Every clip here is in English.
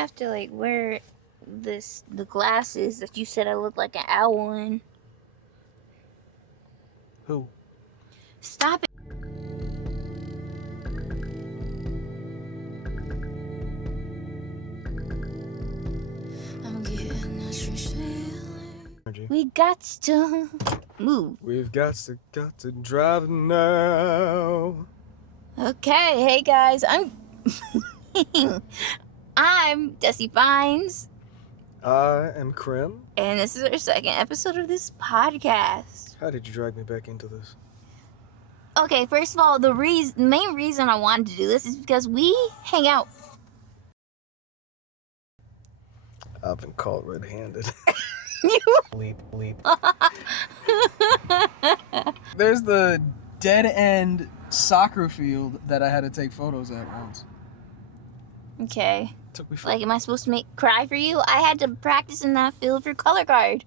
have to like wear the glasses that you said I look like an owl in? Who? Stop it. I'm getting a strange feeling. We got to move. We've got to drive now. Okay, hey guys, I'm Desi Fines. I am Krim. And this is our second episode of this podcast. How did you drag me back into this? Okay, first of all, the main reason I wanted to do this is because we hang out. I've been caught red-handed. Bleep. There's the dead-end soccer field that I had to take photos at once. Okay. Took me Like, am I supposed to cry for you? I had to practice in that field for color guard.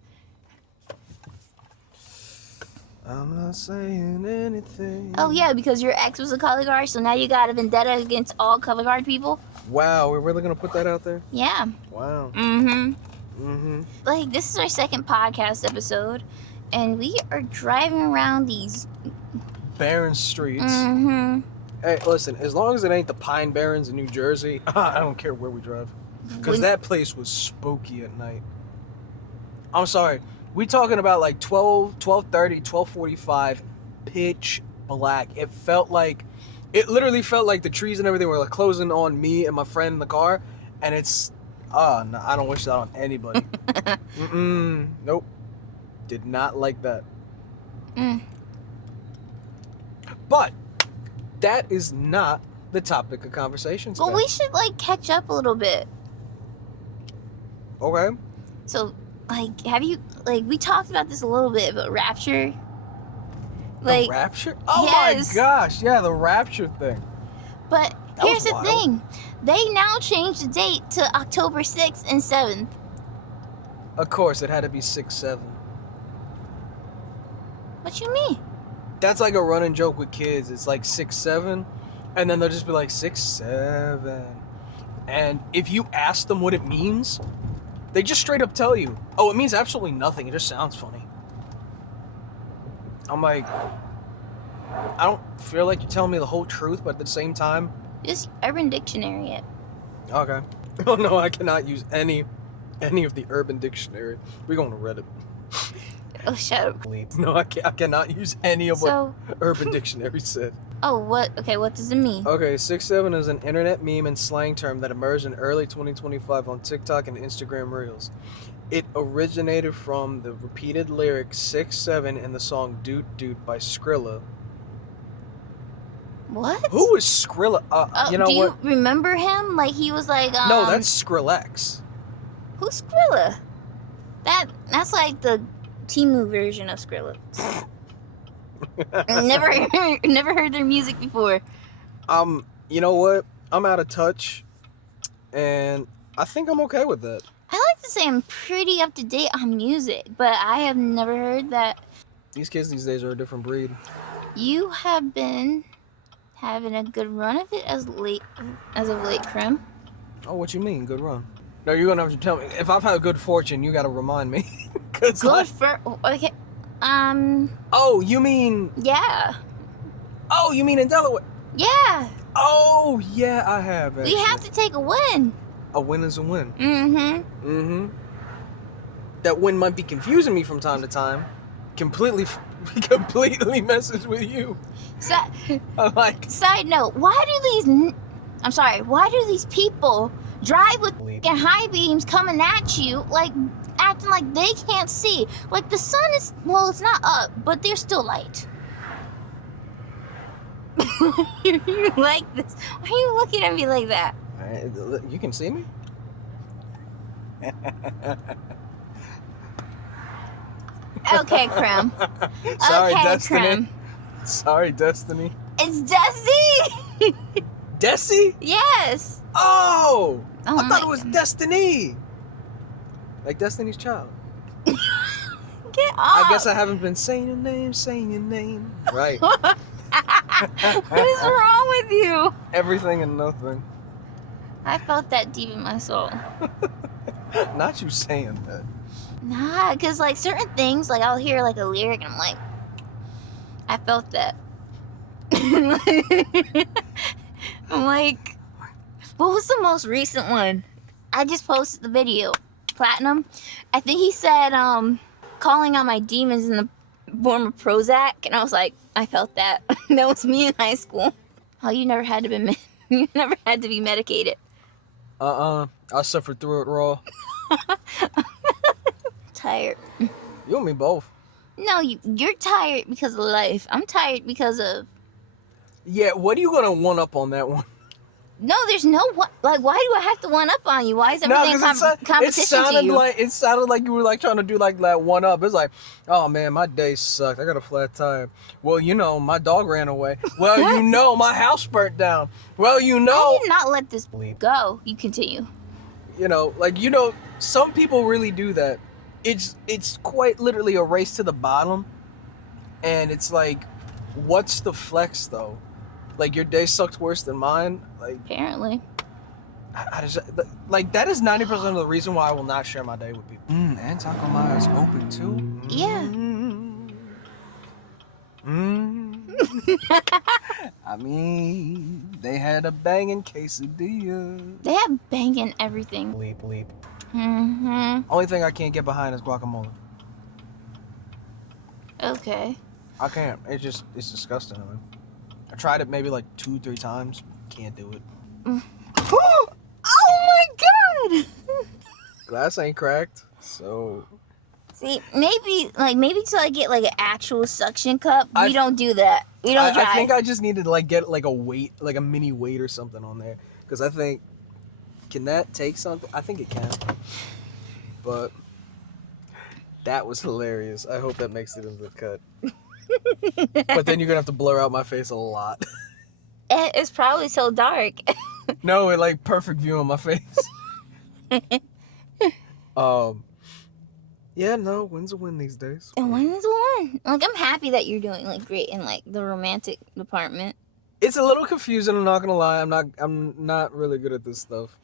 I'm not saying anything. Oh yeah, because your ex was a color guard, so now you got a vendetta against all color guard people? Wow, we're really gonna put that out there? Yeah. Wow. Like, this is our second podcast episode, and we are driving around these barren streets. Hey, listen, as long as it ain't the Pine Barrens in New Jersey, I don't care where we drive. Because that place was spooky at night. I'm sorry. We talking about like 12:30, 12:45, pitch black. It literally felt like the trees and everything were like closing on me and my friend in the car. And it's, no, I don't wish that on anybody. Nope. Did not like that. But that is not the topic of conversation today. Well, we should, like, catch up a little bit. Okay. So, like, have you, like, we talked about this a little bit, but Rapture? Like, the Rapture? Oh yes. My gosh, yeah, the Rapture thing. But That here's was the wild. thing. They now changed the date to October 6th and 7th. Of course, it had to be 6/7. What you mean? That's like a running joke with kids. It's like 6/7, and then they'll just be like 6/7. And if you ask them what it means, they just straight up tell you, "Oh, it means absolutely nothing. It just sounds funny." I'm like, I don't feel like you're telling me the whole truth, but at the same time, Just Urban Dictionary it. okay. Oh no, I cannot use any of the Urban Dictionary. We're going to Reddit. Oh, shut up. No, I cannot use any of what Urban Dictionary said. Oh, what? Okay, what does it mean? Okay, 6/7 is an internet meme and slang term that emerged in early 2025 on TikTok and Instagram Reels. It originated from the repeated lyric 6/7 in the song Doot Doot by Skrilla. What? Who is Skrilla? You know do what? you remember him? Like, he was like, No, that's Skrillex. Who's Skrilla? That's like the Temu version of Skrilla. Never heard their music before. You know what? I'm out of touch, and I think I'm okay with that. I like to say I'm pretty up to date on music, but I have never heard that. These kids these days are a different breed. You have been having a good run of it as of late, Krim. Oh, what you mean? Good run? No, you're gonna have to tell me. If I've had good fortune, you gotta remind me. Okay. Oh, you mean? Yeah. Oh, you mean in Delaware? Yeah. Oh, yeah, I have. Actually. We have to take a win. A win is a win. Mm-hmm. That win might be confusing me from time to time. Completely messes with you. Side note, why do these people drive with high beams coming at you, like, acting like they can't see? Like, the sun is, well, it's not up, but there's still light. You like this? Why are you looking at me like that? You can see me? Okay, Krim. Sorry, okay, Destiny. Krim. Sorry, Destiny. It's Desi! Desi? Yes! Oh! Oh, I thought it was Destiny! Like Destiny's Child. Get off! I guess I haven't been saying your name. Right. What is wrong with you? Everything and nothing. I felt that deep in my soul. Not you saying that. Nah, because, like, certain things, like, I'll hear, like, a lyric, and I'm like, I felt that. I'm like, what was the most recent one? I just posted the video. Platinum. I think he said, calling out my demons in the form of Prozac, and I was like, I felt that. That was me in high school. Oh, you never had to be you never had to be medicated. I suffered through it raw. Tired. You and me both. No, you're tired because of life. I'm tired because of... Yeah, what are you gonna one up on that one? No, there's no one. Like, why do I have to one up on you? Why is everything competition to you? It sounded like you were like trying to do like that one up. It's like, oh man, my day sucked. I got a flat tire. Well, you know, my dog ran away. Well, you know, my house burnt down. Well, you know, I did not let this go. You continue. You know, like, you know, some people really do that. It's quite literally a race to the bottom, and it's like, what's the flex though? Like, your day sucked worse than mine. Like, apparently. I just, like, that is 90% of the reason why I will not share my day with people. And Taco Maya is open too. Yeah. I mean, they had a banging quesadilla. They have banging everything. Bleep. Mm-hmm. Only thing I can't get behind is guacamole. Okay. I can't. It's disgusting. I mean, I tried it maybe like 2-3 times. Can't do it. Oh my god! Glass ain't cracked, so. See, maybe till I get like an actual suction cup, we don't do that. We don't try. I think I just need to like get like a weight, like a mini weight or something on there, because I think, can that take something? I think it can. But that was hilarious. I hope that makes it into the cut. But then you're gonna have to blur out my face a lot. It's probably so dark. No, it like perfect view on my face. Yeah, no, win's a win these days. And when is one? Like, I'm happy that you're doing like great in like the romantic department. It's a little confusing, I'm not gonna lie. I'm not really good at this stuff.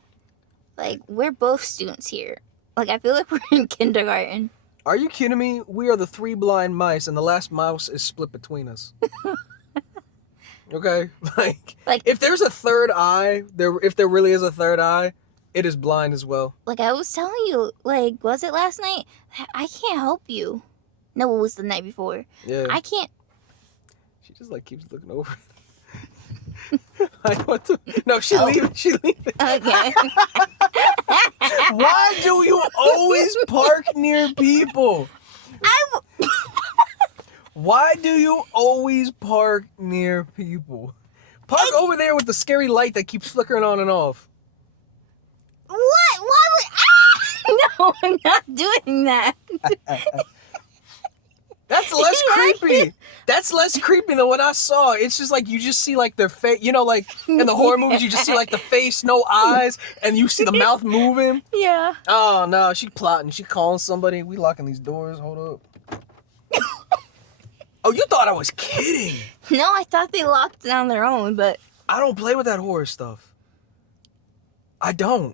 Like, we're both students here. Like, I feel like we're in kindergarten. Are you kidding me? We are the 3 blind mice, and the last mouse is split between us. Okay? Like, if there's a third eye, if there really is a third eye, it is blind as well. Like, I was telling you, like, was it last night? I can't help you. No, it was the night before. Yeah. I can't. She just, like, keeps looking over. Like, what the? No, she leaving. She leaving. Okay. Why do you always park near people? Why do you always park near people? Park over there with the scary light that keeps flickering on and off. What? Why would... No, I'm not doing that. That's less creepy. That's less creepy than what I saw. It's just like you just see like their face. You know, like in the horror movies, you just see like the face, no eyes, and you see the mouth moving. Yeah. Oh no, she plotting. She calling somebody. We locking these doors. Hold up. Oh, you thought I was kidding. No, I thought they locked it on their own, but... I don't play with that horror stuff. I don't.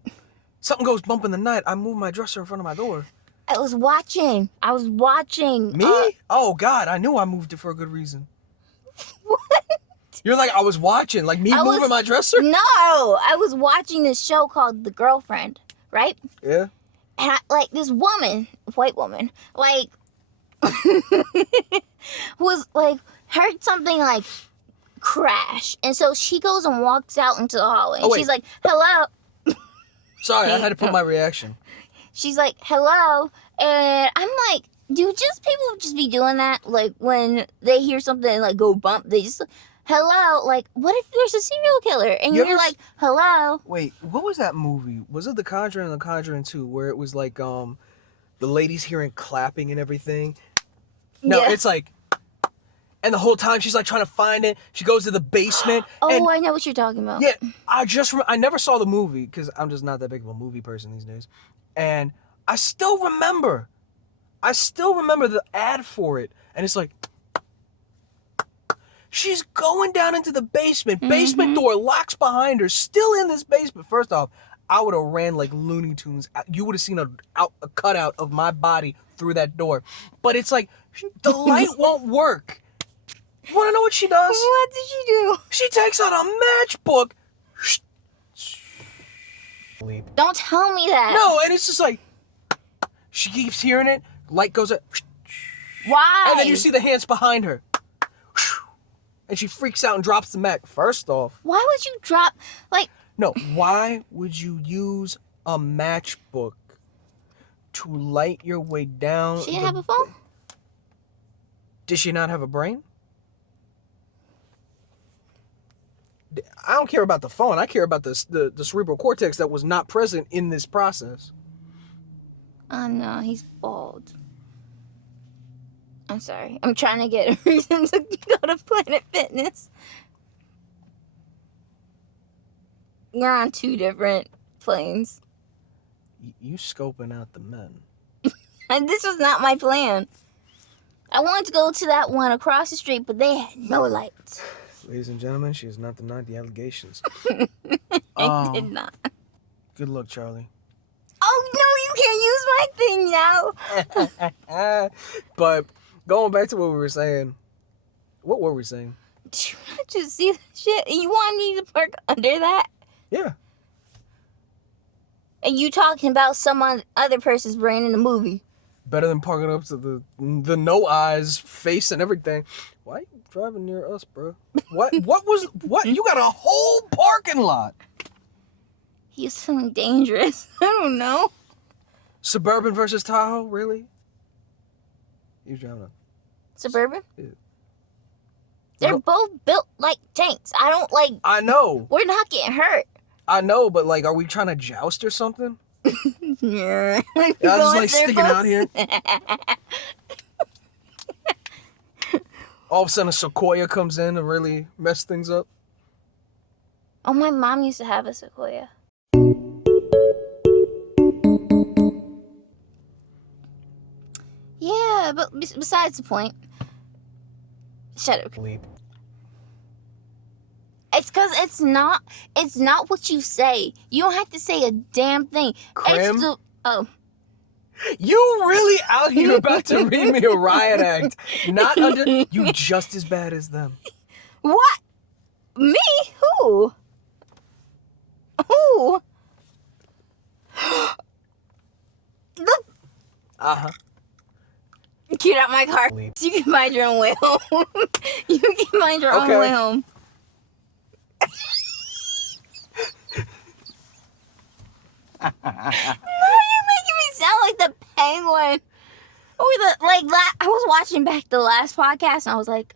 Something goes bump in the night, I move my dresser in front of my door. I was watching. Me? Oh, God, I knew I moved it for a good reason. What? You're like, I was watching, like me moving my dresser? No, I was watching this show called The Girlfriend, right? Yeah. And like this woman, white woman, like... was like heard something like crash, and so she goes and walks out into the hallway, and she's like, hello. Sorry, I had to put my reaction. She's like, hello, and I'm like, do people just be doing that? Like when they hear something like go bump, they just hello. Like, what if there's a serial killer and you're like, hello? Wait, what was that movie? Was it The Conjuring and The Conjuring 2, where it was like the ladies hearing clapping and everything? No, yeah. It's like, and the whole time she's like trying to find it. She goes to the basement. Oh, I know what you're talking about. Yeah, I never saw the movie because I'm just not that big of a movie person these days. And I still remember the ad for it. And it's like, She's going down into the basement. Basement door locks behind her. Still in this basement. First off, I would have ran like Looney Tunes. You would have seen a cutout of my body through that door. But it's like, the light won't work. You want to know what she does? What did she do? She takes out a matchbook. Don't tell me that. No, and it's just like, she keeps hearing it. Light goes up. Why? And then you see the hands behind her. And she freaks out and drops the match. First off. Why would you drop, like... No, why would you use a matchbook to light your way down? She didn't have a phone? Did she not have a brain? I don't care about the phone. I care about the cerebral cortex that was not present in this process. Oh, no, he's bald. I'm sorry. I'm trying to get a reason to go to Planet Fitness. We're on two different planes. You scoping out the men. And this was not my plan. I wanted to go to that one across the street, but they had no lights. Ladies and gentlemen, she has not denied the allegations. I did not. Good luck, Charlie. Oh, no, you can't use my thing now. But going back to what we were saying. What were we saying? Did you not just see that shit? You want me to park under that? Yeah. And you talking about some other person's brain in the movie. Better than parking up to the no eyes face and everything. Why are you driving near us, bro? What you got a whole parking lot. He's feeling dangerous. I don't know. Suburban versus Tahoe, really? You driving a Suburban? Yeah. They're both built like tanks. I know. We're not getting hurt. I know, but like, are we trying to joust or something? Yeah. I just like sticking out here. All of a sudden a Sequoia comes in and really mess things up. Oh, my mom used to have a Sequoia. Yeah, but besides the point. Shut up. Bleep. It's because it's not what you say. You don't have to say a damn thing. Crim? Oh. You really out here about to read me a riot act. Not under... You just as bad as them. What? Me? Who? Who? Uh-huh. Get out my car. Bleep. You can find your own way home. You can find your own way home. No, you're making me sound like the penguin. I was watching back the last podcast and I was like,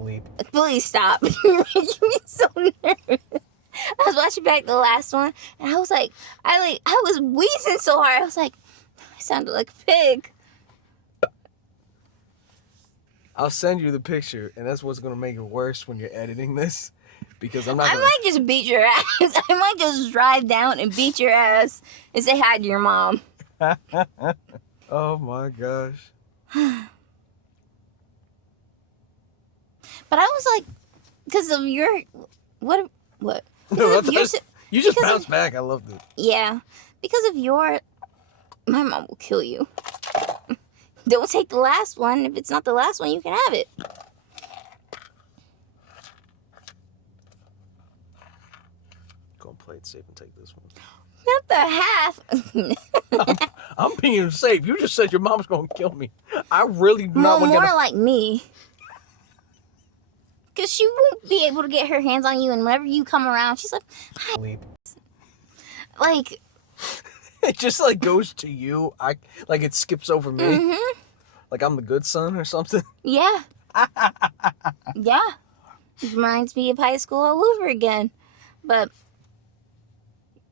Bleep. please stop. You're making me so nervous. I was watching back the last one and I was like, I was wheezing so hard. I was like, I sounded like a pig. I'll send you the picture, and that's what's gonna make it worse when you're editing this, because I'm not. I might just beat your ass. I might just drive down and beat your ass and say hi to your mom. Oh my gosh. But I was like, because of your what? No, Because of you just because bounced back. I loved it. Yeah, because of your. My mom will kill you. Don't take the last one. If it's not the last one, you can have it. Go and play it safe and take this one. Not the half. I'm being safe. You just said your mom's gonna kill me. I really do not want more to. like me. Because she won't be able to get her hands on you, and whenever you come around, she's like, hi. Bleep. Like, It just like goes to you. Like it skips over me. mm-hmm. Like I'm the good son or something. Yeah. Yeah. It reminds me of high school all over again. But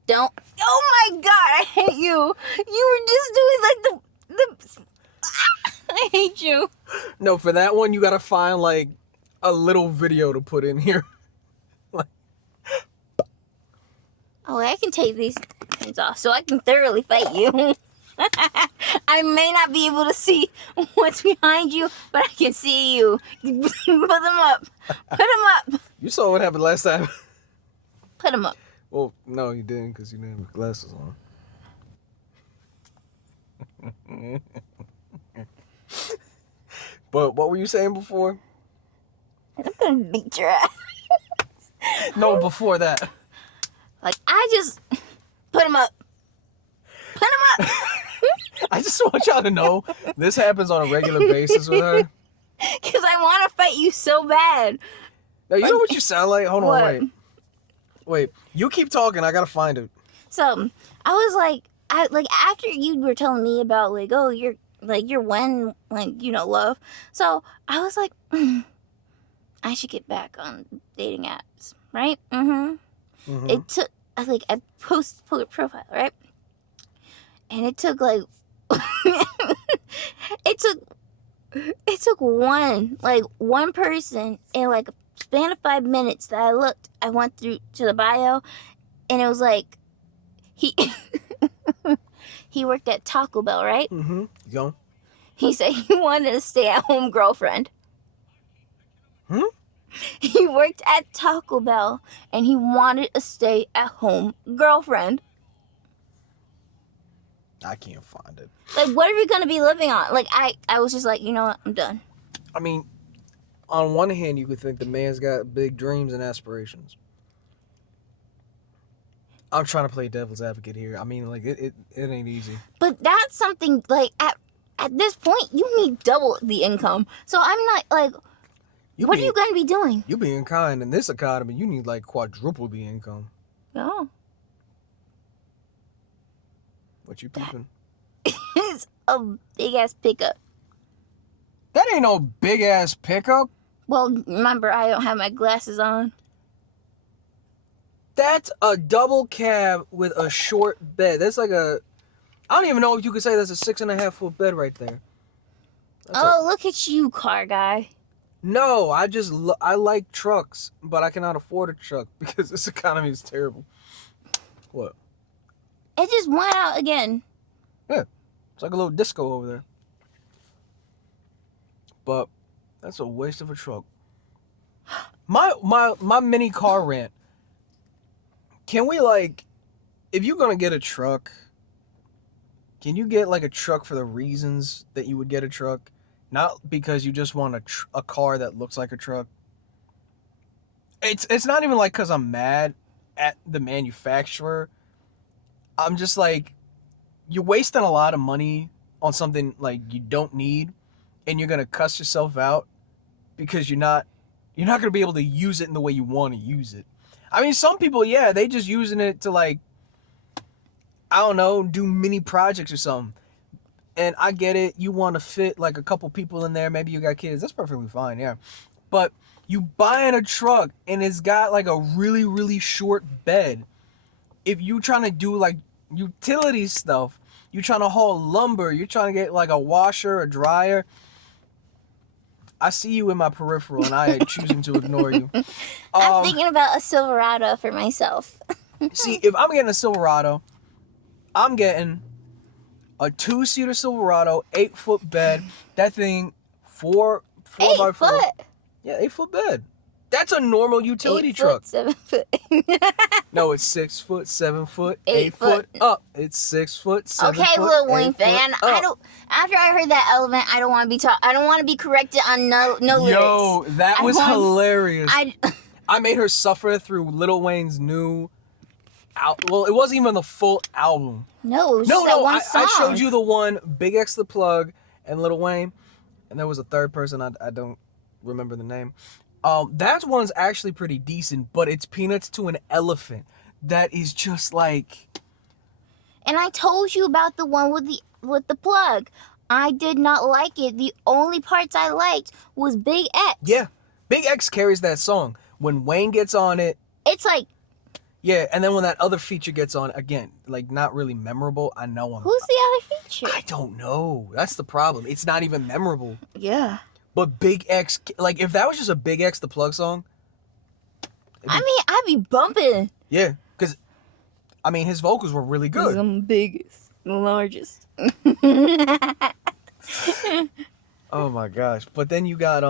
don't. Oh my God, I hate you. You were just doing like the I hate you. No, for that one you gotta find like a little video to put in here. Oh, I can take these things off so I can thoroughly fight you. I may not be able to see what's behind you, but I can see you. Put them up. Put them up. You saw what happened last time. Put them up. Well, no, you didn't because you didn't have glasses on. But what were you saying before? I'm gonna beat your ass. No, before that. Like, I just put them up. Put them up. I just want y'all to know this happens on a regular basis with her. Because I want to fight you so bad. Now, you know what you sound like? Hold What? on, wait. You keep talking. I gotta find it. So, I was like, after you were telling me about, like, oh, you're when, like, you know, love. So, I was like, I should get back on dating apps, right? Mm-hmm. It took, I posted profile, right? And it took, like, it took one person in, like, a span of 5 minutes that I went through to the bio, and it was like, he worked at Taco Bell, right? Mm-hmm. Go. He said he wanted a stay-at-home girlfriend. He worked at Taco Bell, and he wanted a stay-at-home girlfriend. I can't find it. Like, what are we going to be living on? Like, I was just like, you know what? I'm done. I mean, on one hand, you could think the man's got big dreams and aspirations. I'm trying to play devil's advocate here. I mean, like, it ain't easy. But that's something, like, at this point, you need double the income. So I'm not, like, what are you going to be doing? You being kind. In this economy, you need, like, quadruple the income. Oh. What you peeping? It's a big-ass pickup. That ain't no big-ass pickup. Well, remember, I don't have my glasses on. That's a double cab with a short bed. That's like I don't even know if you could say that's a 6.5 foot bed right there. Look at you, car guy. No, I like trucks, but I cannot afford a truck because this economy is terrible. What? It just went out again. Yeah, it's like a little disco over there. But that's a waste of a truck. My mini car rant. Can we, like, if you're gonna get a truck, can you get, like, a truck for the reasons that you would get a truck? Not because you just want a car that looks like a truck. It's not even, like, because I'm mad at the manufacturer. I'm just, like, you're wasting a lot of money on something, like, you don't need, and you're gonna cuss yourself out because you're not gonna be able to use it in the way you want to use it. I mean, some people, yeah, they just using it to, like, I don't know, do mini projects or something. And I get it. You want to fit, like, a couple people in there. Maybe you got kids. That's perfectly fine, yeah. But you buying a truck and it's got, like, a really, really short bed. If you trying to do, like, utility stuff, you trying to haul lumber, you're trying to get, like, a washer, a dryer, I see you in my peripheral, and I am choosing to ignore you. I'm thinking about a Silverado for myself. See, if I'm getting a Silverado, I'm getting a 2-seater Silverado, 8-foot bed. That thing, 4 by 4. 8 foot? Yeah, 8-foot bed. That's a normal utility 8 truck. foot, 7 foot. No, it's 6 foot, 7 foot, 8 foot up. It's 6 foot, 7 okay, foot. Lil Wayne 8 foot fan. up. I don't. After I heard that element, I don't want to be I don't want to be corrected on no lyrics. Yo, that was hilarious. I made her suffer through Lil Wayne's new. Well, it wasn't even the full album. No, it was just that one song. I showed you the one, Big X the Plug and Lil Wayne, and there was a third person I don't remember the name. That one's actually pretty decent, but it's peanuts to an elephant. That is just like. And I told you about the one with the plug. I did not like it. The only parts I liked was Big X. Yeah, Big X carries that song. When Wayne gets on it, it's like. Yeah, and then when that other feature gets on, again, like, not really memorable. I know Who's the other feature? I don't know. That's the problem. It's not even memorable. Yeah. But Big X, like, if that was just a Big X the Plug song. I'd be bumping. Yeah, because, I mean, his vocals were really good. I'm biggest. The largest. Oh my gosh. But then you got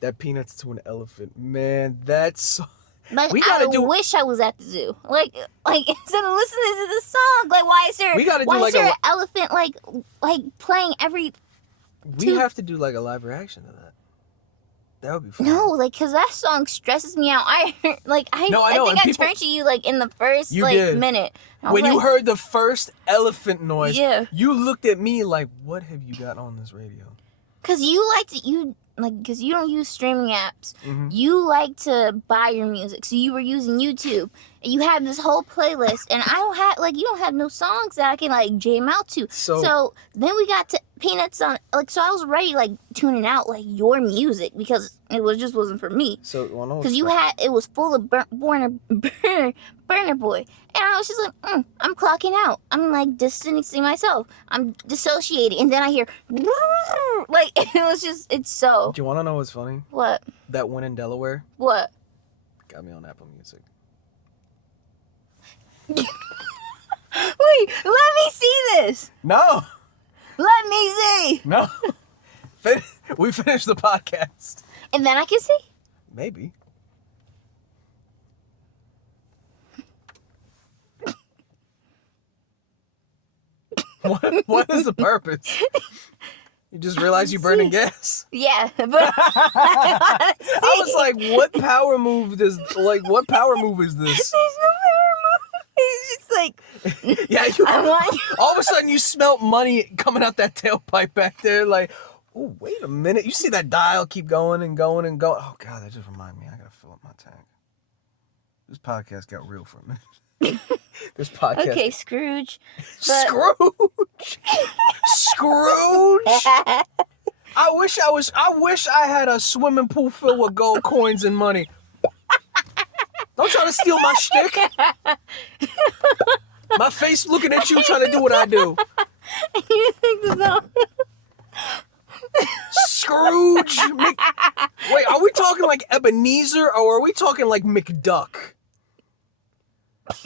that peanuts to an elephant. Man, that's Like, I wish I was at the zoo. Like instead of listening to the song, like why is there an elephant like playing every We have to do like a live reaction to that. That would be fun. No, like, cause that song stresses me out. I think I turned to you like in the first minute. When you heard the first elephant noise, you looked at me like, "What have you got on this radio?" Cause cause you don't use streaming apps. Mm-hmm. You like to buy your music, so you were using YouTube. And you have this whole playlist, and I don't have you don't have no songs that I can like jam out to. So then we got to Peanuts on so I was ready tuning out your music because it wasn't for me. So because it was full of Burner Boy, and I was just like, I'm clocking out. I'm distancing myself. I'm dissociating, and then I hear it's so. Do you want to know what's funny? What? That one in Delaware. What? Got me on Apple Music. Wait, let me see this. No. Let me see. No. We finished the podcast. And then I can see? Maybe. What is the purpose? You just realized you're burning gas? Yeah, but I was like, what power move is this? There's no power move. He's just like, yeah, all of a sudden you smelt money coming out that tailpipe back there. Like, oh, wait a minute. You see that dial keep going and going and going. Oh, God, that just reminded me. I got to fill up my tank. This podcast got real for a minute. This podcast. Okay, Scrooge. Scrooge. I wish I had a swimming pool filled with gold coins and money. Don't try to steal my shtick. My face looking at you trying to do what I do. You think so? Scrooge. Wait, are we talking like Ebenezer or are we talking like McDuck? What's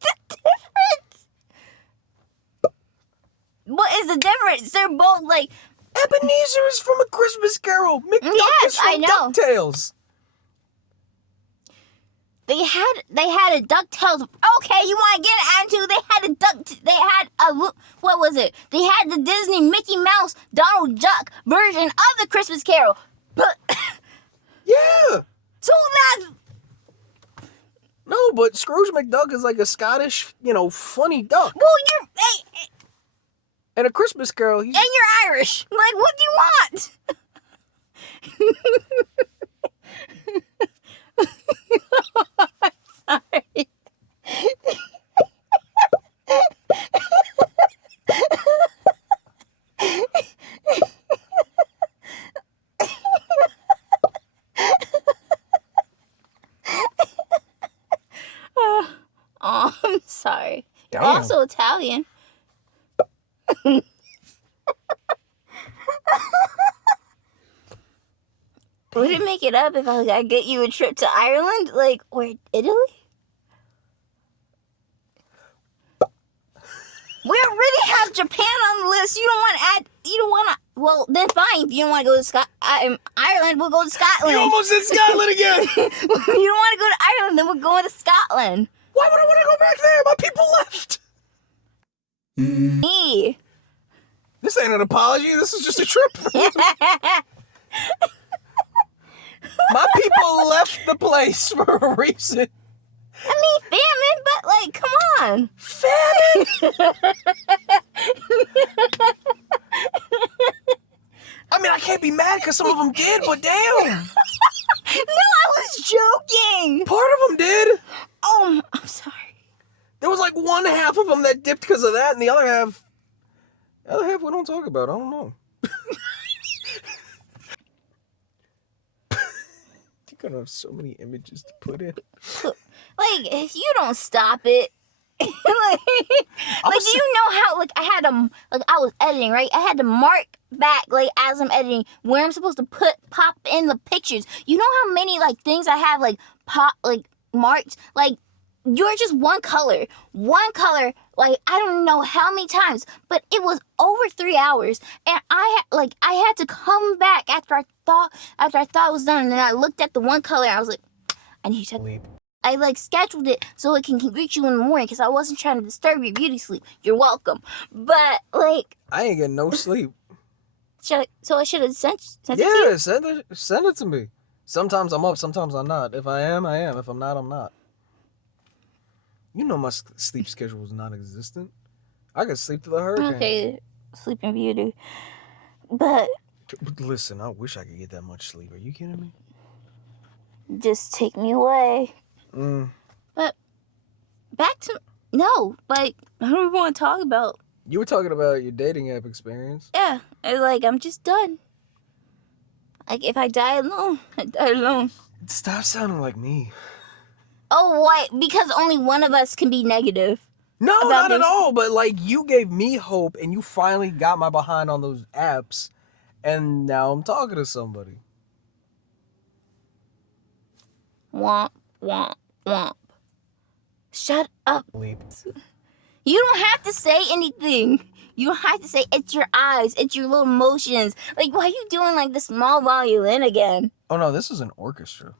the difference? What is the difference? They're both Ebenezer is from A Christmas Carol. McDuck is from DuckTales. They had a DuckTales. Okay, you want to get an attitude? What was it? They had the Disney Mickey Mouse Donald Duck version of the Christmas Carol. But yeah. So that's no, but Scrooge McDuck is like a Scottish, funny duck. Well, and A Christmas Carol. And you're Irish. What do you want? Sorry. Oh, I'm sorry. You're also Italian. Would it make it up if I gotta get you a trip to Ireland, or Italy? We already have Japan on the list. You don't want to. Well, then fine. If you don't want to go to Ireland, we'll go to Scotland. You almost said Scotland again. You don't want to go to Ireland, then we're going to Scotland. Why would I want to go back there? My people left. Me. This ain't an apology. This is just a trip for you. My people left the place for a reason. I mean, famine, but come on. Famine? I mean, I can't be mad because some of them did, but damn. No, I was joking. Part of them did. Oh, I'm sorry. There was one half of them that dipped because of that, and the other half we don't talk about. I don't know. You're gonna have so many images to put in. If you don't stop it. Do you know how I had to I was editing, right? I had to mark back as I'm editing where I'm supposed to pop in the pictures. You know how many things I have marked you're just one color, like I don't know how many times, but it was over 3 hours, and I had to come back after I thought it was done, and then I looked at the one color, and I was like, I need to sleep. I like scheduled it so it can reach you in the morning because I wasn't trying to disturb your beauty sleep. You're welcome, but like I ain't getting no sleep. So I should have sent it to Yeah, you? send it to me. Sometimes I'm up, sometimes I'm not. If I am, I am. If I'm not, I'm not. You know my sleep schedule is non-existent. I could sleep through the hurricane. Okay, Sleeping Beauty. But listen, I wish I could get that much sleep. Are you kidding me? Just take me away. But back to like I don't want to talk about. You were talking about your dating app experience. Yeah, I'm just done. Like if I die alone, I die alone. Stop sounding like me. Oh, why? Because only one of us can be negative. No, not at all. But like you gave me hope, and you finally got my behind on those apps, and now I'm talking to somebody. Womp womp womp. Shut up. You don't have to say anything. You don't have to say it's your eyes, it's your little motions. Like, why are you doing like the small violin again? Oh no, this is an orchestra.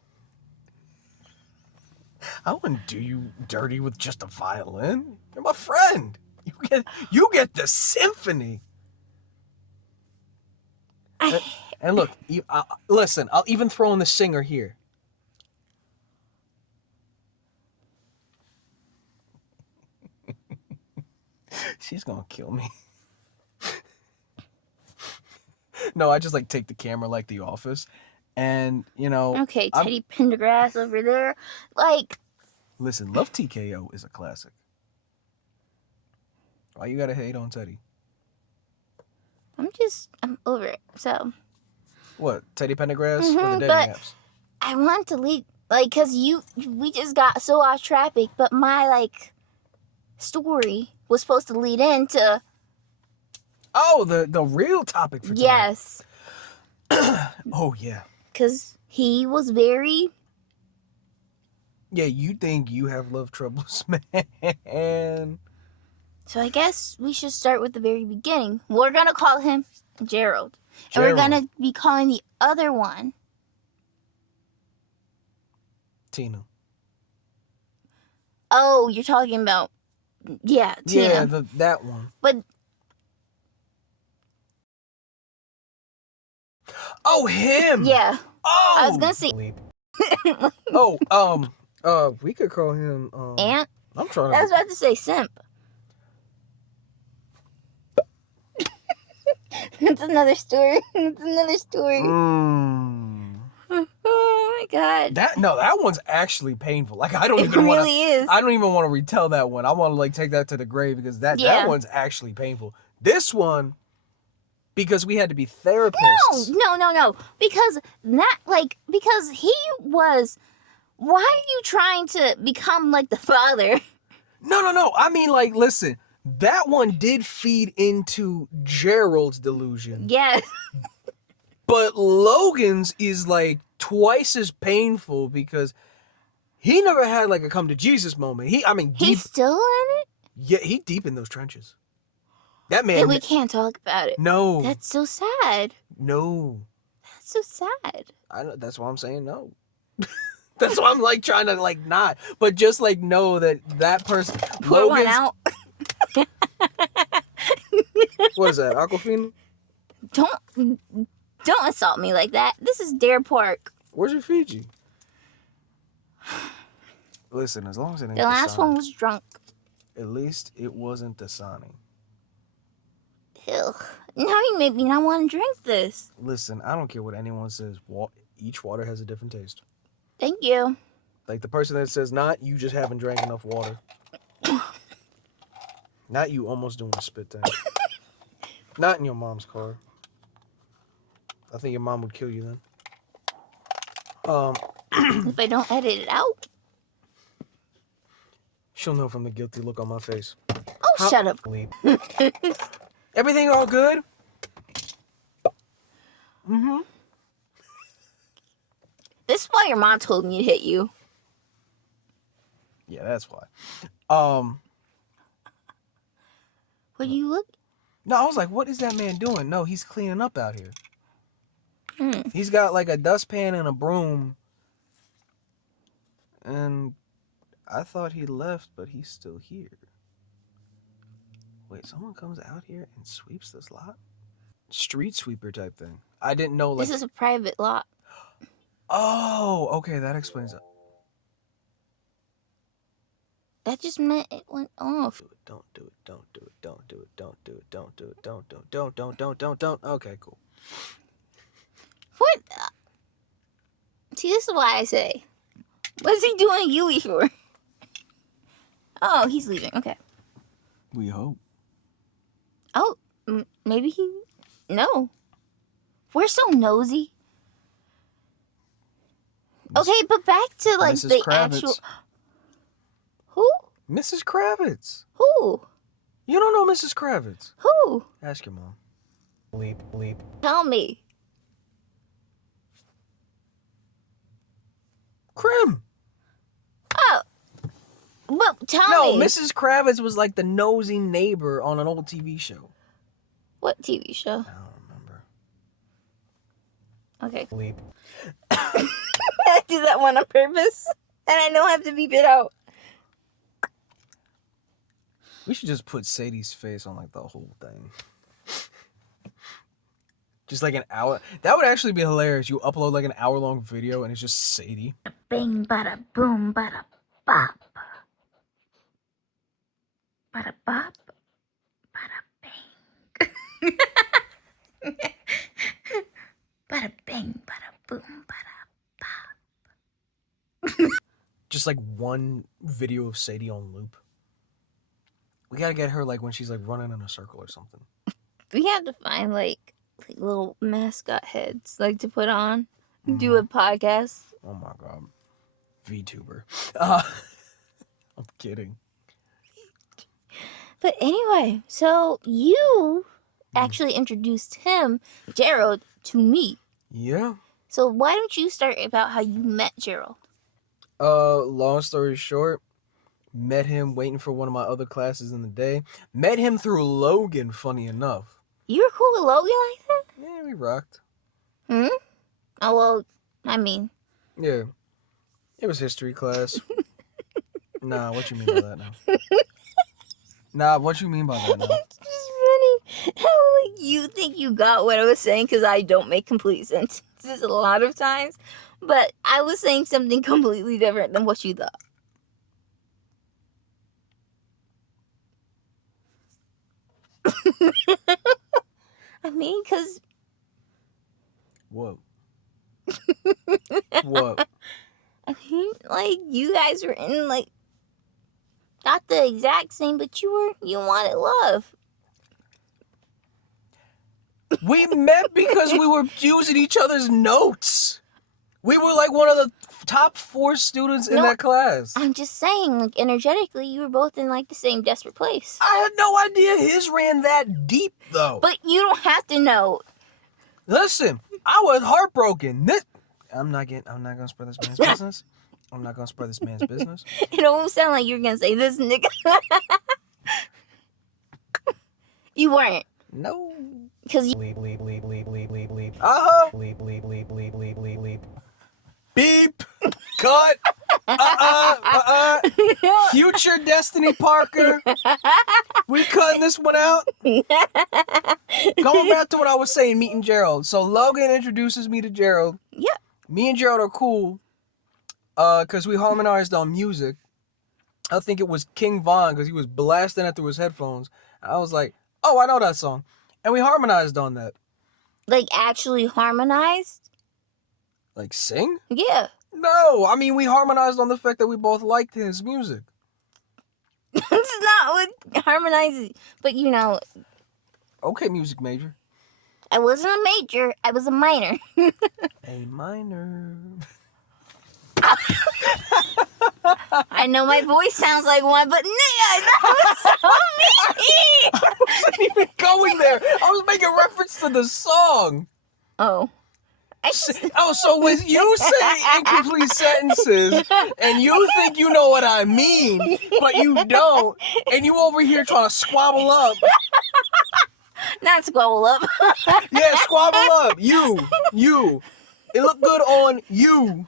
I wouldn't do you dirty with just a violin. You're my friend. You get the symphony. And look, listen, I'll even throw in the singer here. She's gonna kill me. No, I just like take the camera like The Office, and you know. Okay, Teddy Pendergrass over there, like. Listen, Love TKO is a classic. Why you gotta hate on Teddy? I'm over it. So. What, Teddy Pendergrass or the dating apps? I want to leave, like, cause we just got so off topic, but my like story was supposed to lead into. Oh, the real topic for today. Yes. Oh yeah. Cause he was very. Yeah, you think you have love troubles, man. So I guess we should start with the very beginning. We're gonna call him Gerald. And we're gonna be calling the other one Tina. Oh, you're talking about Tina. Yeah, that one. But oh, him. Yeah. Oh, I was gonna say. We could call him Ant. I'm trying to. I was about to say simp. It's another story. Oh my god. That one's actually painful. Like I don't even want to retell that one. I want to like take that to the grave because that one's actually painful. This one, because we had to be therapists. No. Because he was. Why are you trying to become like the father? No. I mean, like, listen. That one did feed into Gerald's delusion. Yes. But Logan's is like twice as painful because he never had like a come to Jesus moment. He's still in it? Yeah, he's deep in those trenches. That man. Then we can't talk about it. No. That's so sad. No. That's so sad. I know. That's why I'm saying no. That's why I'm like trying to like not, but just like know that person. Pour one out. What is that? Aquafina? Don't assault me like that. This is Dare Park. Where's your Fiji? Listen, as long as it ain't the last one was drunk. At least it wasn't Dasani. Ugh. Now you made me not want to drink this. Listen, I don't care what anyone says. Each water has a different taste. Thank you. Like the person that says not, you just haven't drank enough water. Not you almost doing a spit tank. Not in your mom's car. I think your mom would kill you then. If I don't edit it out. She'll know from the guilty look on my face. Oh, shut up. Everything all good? Mm-hmm. This is why your mom told me to hit you. Yeah, that's why. What do you look? No, I was like, what is that man doing? No, he's cleaning up out here. Hmm. He's got like a dustpan and a broom. And I thought he left, but he's still here. Wait, someone comes out here and sweeps this lot? Street sweeper type thing. I didn't know, like... This is a private lot. Oh, okay, that explains it. That just meant it went off. Don't do it, don't do it, don't do it, don't do it, don't do it, don't do it, don't. Okay, cool. What? See, this is why I say, what's he doing Yui for? Oh, he's leaving. Okay. We hope. Oh, maybe he... No. We're so nosy. Okay, but back to, like, Mrs. the Kravitz. actual... Who? Mrs. Kravitz. Who? You don't know Mrs. Kravitz. Who? Ask your mom. Bleep. Tell me. Krim. Oh. Well, tell No, me. Mrs. Kravitz was like the nosy neighbor on an old TV show. What TV show? I don't remember. Okay. Bleep. I do that one on purpose. And I know I have to beep it out. We should just put Sadie's face on like the whole thing. Just like an hour. That would actually be hilarious. You upload like an hour-long video and it's just Sadie. Bing, bada, boom, bada, bop. Bada, bop. Bada, bang. Bada, bang, bada, boom, bada, bop. Just like one video of Sadie on loop. We gotta get her like when she's like running in a circle or something. We have to find like little mascot heads like to put on. Do a podcast. Oh my god. VTuber. I'm kidding. But anyway, so you actually introduced him, Gerald, to me. Yeah. So why don't you start about how you met Gerald? Long story short, met him waiting for one of my other classes in the day. Met him through Logan, funny enough. You were cool with Logan like that? Yeah, we rocked. Hmm? Oh, well, I mean. Yeah. It was history class. Nah, what you mean by that now? Nah, what you mean by that now? It's just funny how, like, you think you got what I was saying because I don't make complete sentences a lot of times. But I was saying something completely different than what you thought. I mean, because... What? What? I mean, like, you guys were in, like... Not the exact same, but you wanted love. We met because we were using each other's notes. We were like one of the top 4 students in that class. I'm just saying, like, energetically, you were both in, like, the same desperate place. I had no idea his ran that deep, though. But you don't have to know. Listen, I was heartbroken. I'm not gonna spread this man's business. I'm not gonna spread this man's business. It almost sounded like you were gonna say this nigga. You weren't. No. Because you... Bleep. Beep. Cut. Future Destiny Parker. We cutting this one out. Going back to what I was saying, meeting Gerald. So Logan introduces me to Gerald. Yeah. Me and Gerald are cool. Because we harmonized on music. I think it was King Von, because he was blasting it through his headphones. I was like, oh, I know that song. And we harmonized on that. Like, actually harmonized? Like, sing? Yeah. No, I mean, we harmonized on the fact that we both liked his music. It's not what harmonizing. But, you know... Okay, music major. I wasn't a major. I was a minor. A minor. I know my voice sounds like one, but nigga, that was so mean. I wasn't even going there. I was making reference to the song. Oh. So with you saying incomplete sentences, and you think you know what I mean, but you don't, and you over here trying to squabble up. Not squabble up. Yeah, squabble up. You. It looked good on you.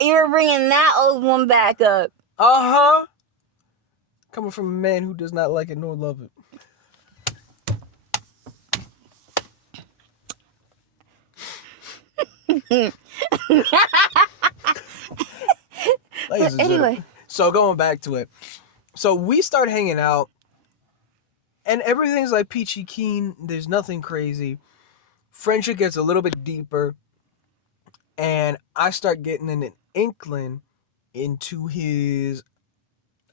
You're bringing that old one back up. Uh-huh. Coming from a man who does not like it nor love it. Anyway. So going back to it. So we start hanging out, and everything's like peachy keen. There's nothing crazy. Friendship gets a little bit deeper, and I start getting an inkling into his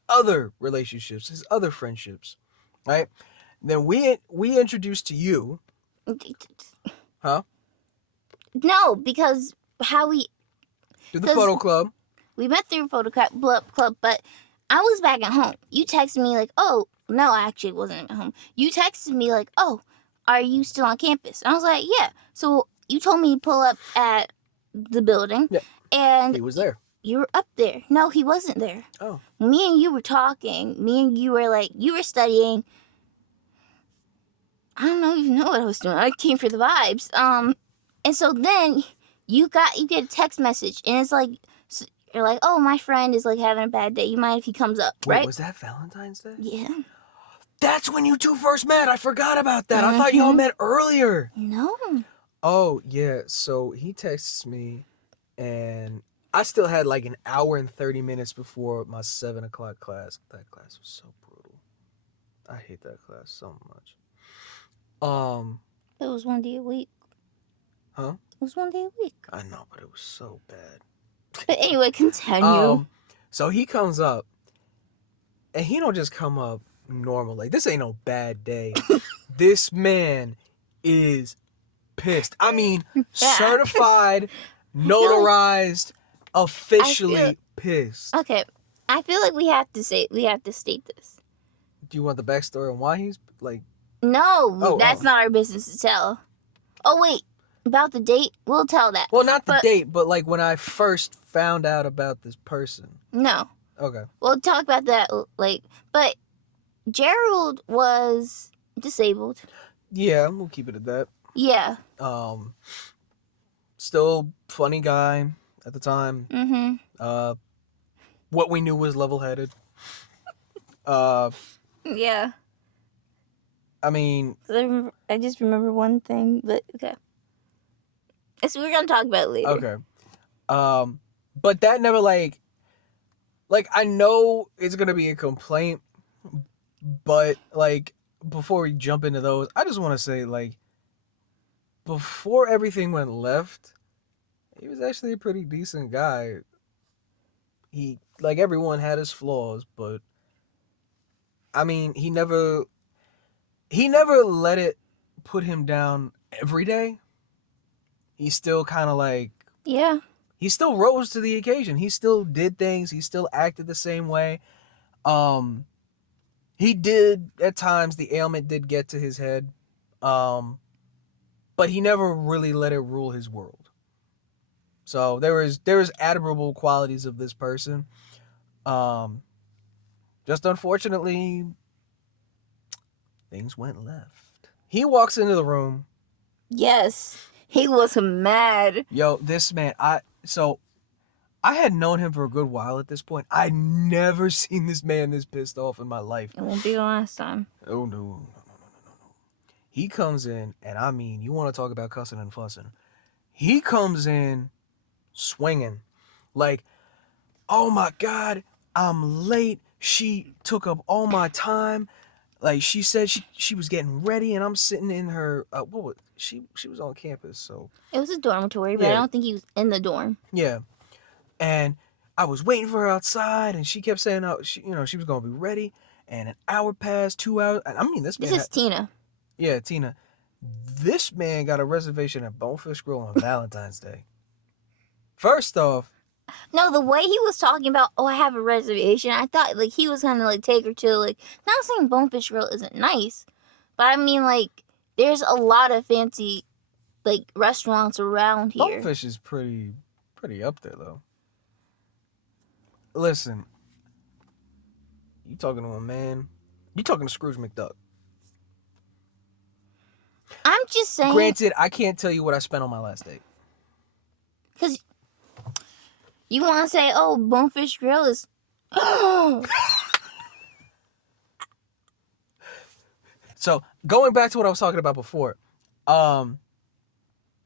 other relationships, his other friendships, right? Then we introduced to you, huh? No, because how we To the photo club. We met through photo club, but I was back at home. You texted me like, oh, no, I actually wasn't at home. You texted me like, oh, are you still on campus? And I was like, yeah. So you told me to pull up at the building. Yeah. And He was there. You were up there. No, he wasn't there. Oh. Me and you were talking. Me and you were like, you were studying. I don't even know what I was doing. I came for the vibes. And so then you get a text message, and it's like, you're like, oh, my friend is like having a bad day. You mind if he comes up, right? Wait, was that Valentine's Day? Yeah. That's when you two first met. I forgot about that. I thought y'all met earlier. No. Oh, yeah. So he texts me, and I still had like an hour and 30 minutes before my 7 o'clock class. That class was so brutal. I hate that class so much. It was 1 day a week. Huh? It was 1 day a week. I know, but it was so bad. But anyway, continue. So he comes up, and he don't just come up normal. Like, this ain't no bad day. This man is pissed. I mean, certified, notarized, officially pissed. Okay, I feel like we have to state this. Do you want the backstory on why he's like? No, that's not our business to tell. Oh wait, about the date, we'll tell that. Well, not the date, but like when I first found out about this person. No. Okay. We'll talk about that but Gerald was disabled. Yeah, we'll keep it at that. Yeah. Still funny guy at the time. Mm-hmm. What we knew was level-headed. Yeah. I mean, I just remember one thing, but okay. So we're gonna talk about it later. Okay. But that never like I know it's gonna be a complaint, but like before we jump into those, I just want to say like before everything went left, he was actually a pretty decent guy. He, like, everyone had his flaws, but I mean, he never let it put him down every day. He still kind of like, yeah, he still rose to the occasion. He still did things. He still acted the same way. He did at times, the ailment did get to his head. But he never really let it rule his world. So there was admirable qualities of this person. Just unfortunately, things went left. He walks into the room. Yes, he was mad. Yo, this man, I had known him for a good while at this point. I'd never seen this man this pissed off in my life. It won't be the last time. Oh, no. He comes in, and I mean, you want to talk about cussing and fussing. He comes in swinging. Like, oh my God, I'm late. She took up all my time. Like, she said she was getting ready, and I'm sitting in her, she was on campus, so. It was a dormitory, but yeah. I don't think he was in the dorm. Yeah. And I was waiting for her outside, and she kept saying, she was going to be ready. And an hour passed, 2 hours. I mean, this man. This is Tina. Yeah, Tina. This man got a reservation at Bonefish Grill on Valentine's Day. First off. No, the way he was talking about, I have a reservation, I thought, like, he was going to, like, take her to, like, not saying Bonefish Grill isn't nice, but I mean, like, there's a lot of fancy, like restaurants around here. Bonefish is pretty up there though. Listen, you talking to a man? You talking to Scrooge McDuck? I'm just saying. Granted, I can't tell you what I spent on my last date. Because you want to say, oh, Bonefish Grill is. So going back to what I was talking about before,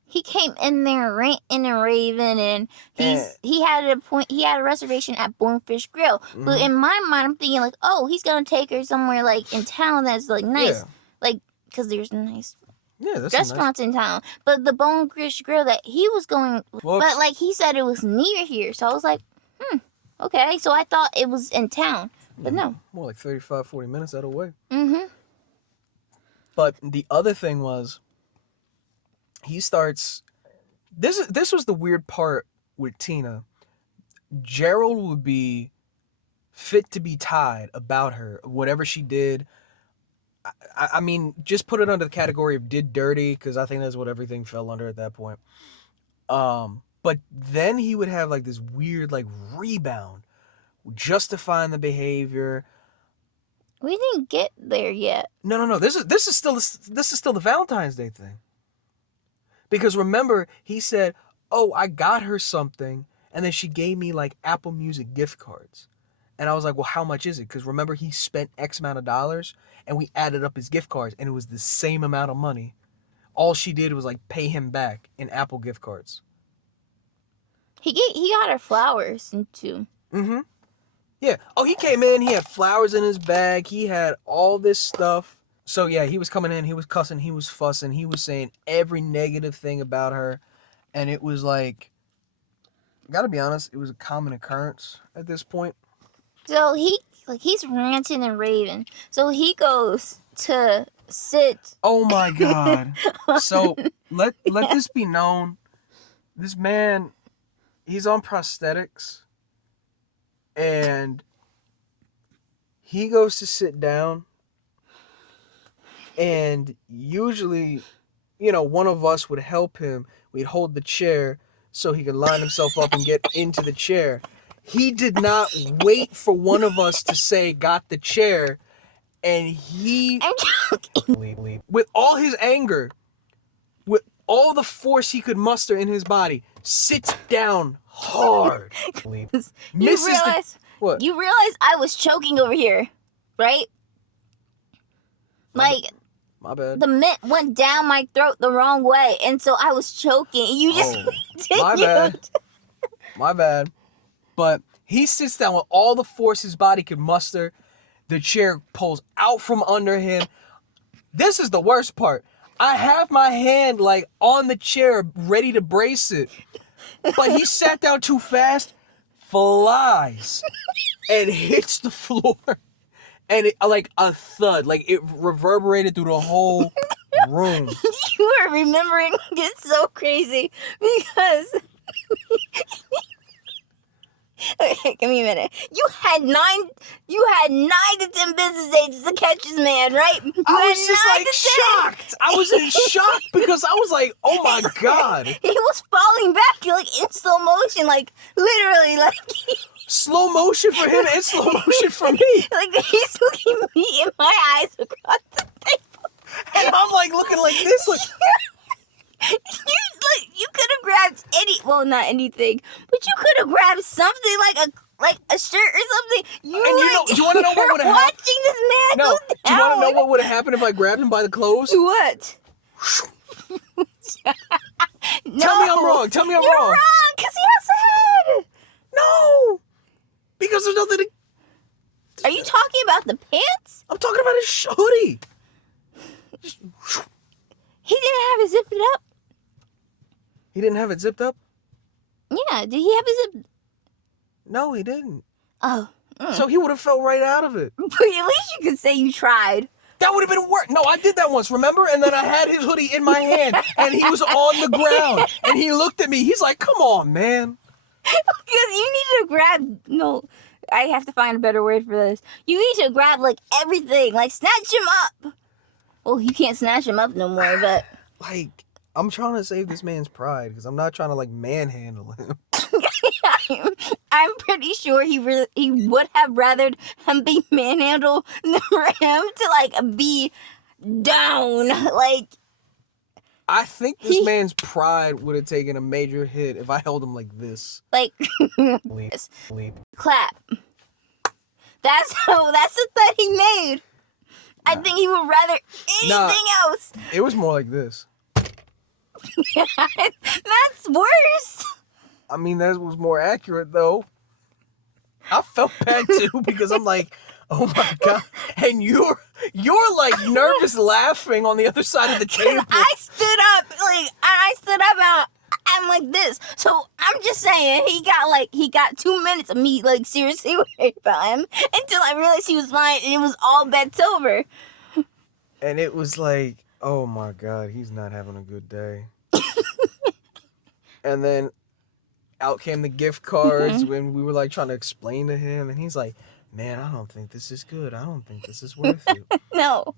he came in there ranting and raving, and he had a reservation at Bonefish Grill. Mm-hmm. But in my mind, I'm thinking like, oh, he's gonna take her somewhere like in town that's like nice, like because there's nice restaurants in town. But the Bonefish Grill that he was going, but like he said it was near here, so I was like, okay. So I thought it was in town, but no, more like 35, 40 minutes out of the way. Mm-hmm. But the other thing was, he starts. This was the weird part with Tina. Gerald would be fit to be tied about her, whatever she did. I mean, just put it under the category of did dirty, because I think that's what everything fell under at that point. But then he would have like this weird like rebound, justifying the behavior. We didn't get there yet. No. This is still the Valentine's Day thing. Because remember, he said, "Oh, I got her something," and then she gave me like Apple Music gift cards, and I was like, "Well, how much is it?" Because remember, he spent X amount of dollars, and we added up his gift cards, and it was the same amount of money. All she did was like pay him back in Apple gift cards. He got her flowers too. Mm-hmm. Yeah. Oh, he came in. He had flowers in his bag. He had all this stuff. So, yeah, he was coming in. He was cussing. He was fussing. He was saying every negative thing about her. And it was like, gotta be honest, it was a common occurrence at this point. So, he's ranting and raving. So, he goes to sit. Oh, my God. So, let this be known. This man, he's on prosthetics. And he goes to sit down, and usually, one of us would help him. We'd hold the chair so he could line himself up and get into the chair. He did not wait for one of us to say, got the chair, and he, with all his anger, with all the force he could muster in his body, sits down hard. You realize I was choking over here, right? Like, my bad. The mint went down my throat the wrong way, and so I was choking. You just My bad. But he sits down with all the force his body could muster. The chair pulls out from under him. This is the worst part. I have my hand like on the chair, ready to brace it. But he sat down too fast, flies, and hits the floor. And it, like a thud, like it reverberated through the whole room. You are remembering it so crazy because... Okay, give me a minute. You had 9 to 10 business days to catch this man, right? I was just like shocked. I was in shock because I was like, oh my God. He was falling back like in slow motion, like literally like slow motion for him and slow motion for me. Like he's looking me in my eyes across the table. And I'm like looking like this, like you could have grabbed not anything, but you could have grabbed something like a shirt or something. Do you want to know what would have happened? Watching this man go down. Do you want to know what would have happened if I grabbed him by the clothes? What? No. Tell me I'm wrong. You're wrong, because he has a head. No. Because there's nothing to... Are you talking about the pants? I'm talking about his hoodie. He didn't have it zipped up. He didn't have it zipped up? Yeah, did he have it zipped? No, he didn't. Oh. So he would have fell right out of it. But at least you could say you tried. That would have been worse. No, I did that once, remember? And then I had his hoodie in my hand, and he was on the ground. And he looked at me. He's like, come on, man. Because you need to grab... No, I have to find a better word for this. You need to grab, like, everything. Like, snatch him up. Well, you can't snatch him up no more, but... Like, I'm trying to save this man's pride because I'm not trying to like manhandle him. I'm pretty sure he would have rathered him be manhandled than for him to like be down. Like, I think this man's pride would have taken a major hit if I held him like this. Like, Leap. Clap. That's the thud he made. I think he would rather anything else. It was more like this. That's worse. I mean, that was more accurate though. I felt bad too because I'm like, oh my god, and you're like nervous laughing on the other side of the table. I stood up and I'm like this. So I'm just saying he got 2 minutes of me like seriously worried about him until I realized he was lying and it was all bent over. And it was like, oh my god, he's not having a good day. And then out came the gift cards when we were like trying to explain to him, and he's like, man, I don't think this is good. I don't think this is worth it. No.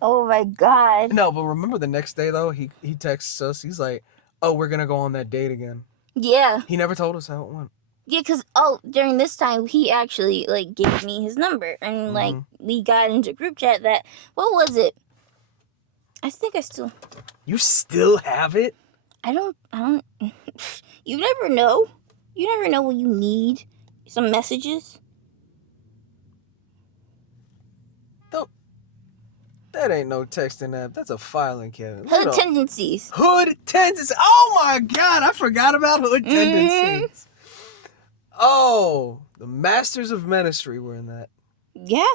Oh my god. No, but remember the next day though, he texts us. He's like, oh, we're gonna go on that date again. Yeah. He never told us how it went. Yeah, because during this time he actually like gave me his number and like we got into group chat that what was it? I think I still. You still have it? I don't. You never know. You never know what you need. Some messages. That ain't no texting app. That's a filing cabinet. Hood tendencies. Hood tendencies. Oh my god, I forgot about hood tendencies. Oh, the Masters of Ministry were in that. Yeah.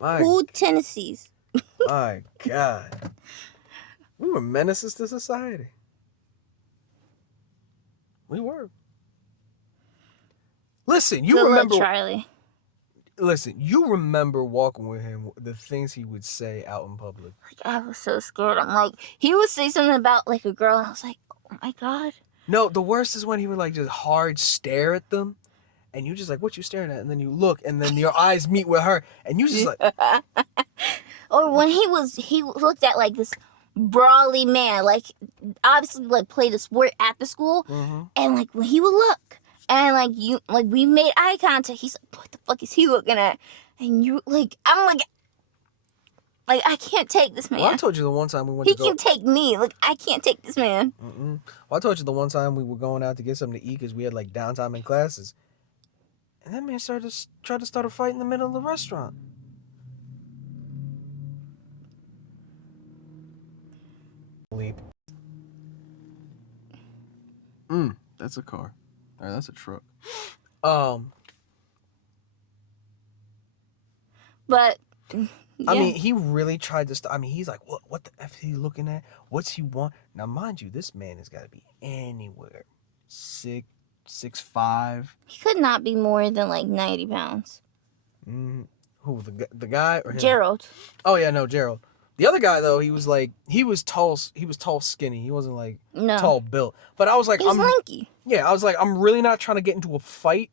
Hood tendencies. My god. We were menaces to society. We were. Listen, you remember Charlie. Listen, you remember walking with him, the things he would say out in public. I was so scared. I'm like, he would say something about like a girl, and I was like, oh my god. No, the worst is when he would like just hard stare at them, and you just like, what you staring at? And then you look, and then your eyes meet with her, and you just like. Or when he looked at like this brawly man, like obviously like played a sport at the school, and like when he would look. And like we made eye contact. He's like, "What the fuck is he looking at?" And you like, I'm like I can't take this man. Well, I told you the one time we went. He can take me. Like I can't take this man. Well, I told you the one time we were going out to get something to eat because we had like downtime in classes, and that man tried to start a fight in the middle of the restaurant. Leap. That's a car. All right, that's a truck. But yeah. I mean, he really tried to. I mean, he's like, what the f is he looking at? What's he want? Now, mind you, this man has got to be anywhere 6'5". He could not be more than like 90 pounds. Who the guy or him? Gerald? Oh yeah, no, Gerald. The other guy though, he was tall, skinny. He wasn't like tall built. But I was like, I'm lanky. Yeah, I was like, I'm really not trying to get into a fight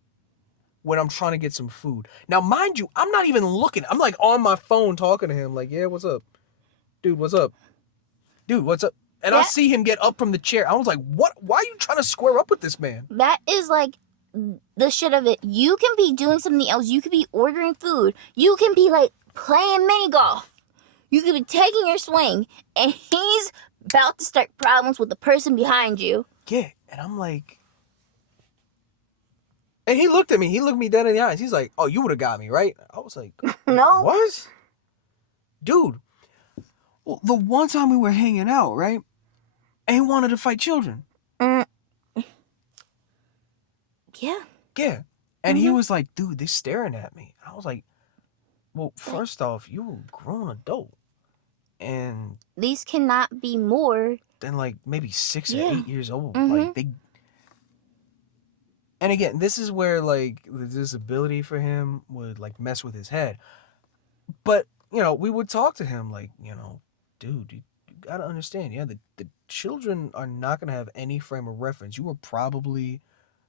when I'm trying to get some food. Now, mind you, I'm not even looking. I'm like on my phone talking to him, like, yeah, what's up? Dude, what's up? Dude, what's up? And I see him get up from the chair. I was like, what? Why are you trying to square up with this man? That is like the shit of it. You can be doing something else. You could be ordering food. You can be like playing mini golf. You could be taking your swing, and he's about to start problems with the person behind you. Yeah, and I'm like... And he looked at me. He looked me dead in the eyes. He's like, oh, you would have got me, right? I was like... No. What? Dude. Well, the one time we were hanging out, right? And he wanted to fight children. Yeah. Yeah. And he was like, dude, they're staring at me. I was like, well, first off, you're a grown adult. And these cannot be more than like maybe 6 or 8 years old. Like they. And again, this is where like the disability for him would like mess with his head. But you know, we would talk to him like, you know, dude, you gotta understand, yeah, the children are not gonna have any frame of reference. You were probably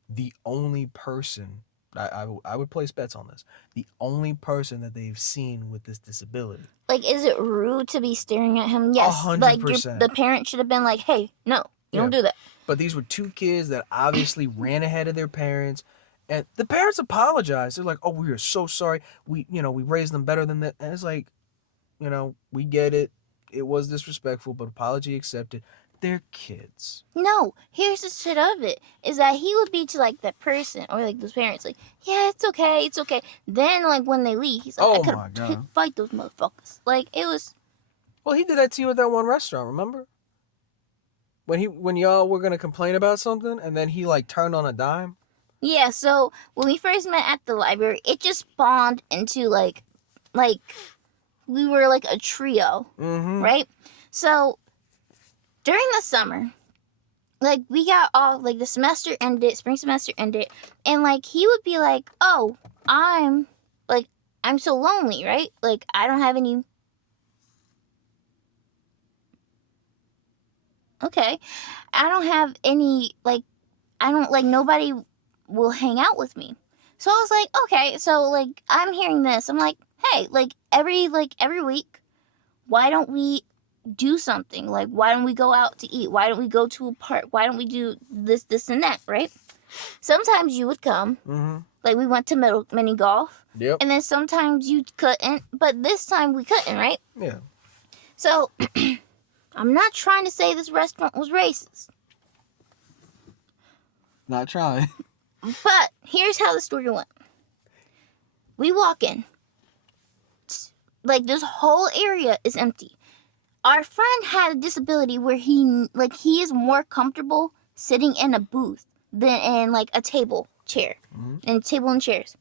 the only person I would place bets on this. The only person that they've seen with this disability. Like, is it rude to be staring at him? Yes. 100%. The parent should have been like, hey, no, you don't do that. But these were two kids that obviously ran ahead of their parents. And the parents apologized. They're like, oh, we are so sorry. We raised them better than that. And it's like, we get it. It was disrespectful, but apology accepted. They're kids. No, here's the shit of it, is that he would be to, like, that person, or, like, those parents, like, yeah, it's okay. Then, like, when they leave, he's like, Oh, I could fight those motherfuckers. Like, it was... Well, he did that to you at that one restaurant, remember? When y'all were going to complain about something, and then he, like, turned on a dime? Yeah, so, when we first met at the library, it just spawned into, like, we were, like, a trio, right? So... During the summer, like, we got all, like, the semester ended, spring semester ended, and, like, he would be like, oh, I'm so lonely, right? Like, I don't have any... Okay. I don't have any, like, nobody will hang out with me. So I was like, okay, so, like, I'm hearing this. I'm like, hey, like, every week, why don't we do something? Like, why don't we go out to eat? Why don't we go to a park? Why don't we do this, and that, right? Sometimes you would come. Like, we went to mini golf. Yep. And then sometimes you couldn't, but this time we couldn't, right? Yeah. So, I'm not trying to say this restaurant was racist. Not trying. But, here's how the story went. We walk in. Like, this whole area is empty. Our friend had a disability where he is more comfortable sitting in a booth than in, like, a table chair. And table and chairs.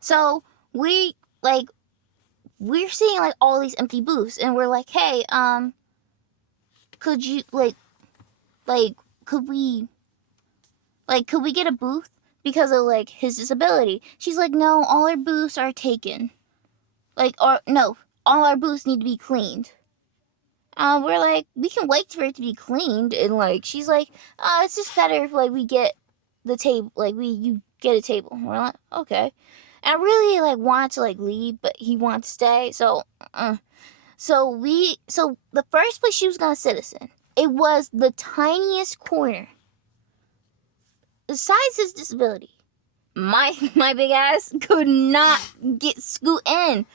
So, we're seeing, like, all these empty booths. And we're like, hey, could you, could we get a booth because of, like, his disability? She's like, no, all our booths are taken. No, all our booths need to be cleaned. We're like, we can wait for it to be cleaned, and, like, she's like, it's just better if, like, we get the table, like, you get a table. And we're like, okay. And I really, like, wanted to, like, leave, but he wanted to stay, so the first place she was gonna sit us in, it was the tiniest corner. Besides his disability, my big ass could not scoot in.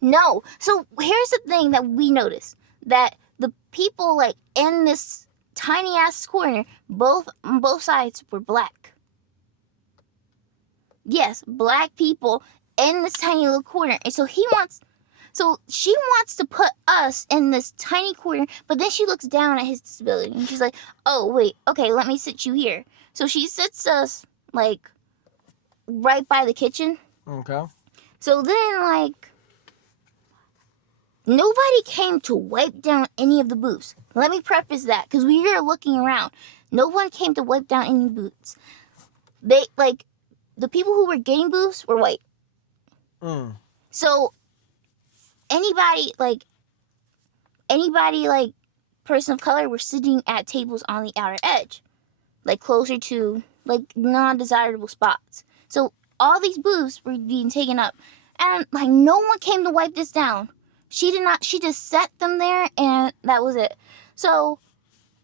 No. So here's the thing that we noticed. That the people, like, in this tiny ass corner, on both sides were black. Yes, black people in this tiny little corner. And so she wants to put us in this tiny corner, but then she looks down at his disability and she's like, oh, wait, okay, let me sit you here. So she sits us, like, right by the kitchen. Okay. So then, like, nobody came to wipe down any of the booths. Let me preface that, because we were looking around. No one came to wipe down any booths. The people who were getting booths were white. So, anybody, person of color were sitting at tables on the outer edge. Like, closer to, like, non-desirable spots. So, all these booths were being taken up. And, like, no one came to wipe this down. She just set them there, and that was it. So,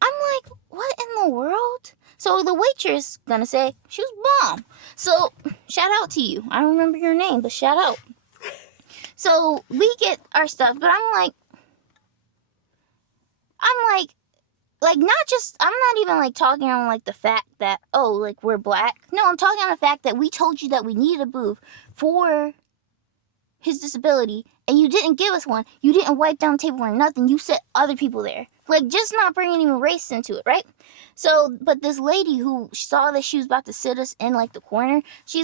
I'm like, what in the world? So, the waitress gonna say, she was bomb. So, shout out to you. I don't remember your name, but shout out. So, we get our stuff, but I'm not even, like, talking on, like, the fact that, oh, like, we're black. No, I'm talking on the fact that we told you that we needed a booth for his disability, and you didn't give us one. You didn't wipe down the table or nothing. You set other people there. Like, just not bringing even race into it, right? So, but this lady who saw that she was about to sit us in, like, the corner, she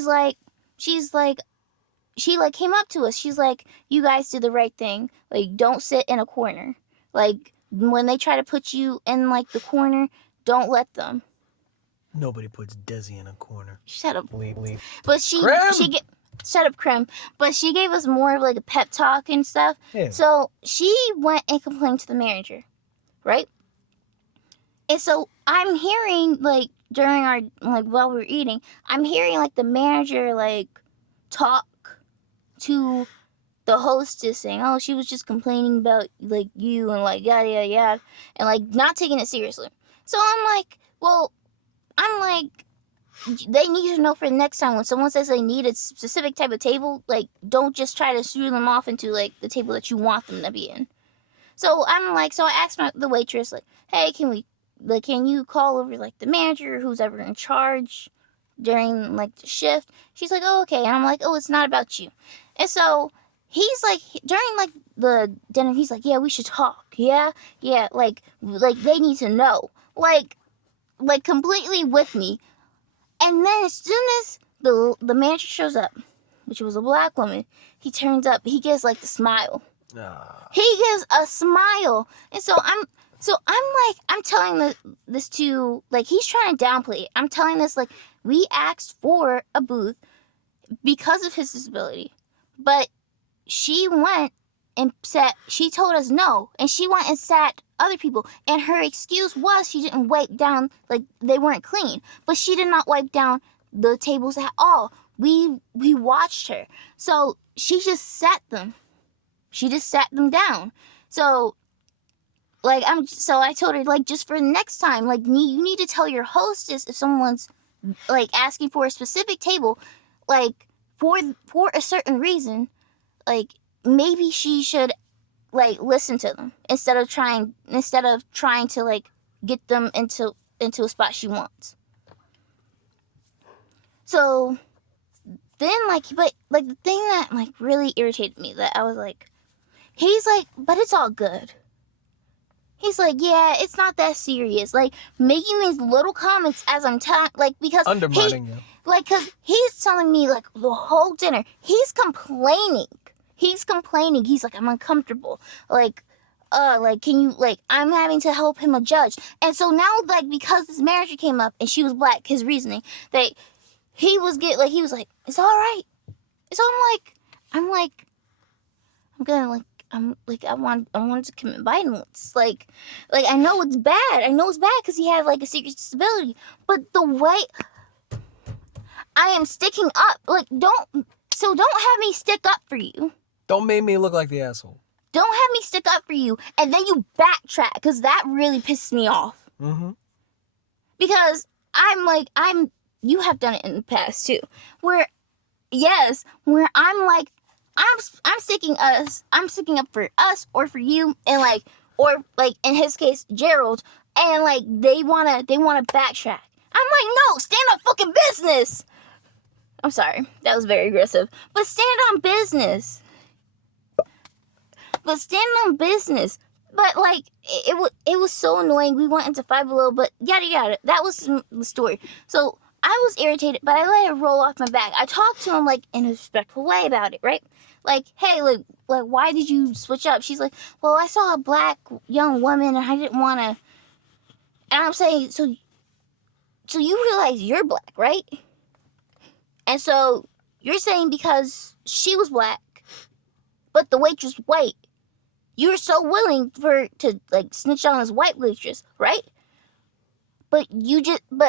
came up to us. She's like, you guys did the right thing. Like, don't sit in a corner. Like, when they try to put you in, like, the corner, don't let them. Nobody puts Desi in a corner. Shut up. Leave. But shut up, Creme. But she gave us more of, like, a pep talk and stuff. Yeah. So she went and complained to the manager, right? And so I'm hearing, like, during our, like, while we were eating, I'm hearing, like, the manager, like, talk to the hostess saying, oh, she was just complaining about, like, you and, like, yada, yada, yada, and, like, not taking it seriously. So I'm like, well, they need to know for the next time when someone says they need a specific type of table, like, don't just try to shoo them off into, like, the table that you want them to be in. So I'm like, so I asked the waitress, like, hey, can you call over, like, the manager, who's ever in charge during, like, the shift? She's like, oh, okay. And I'm like, oh, it's not about you. And so he's like, during, like, the dinner, he's like, yeah, we should talk. Yeah, like they need to know. Like completely with me. And then as soon as the manager shows up, which was a black woman, he turns up, he gives, like, the smile. He gives a smile. And so I'm telling this to, like, he's trying to downplay it. I'm telling this, like, we asked for a booth because of his disability. But she went and she told us no. And she went and sat other people. And her excuse was she didn't wipe down, like, they weren't clean. But she did not wipe down the tables at all. We watched her. So she just sat them. She just sat them down. So, like, I told her, like, just for next time, like, you need to tell your hostess if someone's, like, asking for a specific table, like, for a certain reason, like, maybe she should, like, listen to them instead of trying to, like, get them into a spot she wants. So then, like, but, like, the thing that, like, really irritated me, that I was like, he's like, but it's all good. He's like, yeah, it's not that serious. Like, making these little comments as I'm telling, like, because undermining you. Like, because he's telling me, like, the whole dinner, he's complaining. He's like, I'm uncomfortable. Like, can you, like, I'm having to help him adjust. And so now, like, because this manager came up and she was black, his reasoning, that he was like, it's all right. So I'm like, I wanted to commit violence. Like, I know it's bad. Because he had, like, a serious disability. But the way I am sticking up, like, don't have me stick up for you. Don't make me look like the asshole. Don't have me stick up for you, and then you backtrack, because that really pisses me off. Mm-hmm. Because you have done it in the past too, where I'm like, I'm sticking up for us or for you, and like, or like in his case, Gerald, and like they wanna backtrack. I'm like, no, stand on fucking business. I'm sorry, that was very aggressive, but stand on business. But like, it was so annoying. We went into Five Below, but yada yada. That was the story. So I was irritated, but I let it roll off my back. I talked to him, like, in a respectful way about it, right? Like, hey, like why did you switch up? She's like, well, I saw a black young woman and I didn't want to. And I'm saying, so you realize you're black, right? And so you're saying because she was black, but the waitress was white, you're so willing to like snitch on this white waitress, right? But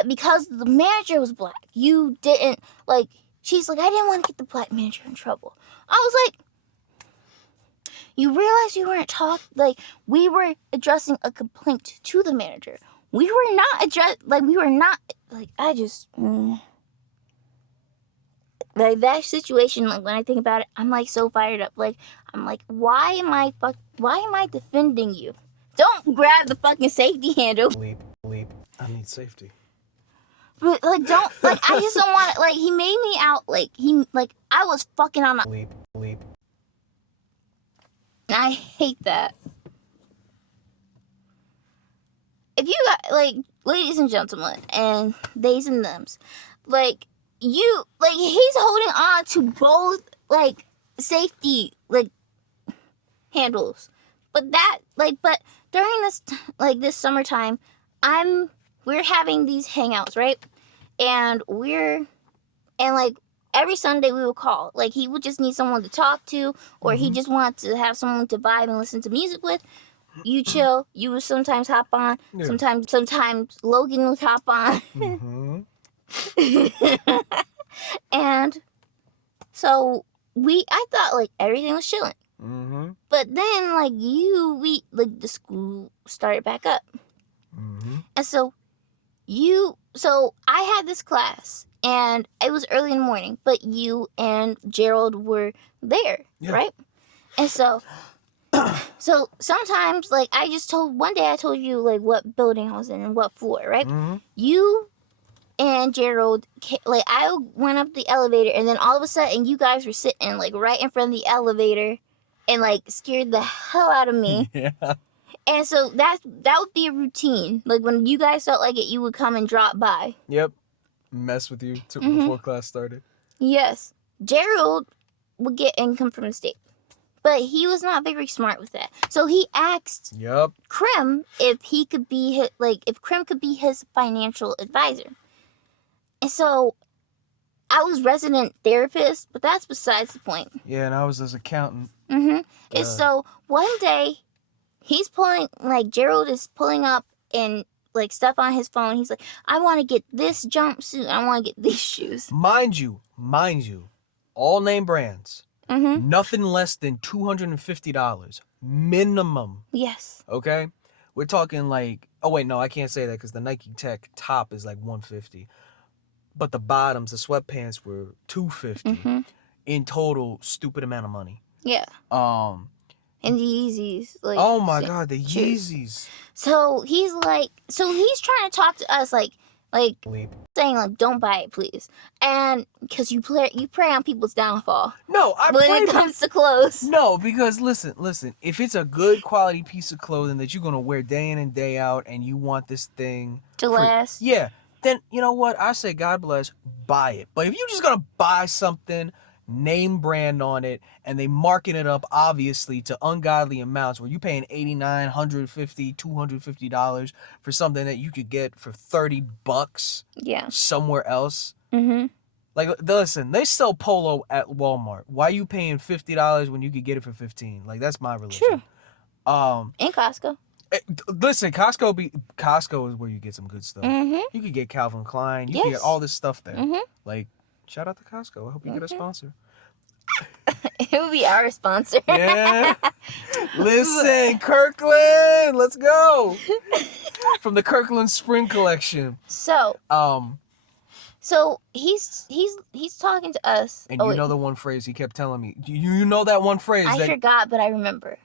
because the manager was black, you didn't, like, she's like, I didn't want to get the black manager in trouble. I was like, you realize you weren't we were addressing a complaint to the manager. We were not like, that situation, like, when I think about it, I'm, like, so fired up. Like, I'm like, why am I defending you? Don't grab the fucking safety handle. Leap. I need safety. But, like, don't, like, I just don't want it. Like, he made me out, like, I was fucking on a... Leap. And I hate that. If you got, like, ladies and gentlemen, and theys and thems, like, he's holding on to both, like, safety, like, handles. But during this summertime, we're having these hangouts, right? And like, every Sunday we would call. Like, he would just need someone to talk to, or he just wanted to have someone to vibe and listen to music with. you chill. You would sometimes hop on. Yeah. Sometimes Logan would hop on. Mm-hmm. And so I thought like everything was chilling. Mm-hmm. But then like the school started back up. Mm-hmm. And so I had this class and it was early in the morning, but you and Gerald were there, right? And so sometimes like one day I told you like what building I was in and what floor, right? Mm-hmm. You and Gerald, like I went up the elevator and then all of a sudden you guys were sitting like right in front of the elevator and like scared the hell out of me. Yeah. And so that would be a routine. Like when you guys felt like it, you would come and drop by. Yep. Mess with you before class started. Yes. Gerald would get income from the state. But he was not very smart with that. So he asked Krim if Krim could be his financial advisor. And so I was resident therapist, but that's besides the point. Yeah, and I was his accountant. Mm-hmm. And so one day Gerald is pulling up and like stuff on his phone. He's like, I want to get this jumpsuit. I want to get these shoes. Mind you, all name brands. Mm-hmm. Nothing less than $250 minimum. Yes. Okay? We're talking like, oh wait, no, I can't say that because the Nike Tech top is like $150. But the bottoms, the sweatpants were $250. Mm-hmm. In total, stupid amount of money. Yeah. And the Yeezys. Like, oh my God, the shoes. Yeezys. So he's trying to talk to us like saying like, don't buy it, please. And because you prey on people's downfall. No, when it comes to clothes. No, because listen. If it's a good quality piece of clothing that you're gonna wear day in and day out, and you want this thing to last, yeah, then you know what? I say God bless, buy it. But if you're just gonna buy something, name brand on it, and they marking it up obviously to ungodly amounts where you paying $89, $150, $250 for something that you could get for $30 somewhere else. Mm-hmm. Like, listen, they sell polo at Walmart. Why are you paying $50 when you could get it for $15? Like, that's my religion. True. And Costco. Listen, Costco is where you get some good stuff. Mm-hmm. You could get Calvin Klein. You can get all this stuff there. Mm-hmm. Like, shout out to Costco. I hope you get a sponsor. It would be our sponsor. Yeah. Listen, Kirkland, let's go. From the Kirkland Spring Collection. So he's talking to us. And you know the one phrase he kept telling me. You know that one phrase. I forgot, but I remember.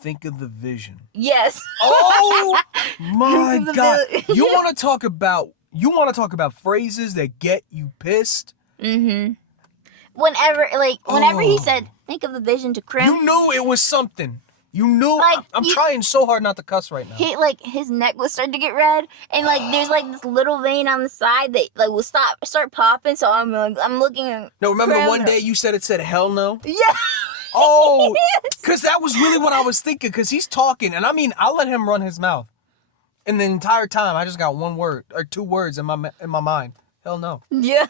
Think of the vision. Yes. Oh my God. You want to talk about phrases that get you pissed? Mm-hmm. Whenever he said, think of the vision to Krim. You knew it was something. You knew. Like, I'm trying so hard not to cuss right now. His neck was starting to get red, and there's this little vein on the side that will start popping. So I'm looking at. No, remember one day you said hell no? Yeah. Oh, because that was really what I was thinking. Because he's talking, and I mean, I'll let him run his mouth. And the entire time, I just got one word or two words in my mind. Hell no. Yeah.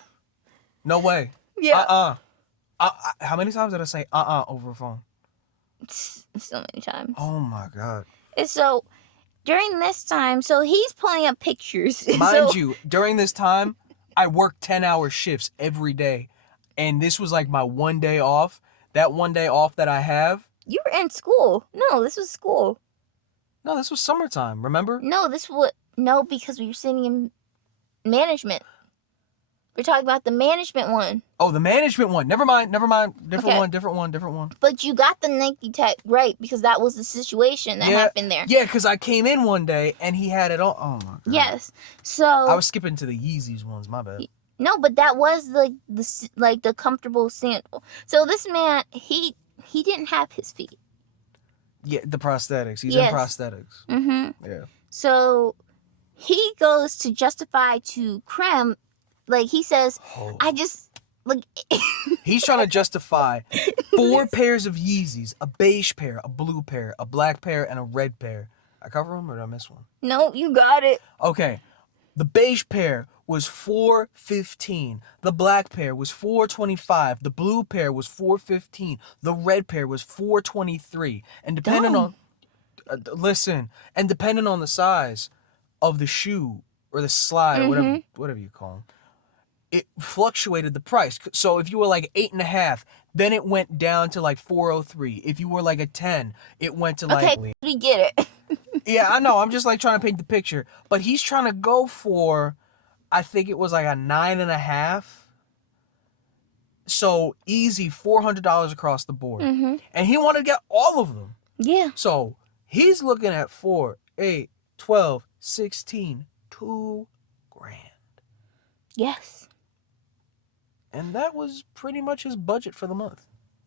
No way. Yeah. How many times did I say over the phone? So many times. Oh my God. And so during this time, so he's pulling up pictures. Mind you, during this time, I worked 10-hour shifts every day. And this was like my one day off. That one day off that I have. You were in school. No, this was school. No, this was summertime, remember? No, because we were sitting in management. We're talking about the management one. Oh, the management one. Never mind. Different one. But you got the Nike Tech right because that was the situation that happened there. Yeah, because I came in one day and he had it all. Oh, my God. Yes. So. I was skipping to the Yeezys ones. My bad. No, but that was the comfortable sandal. So this man, he didn't have his feet. Yeah, the prosthetics. He's in prosthetics. Mm-hmm. Yeah. So he goes to justify to Krim. He says, I just, He's trying to justify 4 pairs of Yeezys, a beige pair, a blue pair, a black pair, and a red pair. I cover them or did I miss one? No, you got it. Okay. The beige pair was $415. The black pair was $425. The blue pair was $415. The red pair was $423. And depending on... Listen, and depending on the size of the shoe or the slide or whatever you call them, it fluctuated the price. So if you were like 8.5, then it went down to like 403. If you were like a 10, it went to like. Okay, we get it. Yeah, I know. I'm just like trying to paint the picture, but he's trying to go for, I think it was like a 9.5. So easy, $400 across the board, and he wanted to get all of them. Yeah. So he's looking at 4, 8, 12, 16, $2,000. Yes. And that was pretty much his budget for the month.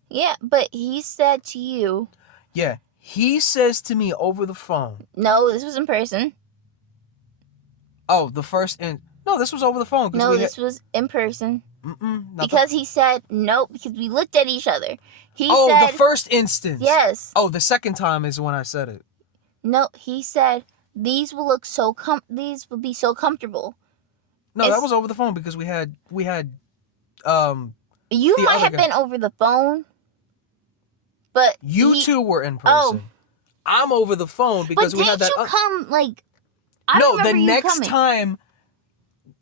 Yeah, but he said to you. Yeah, he says to me over the phone. No, this was in person. Oh, no, this was over the phone. No, this was in person. Because he said no, because we looked at each other. He said, the first instance. Yes. Oh, the second time is when I said it. No, he said these will look these will be so comfortable. No, that was over the phone because we had you might have been over the phone, but you two were in person. Oh. I'm over the phone because we had that. But didn't you come like? No, the next time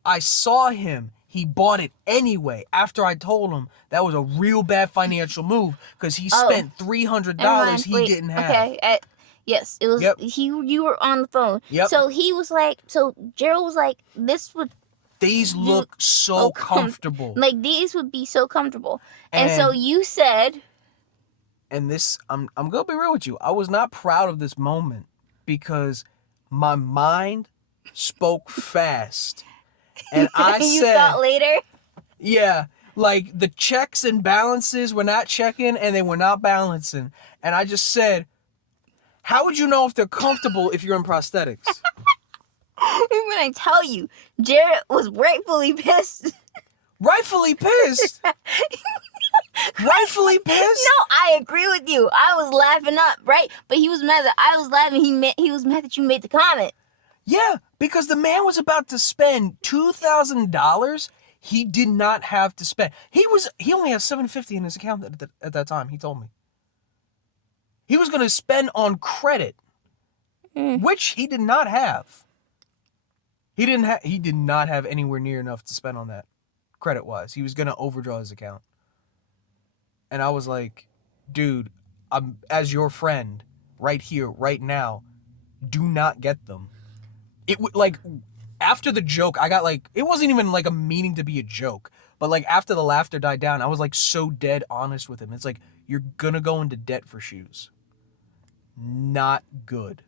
I saw him, he bought it anyway. After I told him that was a real bad financial move because he spent $300 he didn't have. Okay. Yes, it was. Yep. You were on the phone. Yep. So he was like. So Gerald was like, "This would." These look so comfortable. Like these would be so comfortable. And so you said. And this, I'm gonna be real with you. I was not proud of this moment because my mind spoke fast, and I you said. You thought later. Yeah, like the checks and balances were not checking, and they were not balancing, and I just said, "How would you know if they're comfortable if you're in prosthetics?" When I tell you, Jared was rightfully pissed. Rightfully pissed? Rightfully pissed? No, I agree with you. I was laughing up, right? But he was mad that I was laughing. He was mad that you made the comment. Yeah, because the man was about to spend $2,000 he did not have to spend. He only has $750 in his account at that time, he told me. He was going to spend on credit, which he did not have. He did not have anywhere near enough to spend on that, credit-wise. He was going to overdraw his account. And I was like, dude, I'm as your friend, right here, right now, do not get them. After the joke, I got it wasn't even a meaning to be a joke. But after the laughter died down, I was so dead honest with him. It's you're going to go into debt for shoes. Not good.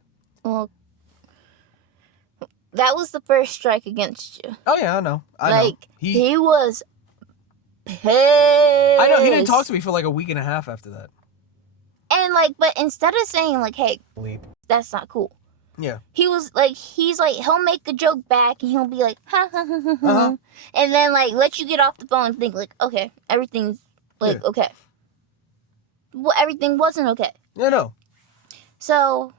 Well, that was the first strike against you. Oh, yeah, I know. I know. He was pissed. I know. He didn't talk to me for a week and a half after that. And, but instead of saying, hey, that's not cool. Yeah. He was, he'll make a joke back, and he'll be like, ha, ha, ha, ha, ha. And then, let you get off the phone and think, okay, everything's, okay. Well, everything wasn't okay. Yeah, no. So,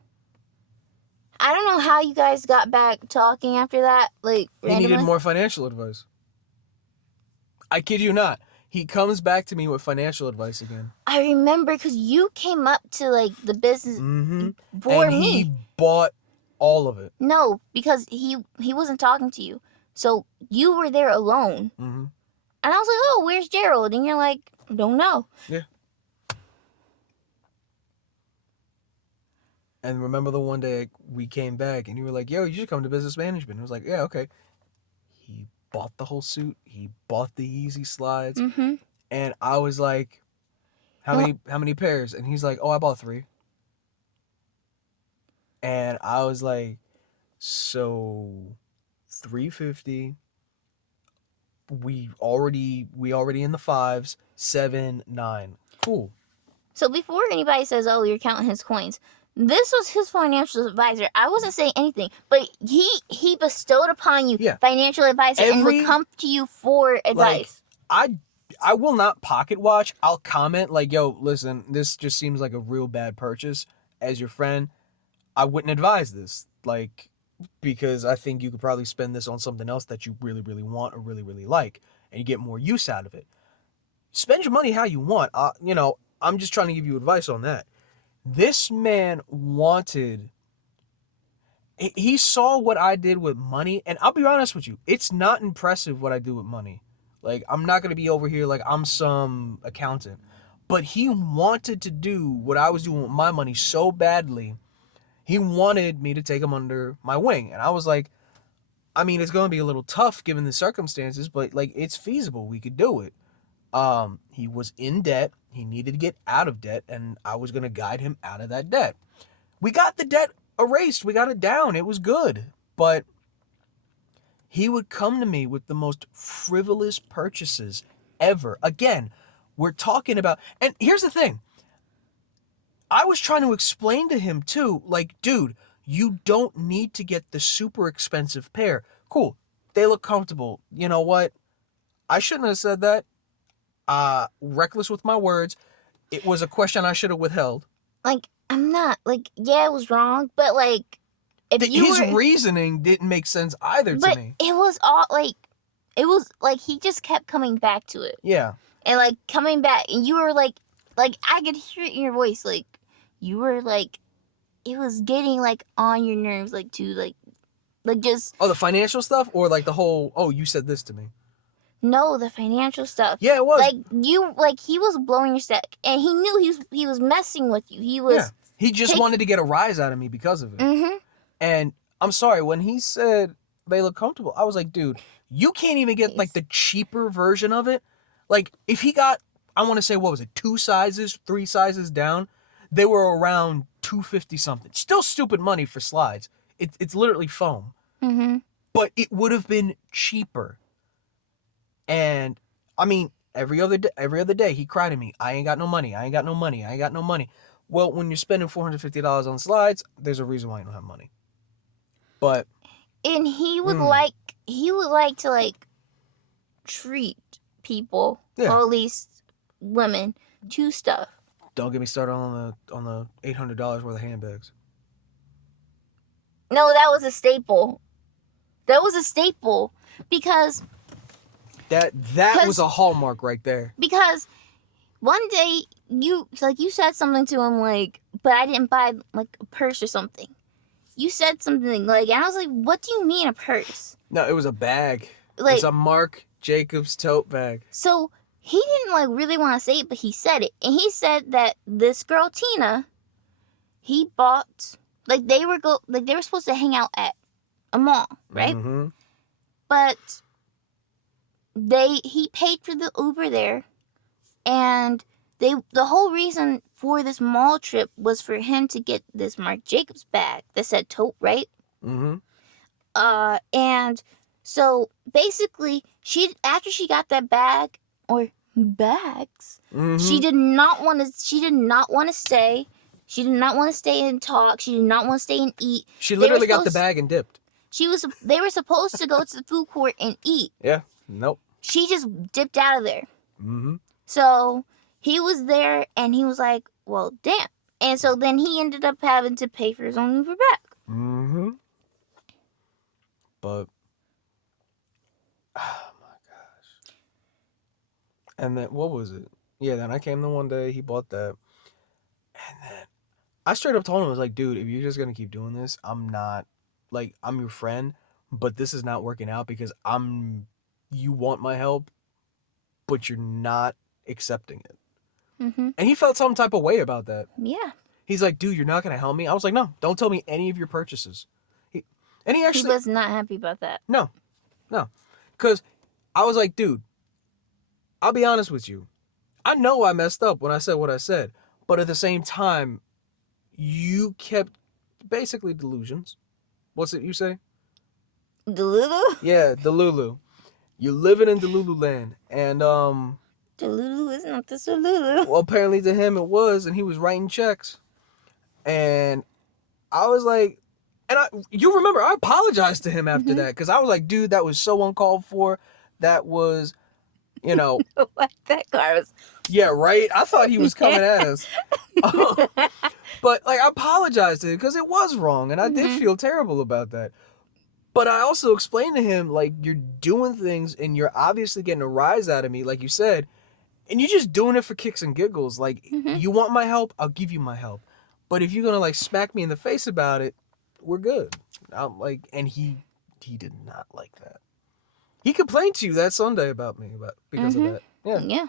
I don't know how you guys got back talking after that. He needed more financial advice. I kid you not. He comes back to me with financial advice again. I remember because you came up to the business for and me. He bought all of it. No, because he wasn't talking to you. So you were there alone. And I was like, oh, where's Gerald? And you're like, don't know. Yeah. And remember the one day we came back and you were like, yo, you should come to business management. I was like, yeah, okay. He bought the whole suit. He bought the Yeezy slides. And I was like, how many pairs? And he's like, oh, I bought 3. And I was like, so $350. We already in the 5s, 7, 9. Cool. So before anybody says, oh, you're counting his coins, this was his financial advisor. I wasn't saying anything, but he bestowed upon you financial advice and would come to you for advice. I will not pocket watch. I'll comment yo, listen, this just seems like a real bad purchase. As your friend, I wouldn't advise this. Because I think you could probably spend this on something else that you really, really want or really, really like, and you get more use out of it. Spend your money how you want. I'm just trying to give you advice on that. This man wanted... He saw what I did with money, and I'll be honest with you, it's not impressive what I do with money. Like, I'm not going to be over here like I'm some accountant. But he wanted to do what I was doing with my money so badly. He wanted me to take him under my wing. And I was like, I mean, it's going to be a little tough given the circumstances, but like, it's feasible. We could do it. He was in debt. He needed to get out of debt, and I was going to guide him out of that debt. We got the debt erased. We got it down. It was good. But he would come to me with the most frivolous purchases ever. Again, we're talking about... And here's the thing. I was trying to explain to him too, like, dude, you don't need to get the super expensive pair. Cool. They look comfortable. You know what? I shouldn't have said that. Reckless with my words. It was a question I should have withheld. Like, I'm not, like, yeah, it was wrong, but, like, if his reasoning didn't make sense either to me. But it was all, like, it was, like, he just kept coming back to it. Yeah. And, like, coming back, and you were, like, I could hear it in your voice, like, you were, like, it was getting, like, on your nerves, like, to, like, just... Oh, the financial stuff? Or, like, the whole, oh, you said this to me? No, the financial stuff. Yeah, it was. Like, he was blowing your stack, and he knew he was messing with you. He was... Yeah. He just wanted to get a rise out of me because of it. Mm-hmm. And I'm sorry, when he said they look comfortable, I was like, dude, you can't even get, like, the cheaper version of it. Like, if he got, I want to say, what was it, 3 sizes down, they were around $250 something. Still stupid money for slides. It's literally foam. Mm-hmm. But it would have been cheaper. And, I mean, every other day, he cried at me, I ain't got no money, I ain't got no money, I ain't got no money. Well, when you're spending $450 on slides, there's a reason why you don't have money. But... And he would like to, like, treat people, or at least women, to stuff. Don't get me started on the $800 worth of handbags. No, that was a staple. That was a staple. Because... That was a hallmark right there. Because one day, you said something to him, like, but I didn't buy, like, a purse or something. You said something, like, and I was like, what do you mean a purse? No, it was a bag. Like, it's a Marc Jacobs tote bag. So, he didn't, like, really want to say it, but he said it. And he said that this girl, Tina, he bought, like, they were supposed to hang out at a mall, right? Mm-hmm. But he paid for the Uber there, and the whole reason for this mall trip was for him to get this Marc Jacobs bag that said tote, right? Mm-hmm. And so basically, after she got that bag or bags, mm-hmm. she did not want to stay. She did not want to stay and talk. She did not want to stay and eat. She literally got the bag and dipped. They were supposed to go to the food court and eat. Yeah. Nope. She just dipped out of there. Mm-hmm. So he was there, and he was like, well, damn. And so then he ended up having to pay for his own Uber back. Mm-hmm. But, oh my gosh. And then, what was it? Yeah, then I came the one day, he bought that. And then I straight up told him, I was like, dude, if you're just going to keep doing this, I'm your friend, but this is not working out because you want my help, but you're not accepting it. Mm-hmm. And he felt some type of way about that. Yeah. He's like, dude, you're not going to help me? I was like, no, don't tell me any of your purchases. He was not happy about that. No. Because I was like, dude, I'll be honest with you. I know I messed up when I said what I said. But at the same time, you kept basically delusions. What's it you say? Delulu? Yeah, Delulu. You're living in Delulu land. And, Delulu is not the Delulu. well, apparently to him it was, and he was writing checks. And I was like, you remember, I apologized to him after that, because I was like, dude, that was so uncalled for. That was, What that car was. Yeah, right? I thought he was coming at us. But, like, I apologized to him, because it was wrong, and I did feel terrible about that. But I also explained to him, like, you're doing things, and you're obviously getting a rise out of me, like you said, and you're just doing it for kicks and giggles. Like, you want my help? I'll give you my help. But if you're gonna like smack me in the face about it, we're good. I'm like, and he did not like that. He complained to you that Sunday about me because of that. Yeah.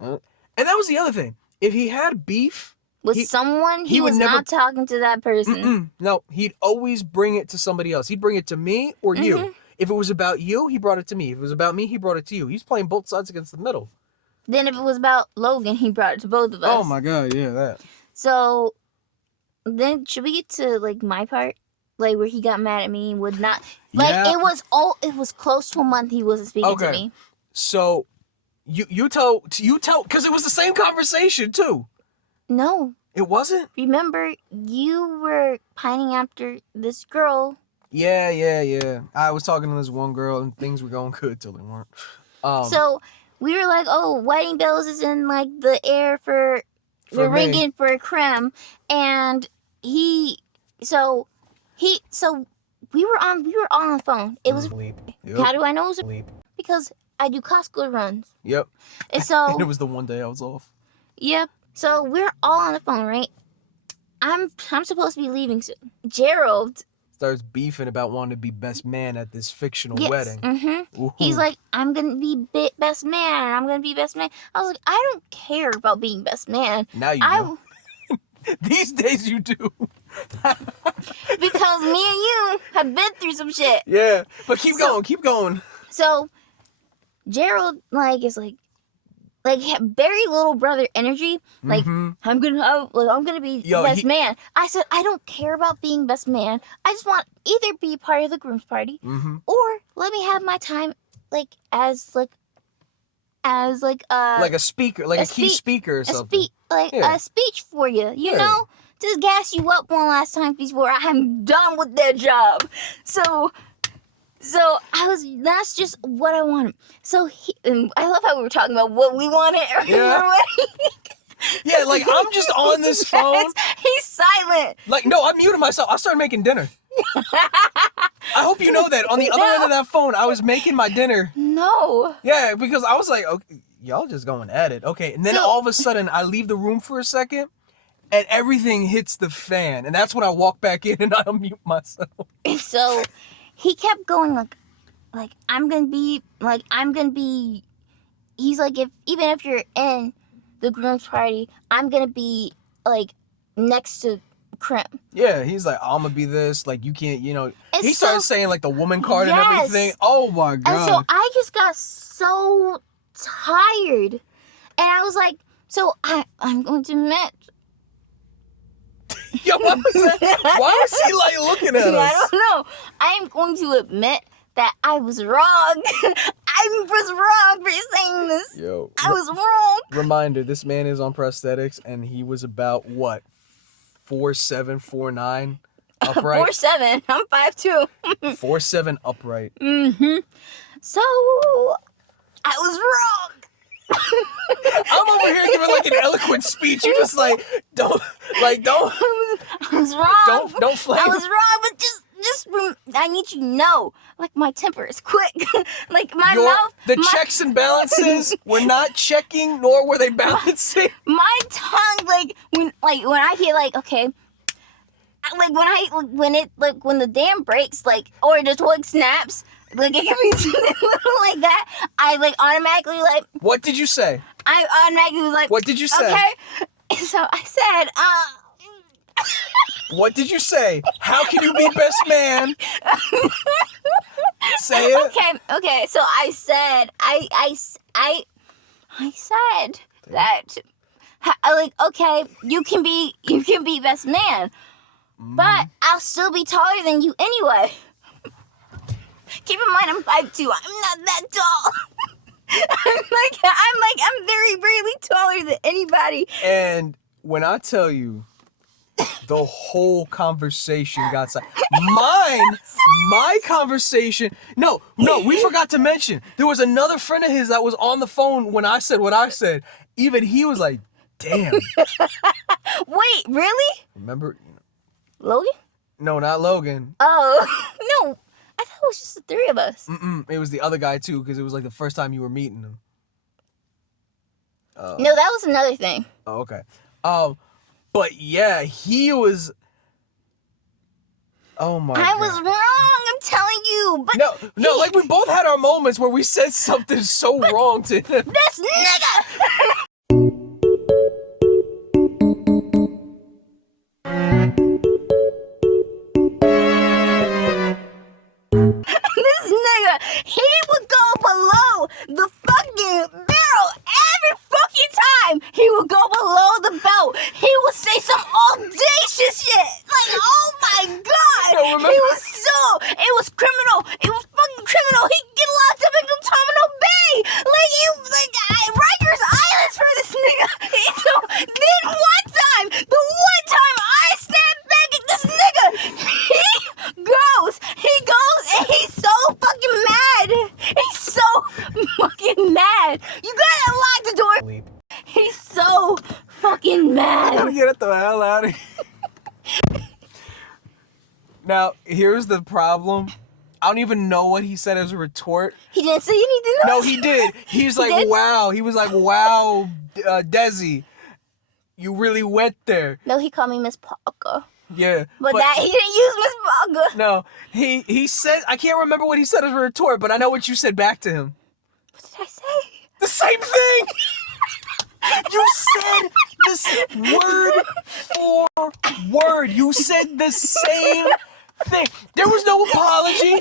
And that was the other thing. If he had beef with someone, he was never, not talking to that person. No, he'd always bring it to somebody else. He'd bring it to me or you. If it was about you, he brought it to me. If it was about me, he brought it to you. He's playing both sides against the middle. Then if it was about Logan, he brought it to both of us. Oh my God, yeah, that. So then should we get to like my part? Like where he got mad at me and would not it was close to a month he wasn't speaking to me. So you tell because it was the same conversation too. No. It wasn't? Remember, you were pining after this girl. Yeah. I was talking to this one girl and things were going good till they weren't. So we were like, oh, wedding bells is in like the air for ringing for a creme, and we were on the phone. It was Yep. How do I know it was a because I do Costco runs. Yep. And so and it was the one day I was off. Yep. So we're all on the phone, right? I'm supposed to be leaving soon. Gerald starts beefing about wanting to be best man at this fictional wedding. Mm-hmm. He's like, I'm gonna be best man. I'm gonna be best man. I was like, I don't care about being best man. Now you do. These days you do. Because me and you have been through some shit. Yeah, but keep going. So Gerald is like very little brother energy. Like I'm gonna be best man. I said I don't care about being best man. I just want either be part of the groom's party or let me have my time as a speaker, like a key speaker or something. A speech for you. You know, just gas you up one last time before I'm done with that job. So that's just what I wanted. So I love how we were talking about what we wanted earlier. Yeah, like I'm just on this phone. He's silent. Like, no, I'm muting myself. I started making dinner. I hope you know that. On the other end of that phone, I was making my dinner. No. Yeah, because I was like, okay, y'all just going at it. Okay, and then all of a sudden, I leave the room for a second, and everything hits the fan. And that's when I walk back in and I unmute myself. So he kept going I'm gonna be, he's like, even if you're in the groom's party, I'm gonna be, next to Krim. Yeah, he's like, I'm gonna be this, you can't, he started saying, the woman card and everything. Oh, my God. And so I just got so tired. And I was like, so I'm going to admit. Yo, what was that? Why was he, looking at us? I don't know. I am going to admit that I was wrong. I was wrong for saying this. Yo. I was wrong. Reminder, this man is on prosthetics, and he was about, what, 4'7", 4'9", upright? 4'7", I'm 5'2". 4'7", upright. Mm-hmm. So, I was wrong. I'm over here giving, an eloquent speech. You're just don't. I was wrong. Don't flame. I was wrong, but just I need you to know, my temper is quick. My mouth. The checks and balances were not checking, nor were they balancing. My tongue, when I hear okay, when the dam breaks, or it just snaps, it can be like that. I automatically What did you say? I automatically was What did you say? Okay, so I said, What did you say? How can you be best man? Say it. Okay. So I said, I said that, okay, you can be best man, but I'll still be taller than you anyway. Keep in mind, I'm 5'2". I'm not that tall. I'm very rarely taller than anybody. And when I tell you, the whole conversation got my conversation. No, we forgot to mention there was another friend of his that was on the phone when I said what I said. Even he was like, "Damn." Wait, really? Remember? Logan? No, not Logan. Oh no. I thought it was just the three of us. It was the other guy too, because it was the first time you were meeting him. No, that was another thing. Oh, okay. But yeah, he was. Oh my God. I was wrong, I'm telling you. But no, like we both had our moments where we said something so wrong to him. this nigga. This nigga, he would go below the fucking barrel every fucking time. He would go below the belt. He would say some audacious shit. Like, oh my God. No, remember- It was criminal. It was fucking criminal. He'd get locked up in Guantanamo Bay. Rikers Islands for this nigga. So, then the one time I snapped back at this nigga, he goes, and he's so fucking mad. He's so fucking mad. You gotta lock the door. He's so fucking mad. I gotta get it the hell out of here. Now, here's the problem. I don't even know what he said as a retort. He didn't say anything else? No, he did. He's like, did? wow. He was like, wow, Desi, you really went there. No, he called me Miss Parker. Yeah. But that he didn't use Miss Parker. No, he said, I can't remember what he said as a retort, but I know what you said back to him. What did I say? The same thing. You said this word for word. You said the same thing. There was no apology.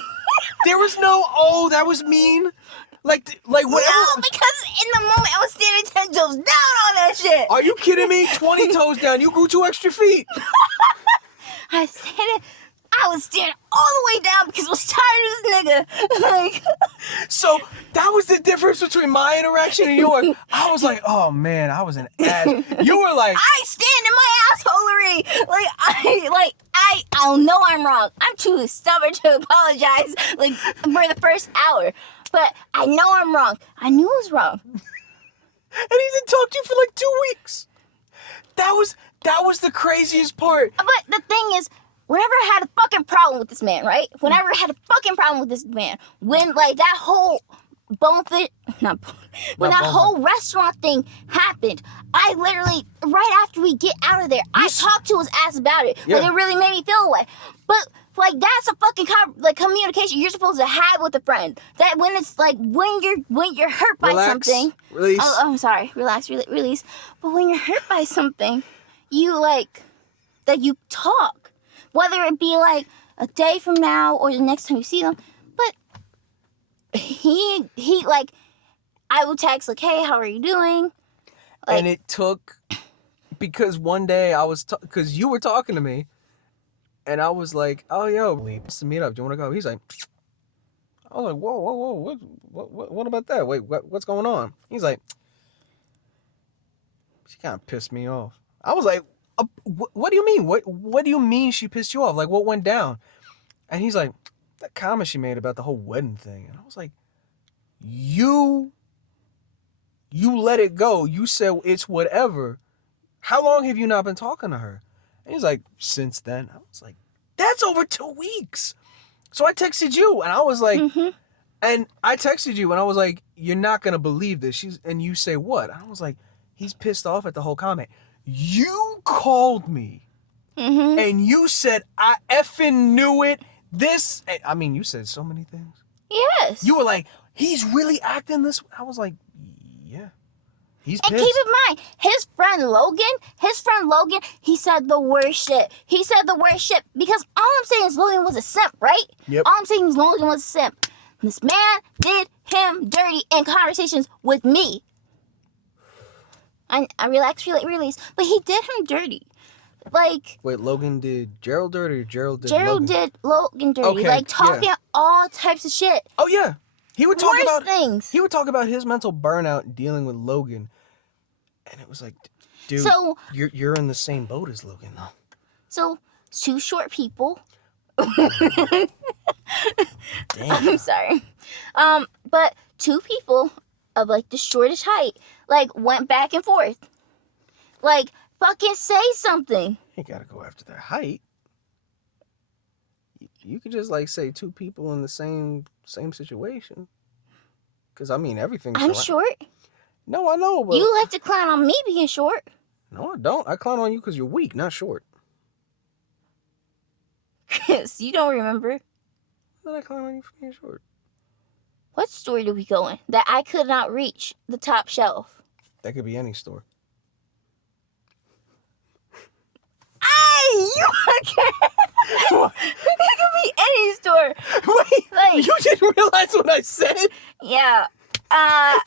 There was no, oh, that was mean. Like whatever. No, because in the moment I was standing 10 toes down on that shit. Are you kidding me? 20 toes down. You grew 2 extra feet. I was standing all the way down because I was tired of this nigga. Like, so that was the difference between my interaction and yours. I was like, oh man, I was an ass. You were like, I stand in my assholery. I know I'm wrong. I'm too stubborn to apologize. Like for the first hour, but I know I'm wrong. I knew I was wrong. and he didn't talk to you for like 2 weeks. That was the craziest part. But the thing is, whenever I had a fucking problem with this man, right? Whenever I had a fucking problem with this man, when like that whole whole restaurant thing happened, I literally, right after we get out of there, I talked to his ass about it. Yeah. Like it really made me feel away. But like that's a fucking communication you're supposed to have with a friend. That when it's like when you're hurt by something. Release. Oh, I'm sorry. Relax, release. But when you're hurt by something, you you talk. Whether it be like a day from now or the next time you see them. But he like, I will text like, hey, how are you doing? Like, and it took, because one day I was, because you were talking to me, and I was like, oh, yo, let's meet up. Do you want to go? He's like, I was like, whoa, what about that? Wait, what's going on? He's like, she kind of pissed me off. I was like, what do you mean? What do you mean she pissed you off? Like, what went down? And he's like, that comment she made about the whole wedding thing. And I was like, you let it go. You said it's whatever. How long have you not been talking to her? And he's like, since then. I was like, that's over 2 weeks. So I texted you and I was like, and I texted you and I was like, you're not going to believe this. And you say what? I was like, he's pissed off at the whole comment. You called me and you said, I effing knew it. I mean, you said so many things. Yes. You were like, he's really acting this way. I was like, yeah. He's pissed. And keep in mind, his friend Logan, he said the worst shit. He said the worst shit because all I'm saying is Logan was a simp, right? Yep. All I'm saying is Logan was a simp. This man did him dirty in conversations with me. I relax, release, but he did him dirty. Like, wait, Logan did Gerald dirty or Gerald did Gerald Logan? did Logan dirty. Okay, like talking all types of shit. Oh yeah. He would talk Worst about things. He would talk about his mental burnout dealing with Logan. And it was like, dude, So, you're in the same boat as Logan though. So, two short people. Damn. I'm sorry. But two people of like the shortest height, like went back and forth. Like, fucking say something. You gotta go after their height. You could just like say two people in the same situation. Cause I mean everything's I'm short. No, I know, but You like to clown on me being short. No, I don't. I clown on you because you're weak, not short. Chris, you don't remember? Then I clown on you for being short. What store did we go in that I could not reach the top shelf? That could be any store. Hey, you okay? What? It could be any store. Wait, Like, you didn't realize what I said? yeah. That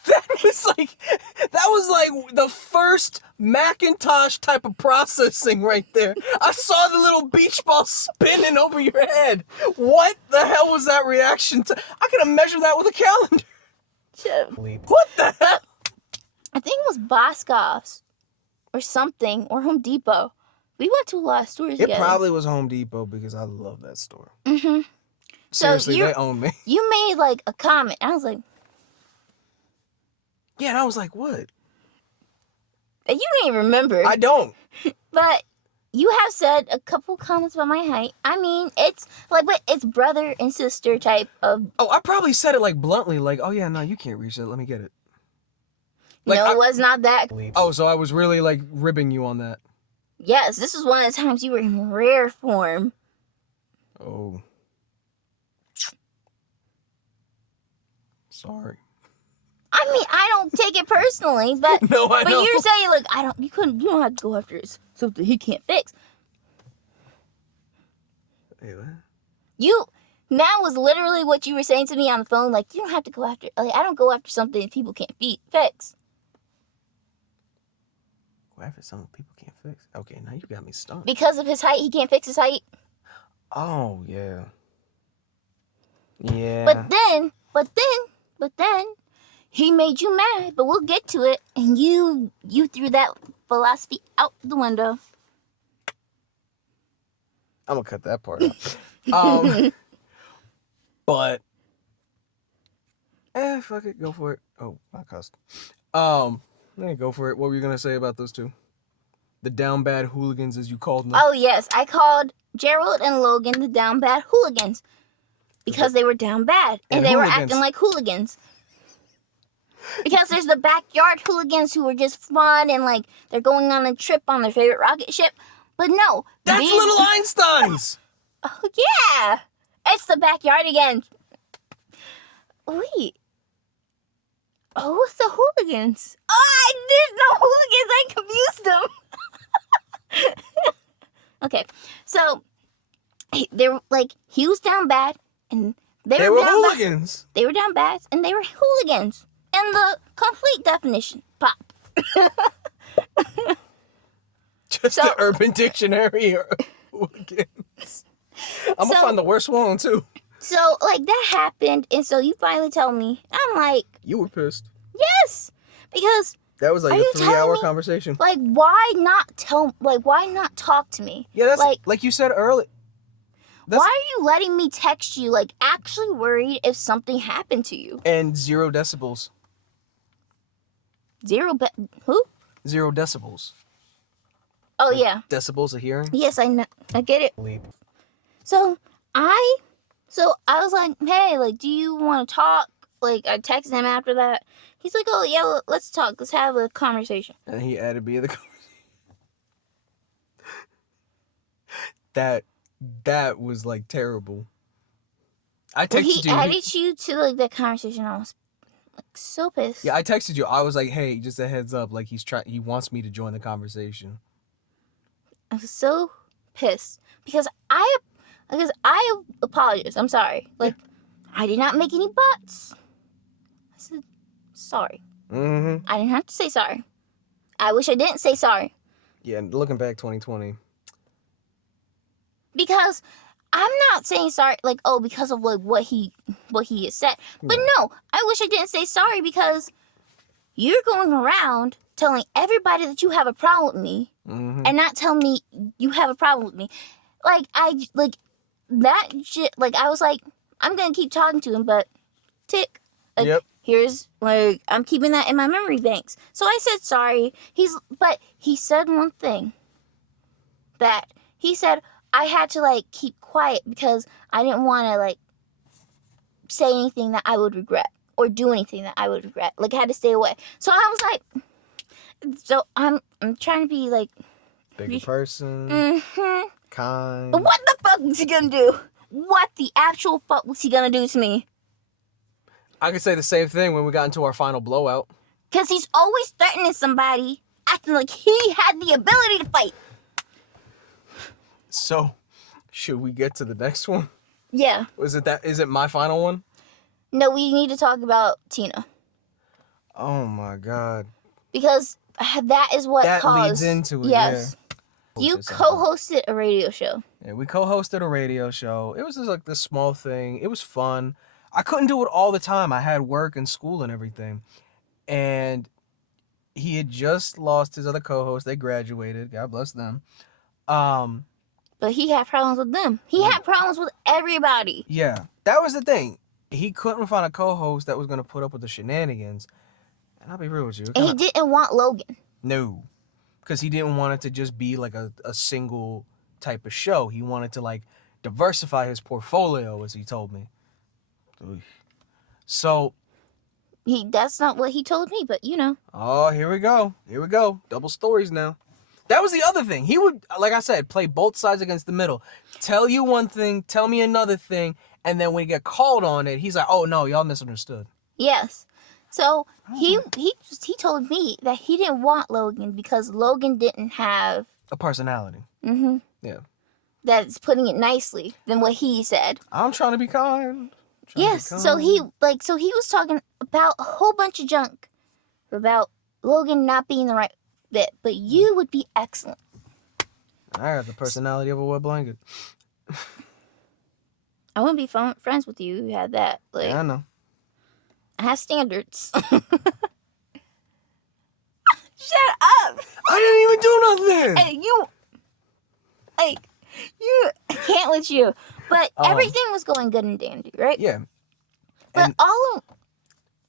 was like the first Macintosh type of processing right there. I saw the little beach ball spinning over your head. What the hell was that reaction to? I could have measured that with a calendar. Shut up. What the hell? I think it was Boscov's or something, or Home Depot. We went to a lot of stores It together. probably was Home Depot because I love that store. Mm-hmm. Seriously, they own me. You made like a comment. I was like, Yeah, and I was like, what? you didn't even remember. I don't. But you have said a couple comments about my height. I mean, it's like, but it's brother and sister type of. Oh, I probably said it like bluntly, like, oh yeah, no, you can't reach that. Let me get it. Like, No, it was not that. Oh, so I was really like ribbing you on that. Yes, this is one of the times you were in rare form. Oh. Sorry. I mean, I don't take it personally, but No, I but know. you're saying like you don't have to go after something he can't fix. Hey, what? That was literally what you were saying to me on the phone. Like, you don't have to go after. Like, I don't go after something that people can't fix. Go after something people can't fix. Okay, now you got me stumped. Because of his height, he can't fix his height. Oh yeah. Yeah. But then, he made you mad. But we'll get to it. And you threw that philosophy out the window. I'm gonna cut that part out. But fuck it, go for it. Oh, I cussed. Go for it. What were you gonna say about those two? The down bad hooligans, as you called them. Oh yes, I called Gerald and Logan the down bad hooligans because they were down bad and they were acting like hooligans. Because there's the backyard hooligans who were just fun and like they're going on a trip on their favorite rocket ship. But no, that's little Einsteins. Oh yeah, it's the backyard again. Wait. Oh, it's the hooligans. Oh, I didn't know hooligans. I confused them. Okay, so they were like he was down bad, and they were down hooligans. Bad. They were down bad, and they were hooligans. And the complete definition, pop. Just the Urban Dictionary of hooligans. I'm gonna find the worst one too. So, like, that happened, and so you finally tell me. I'm like... You were pissed. Yes! Because... That was like a 3-hour conversation. Like, why not talk to me? Yeah, that's like you said earlier. Why are you letting me text you, like, actually worried if something happened to you? And 0 decibels. Who? 0 decibels. Oh, like yeah. Decibels of hearing? Yes, I know. I get it. So I was like, hey, like, do you want to talk? Like, I texted him after that. He's like, oh, yeah, let's talk. Let's have a conversation. And he added me in the conversation. That was, like, terrible. I texted you. He added you to, like, that conversation. I was, like, so pissed. Yeah, I texted you. I was like, hey, just a heads up. Like, he wants me to join the conversation. I was so pissed. Because I apologize. I'm sorry. Like, I did not make any buts. I said sorry. Mm-hmm. I didn't have to say sorry. I wish I didn't say sorry. Yeah, looking back 2020. Because I'm not saying sorry, like, oh, because of like what he has said. But no, I wish I didn't say sorry because you're going around telling everybody that you have a problem with me and not telling me you have a problem with me. Like, that shit, like, I was like, I'm going to keep talking to him, but tick. Like, here's, like, I'm keeping that in my memory banks. So I said sorry. But he said one thing. That he said I had to, like, keep quiet because I didn't want to, like, say anything that I would regret or do anything that I would regret. Like, I had to stay away. So I was like, So I'm trying to be like Bigger person, kind. But what the fuck was he gonna do? What the actual fuck was he gonna do to me? I could say the same thing when we got into our final blowout. Cause he's always threatening somebody, acting like he had the ability to fight. So, should we get to the next one? Yeah. Is it my final one? No, we need to talk about Tina. Oh my god. Because that is what that caused... leads into it, yes. Yeah. You co-hosted a radio show. Yeah, we co-hosted a radio show. It was just like this small thing. It was fun. I couldn't do it all the time. I had work and school and everything. And he had just lost his other co-host. They graduated. God bless them. But he had problems with them. He had problems with everybody. Yeah, that was the thing. He couldn't find a co-host that was going to put up with the shenanigans. And I'll be real with you. And he didn't want Logan. No. Because he didn't want it to just be like a single type of show. He wanted to like diversify his portfolio, as he told me. So... That's not what he told me, but you know. Oh, here we go. Here we go. Double stories now. That was the other thing. He would, like I said, play both sides against the middle. Tell you one thing, tell me another thing, and then when he get called on it, he's like, "Oh no, y'all misunderstood." Yes. So he told me that he didn't want Logan because Logan didn't have a personality. Mm-hmm. Yeah. That's putting it nicely than what he said. I'm trying to be kind. Yes. So he was talking about a whole bunch of junk about Logan not being the right fit, but you would be excellent. I got the personality of a wet blanket. I wouldn't be friends with you if you had that. Like, yeah, I know. I have standards. Shut up! I didn't even do nothing. Hey, I can't with you. But everything was going good and dandy, right? Yeah. But oh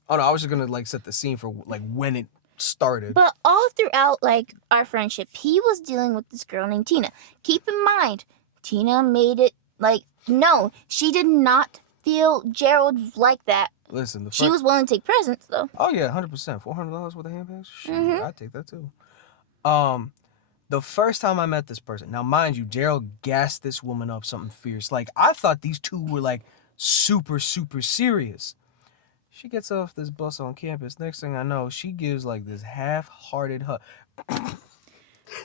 no, I was just gonna like set the scene for like when it started. But all throughout like our friendship, he was dealing with this girl named Tina. Keep in mind, Tina made it like no, she did not feel Gerald like that. Listen, she was willing to take presents though. Oh yeah, 100%. $400 worth of handbags. Shit, I'd take that too. The first time I met this person, now mind you, Gerald gassed this woman up something fierce. Like I thought these two were like super, super serious. She gets off this bus on campus. Next thing I know, she gives like this half-hearted hug.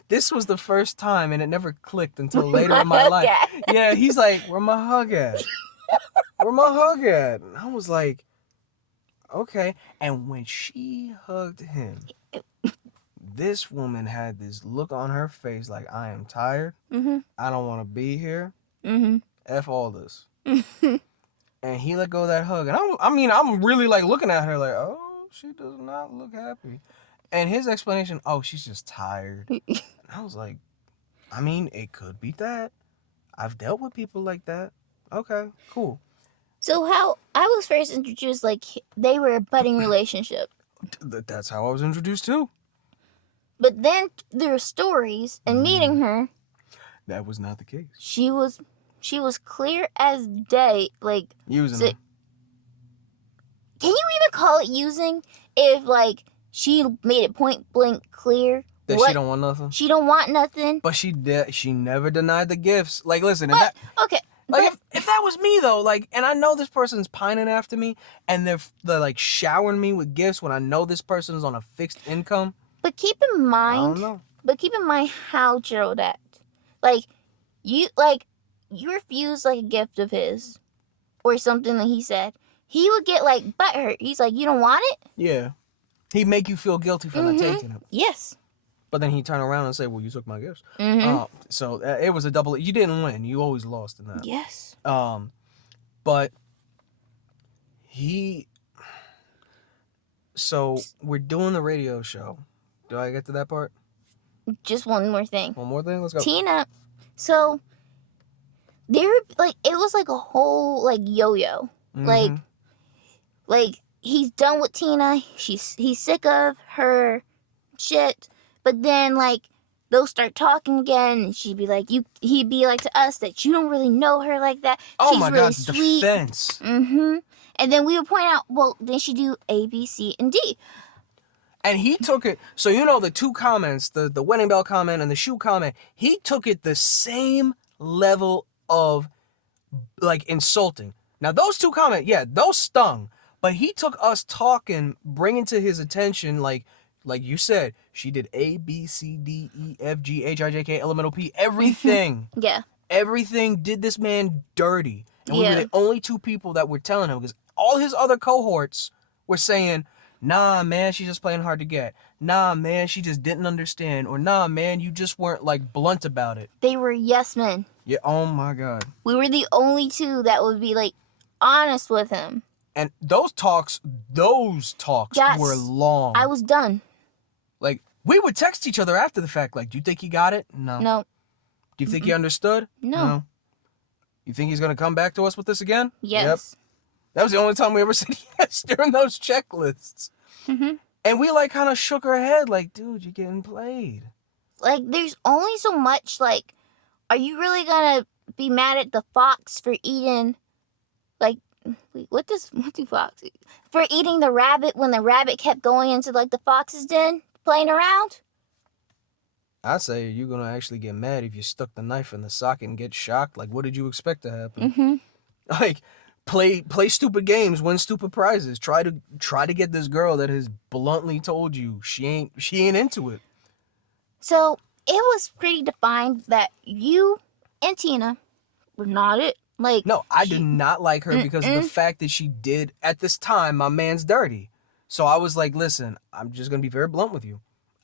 This was the first time, and it never clicked until later in my life. Yeah, he's like, "Where my hug at? Where my hug at?" And I was like, "Okay." And when she hugged him, this woman had this look on her face like, "I am tired. I don't want to be here. F all this." And he let go of that hug. And I'm really like looking at her like, "Oh, she does not look happy." And his explanation, "Oh, she's just tired." And I was like, I mean, it could be that. I've dealt with people like that. Okay, cool. So how I was first introduced, like they were a budding relationship. That's how I was introduced too. But then through stories and meeting her, that was not the case. She was clear as day, like using it. Can you even call it using if like she made it point blank clear that she don't want nothing? She don't want nothing. But she never denied the gifts. Like listen, but, okay. Like if that was me though, like, and I know this person's pining after me, and they're like showering me with gifts when I know this person's on a fixed income. But keep in mind, how Gerald acted. Like you refused like a gift of his, or something that he said. He would get like butthurt. He's like, "You don't want it?" Yeah, he'd make you feel guilty for not taking it. Yes. But then he'd turn around and say, "Well, you took my gifts." So it was a double. You didn't win. You always lost in that. Yes. But so we're doing the radio show. Do I get to that part? Just one more thing. One more thing? Let's go. Tina, so there, like, it was like a whole, like, yo-yo. Like, he's done with Tina. He's sick of her shit. But then, like, they'll start talking again, and he'd be like to us that you don't really know her like that. Oh She's my really God, sweet. Defense. And then we would point out, well, then she do A, B, C, and D. And he took it, so you know the two comments, the wedding bell comment and the shoe comment, he took it the same level of, like, insulting. Now, those two comments, yeah, those stung. But he took us talking, bringing to his attention, like you said, she did A, B, C, D, E, F, G, H, I, J, K, L, M, N, O, P, everything. Yeah. Everything did this man dirty. And we Yeah. were the only two people that were telling him, because all his other cohorts were saying, nah, man, she's just playing hard to get. Nah, man, she just didn't understand. Or nah, man, you just weren't, like, blunt about it. They were yes men. Yeah, oh my God. We were the only two that would be, like, honest with him. And those talks Yes. were long. I was done. Like, we would text each other after the fact, like, do you think he got it? No. No. Do you think he understood? No. You think he's going to come back to us with this again? Yes. Yep. That was the only time we ever said yes during those checklists. Mm-hmm. And we, like, kind of shook our head, like, dude, you're getting played. Like, there's only so much, like, are you really gonna be mad at the fox for eating, like, wait, what do fox eat? For eating the rabbit when the rabbit kept going into, like, the fox's den, playing around? I say you're going to actually get mad if you stuck the knife in the socket and get shocked. Like, what did you expect to happen? Mm-hmm. Like, play stupid games, win stupid prizes. Try to get this girl that has bluntly told you she ain't into it. So, it was pretty defined that you and Tina were not it. Like, no, I did not like her because of the fact that she did, at this time, my man's dirty. So I was like, listen, I'm just going to be very blunt with you.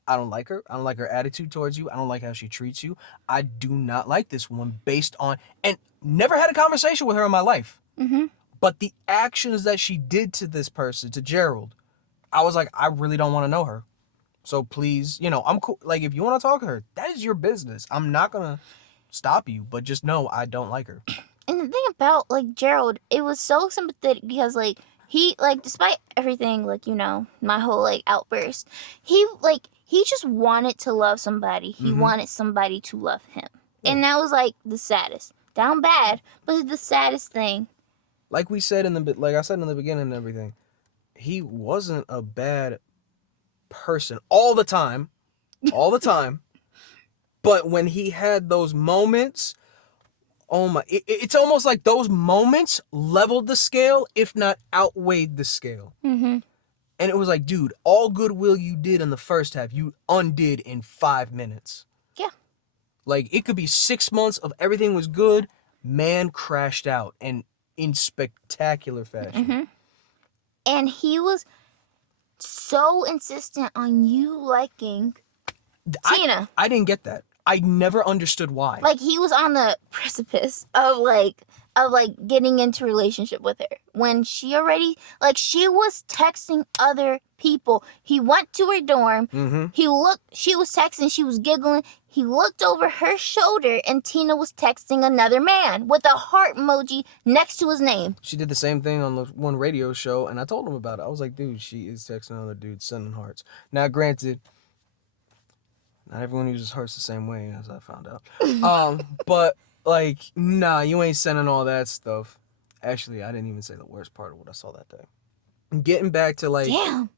I don't like her. I don't like her attitude towards you. I don't like how she treats you. I do not like this woman based on, and never had a conversation with her in my life. Mm-hmm. But the actions that she did to this person, to Gerald, I was like, I really don't want to know her. So please, I'm cool. Like, if you want to talk to her, that is your business. I'm not going to stop you, but just know I don't like her. And the thing about, like, Gerald, it was so sympathetic because, like, he, like, despite everything, like, my whole, like, outburst, he just wanted to love somebody. He wanted somebody to love him. Yeah. And that was, like, the saddest. Down bad, but the saddest thing. Like I said in the beginning and everything, he wasn't a bad person all the time. But when he had those moments, oh my, it's almost like those moments leveled the scale, if not outweighed the scale. Mm-hmm. And it was like, dude, all goodwill you did in the first half, you undid in 5 minutes. Yeah. Like, it could be 6 months of everything was good. Man crashed out, and in spectacular fashion. Mm-hmm. And he was so insistent on you liking Tina. I didn't get that. I never understood why. Like, he was on the precipice of getting into a relationship with her. When she already, like, she was texting other people. He went to her dorm. Mm-hmm. She was texting, she was giggling. He looked over her shoulder, and Tina was texting another man with a heart emoji next to his name. She did the same thing on the one radio show, and I told him about it. I was like, dude, she is texting another dude, sending hearts. Now, granted, not everyone uses hearts the same way, as I found out. But, like, nah, you ain't sending all that stuff. Actually, I didn't even say the worst part of what I saw that day. Getting back to, like... Damn.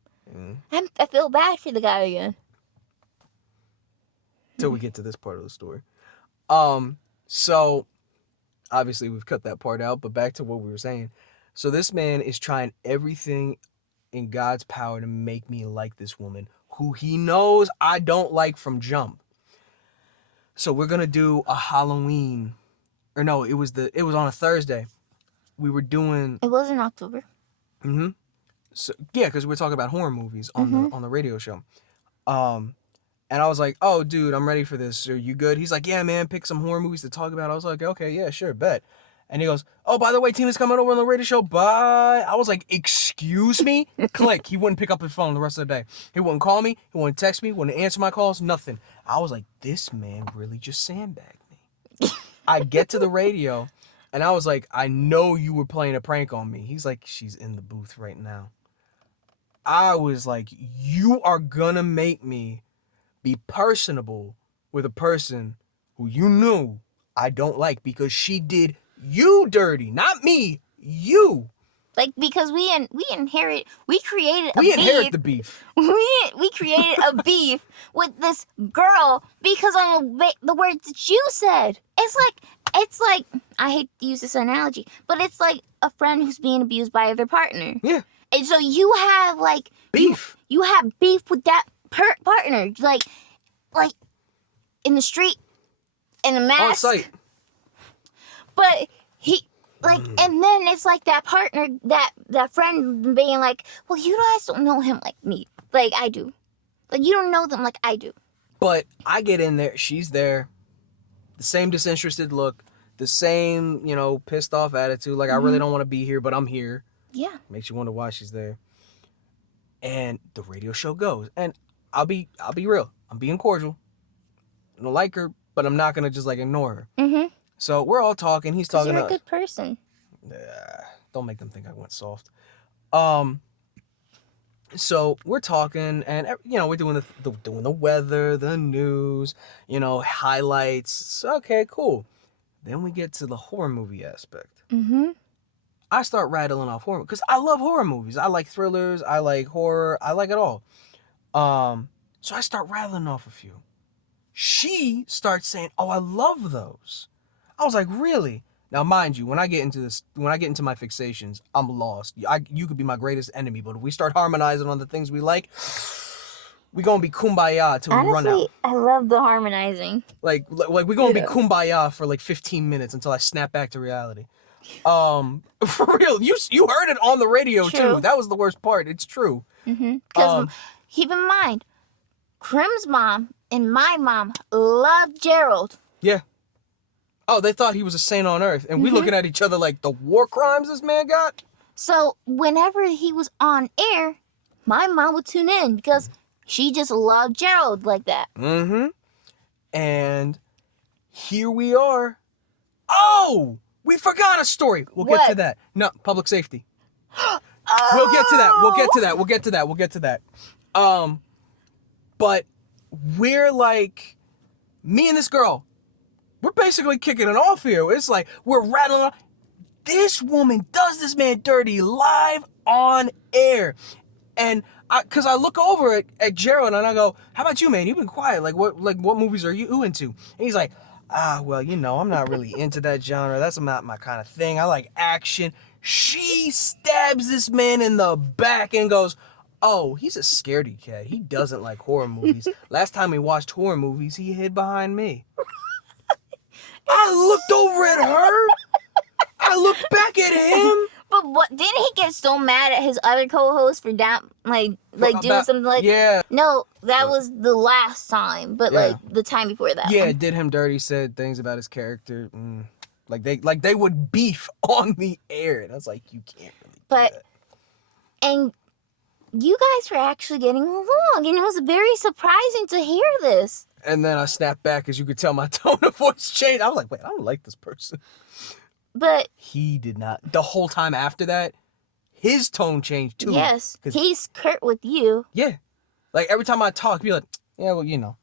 I feel bad for the guy again. Till we get to this part of the story. So, obviously, we've cut that part out, but back to what we were saying. So, this man is trying everything in God's power to make me like this woman, who he knows I don't like from jump. So we're gonna do a Halloween, or no, it was on a Thursday. We were doing. It was in October. Mm-hmm. So yeah, because we're talking about horror movies on the radio show. And I was like, oh, dude, I'm ready for this. Are you good? He's like, yeah, man, pick some horror movies to talk about. I was like, okay, yeah, sure, bet. And he goes, oh, by the way, Tina's coming over on the radio show. Bye. I was like, excuse me? Click. He wouldn't pick up his phone the rest of the day. He wouldn't call me. He wouldn't text me. Wouldn't answer my calls. Nothing. I was like, this man really just sandbagged me. I get to the radio, and I was like, I know you were playing a prank on me. He's like, she's in the booth right now. I was like, you are gonna make me be personable with a person who you knew I don't like because she did you dirty, not me, you. Like, because we created the beef. We created a beef with this girl because of the words that you said. It's like I hate to use this analogy, but it's like a friend who's being abused by their partner. Yeah. And so you have like beef. You have beef with that partner, like in the street, in a mask. On site. But he. Like, and then it's like that partner, that friend being like, well, you guys don't know him like me. Like, I do. Like, you don't know them like I do. But I get in there, she's there, the same disinterested look, the same, pissed off attitude, like, I really don't want to be here, but I'm here. Yeah. Makes you wonder why she's there. And the radio show goes. And I'll be real. I'm being cordial. I don't like her, but I'm not going to just, ignore her. Mm-hmm. So we're all talking. He's talking. You're a good person. Don't make them think I went soft. So we're talking, and we're doing the weather, the news, highlights. So, okay, cool. Then we get to the horror movie aspect. Mm-hmm. I start rattling off horror because I love horror movies. I like thrillers. I like horror. I like it all. So I start rattling off a few. She starts saying, "Oh, I love those." I was like, really? Now, mind you, when I get into my fixations, I'm lost. You could be my greatest enemy, but if we start harmonizing on the things we like, we gonna be kumbaya till we run out. I love the harmonizing. Like we gonna be kumbaya for 15 minutes until I snap back to reality. For real, you heard it on the radio too. That was the worst part. It's true. Because keep in mind, Krim's mom and my mom loved Gerald. Yeah. Oh, they thought he was a saint on earth. And we looking at each other like the war crimes this man got? So whenever he was on air, my mom would tune in because she just loved Gerald like that. Mm-hmm. And here we are. Oh! We forgot a story. We'll get to that. No, public safety. We'll get to that. But we're like, me and this girl, we're basically kicking it off here. It's like we're rattling on. This woman does this man dirty live on air. And because I look over at Gerald and I go, how about you, man? You've been quiet. What movies are you into? And he's like, well, I'm not really into that genre. That's not my kind of thing. I like action. She stabs this man in the back and goes, oh, he's a scaredy cat. He doesn't like horror movies. Last time we watched horror movies, he hid behind me. I looked over at her. I looked back at him. But what? Didn't he get so mad at his other co-host for doing something like? Yeah. No, that was the last time, but the time before that. Yeah, did him dirty. Said things about his character. They would beef on the air, and I was like, you can't really. But do that. And you guys were actually getting along, and it was very surprising to hear this. And then I snapped back, as you could tell my tone of voice changed. I was like, wait, I don't like this person. But he did not. The whole time after that, his tone changed too. Yes, he's curt with you. Yeah. Like every time I talk, be like, yeah, well, I'm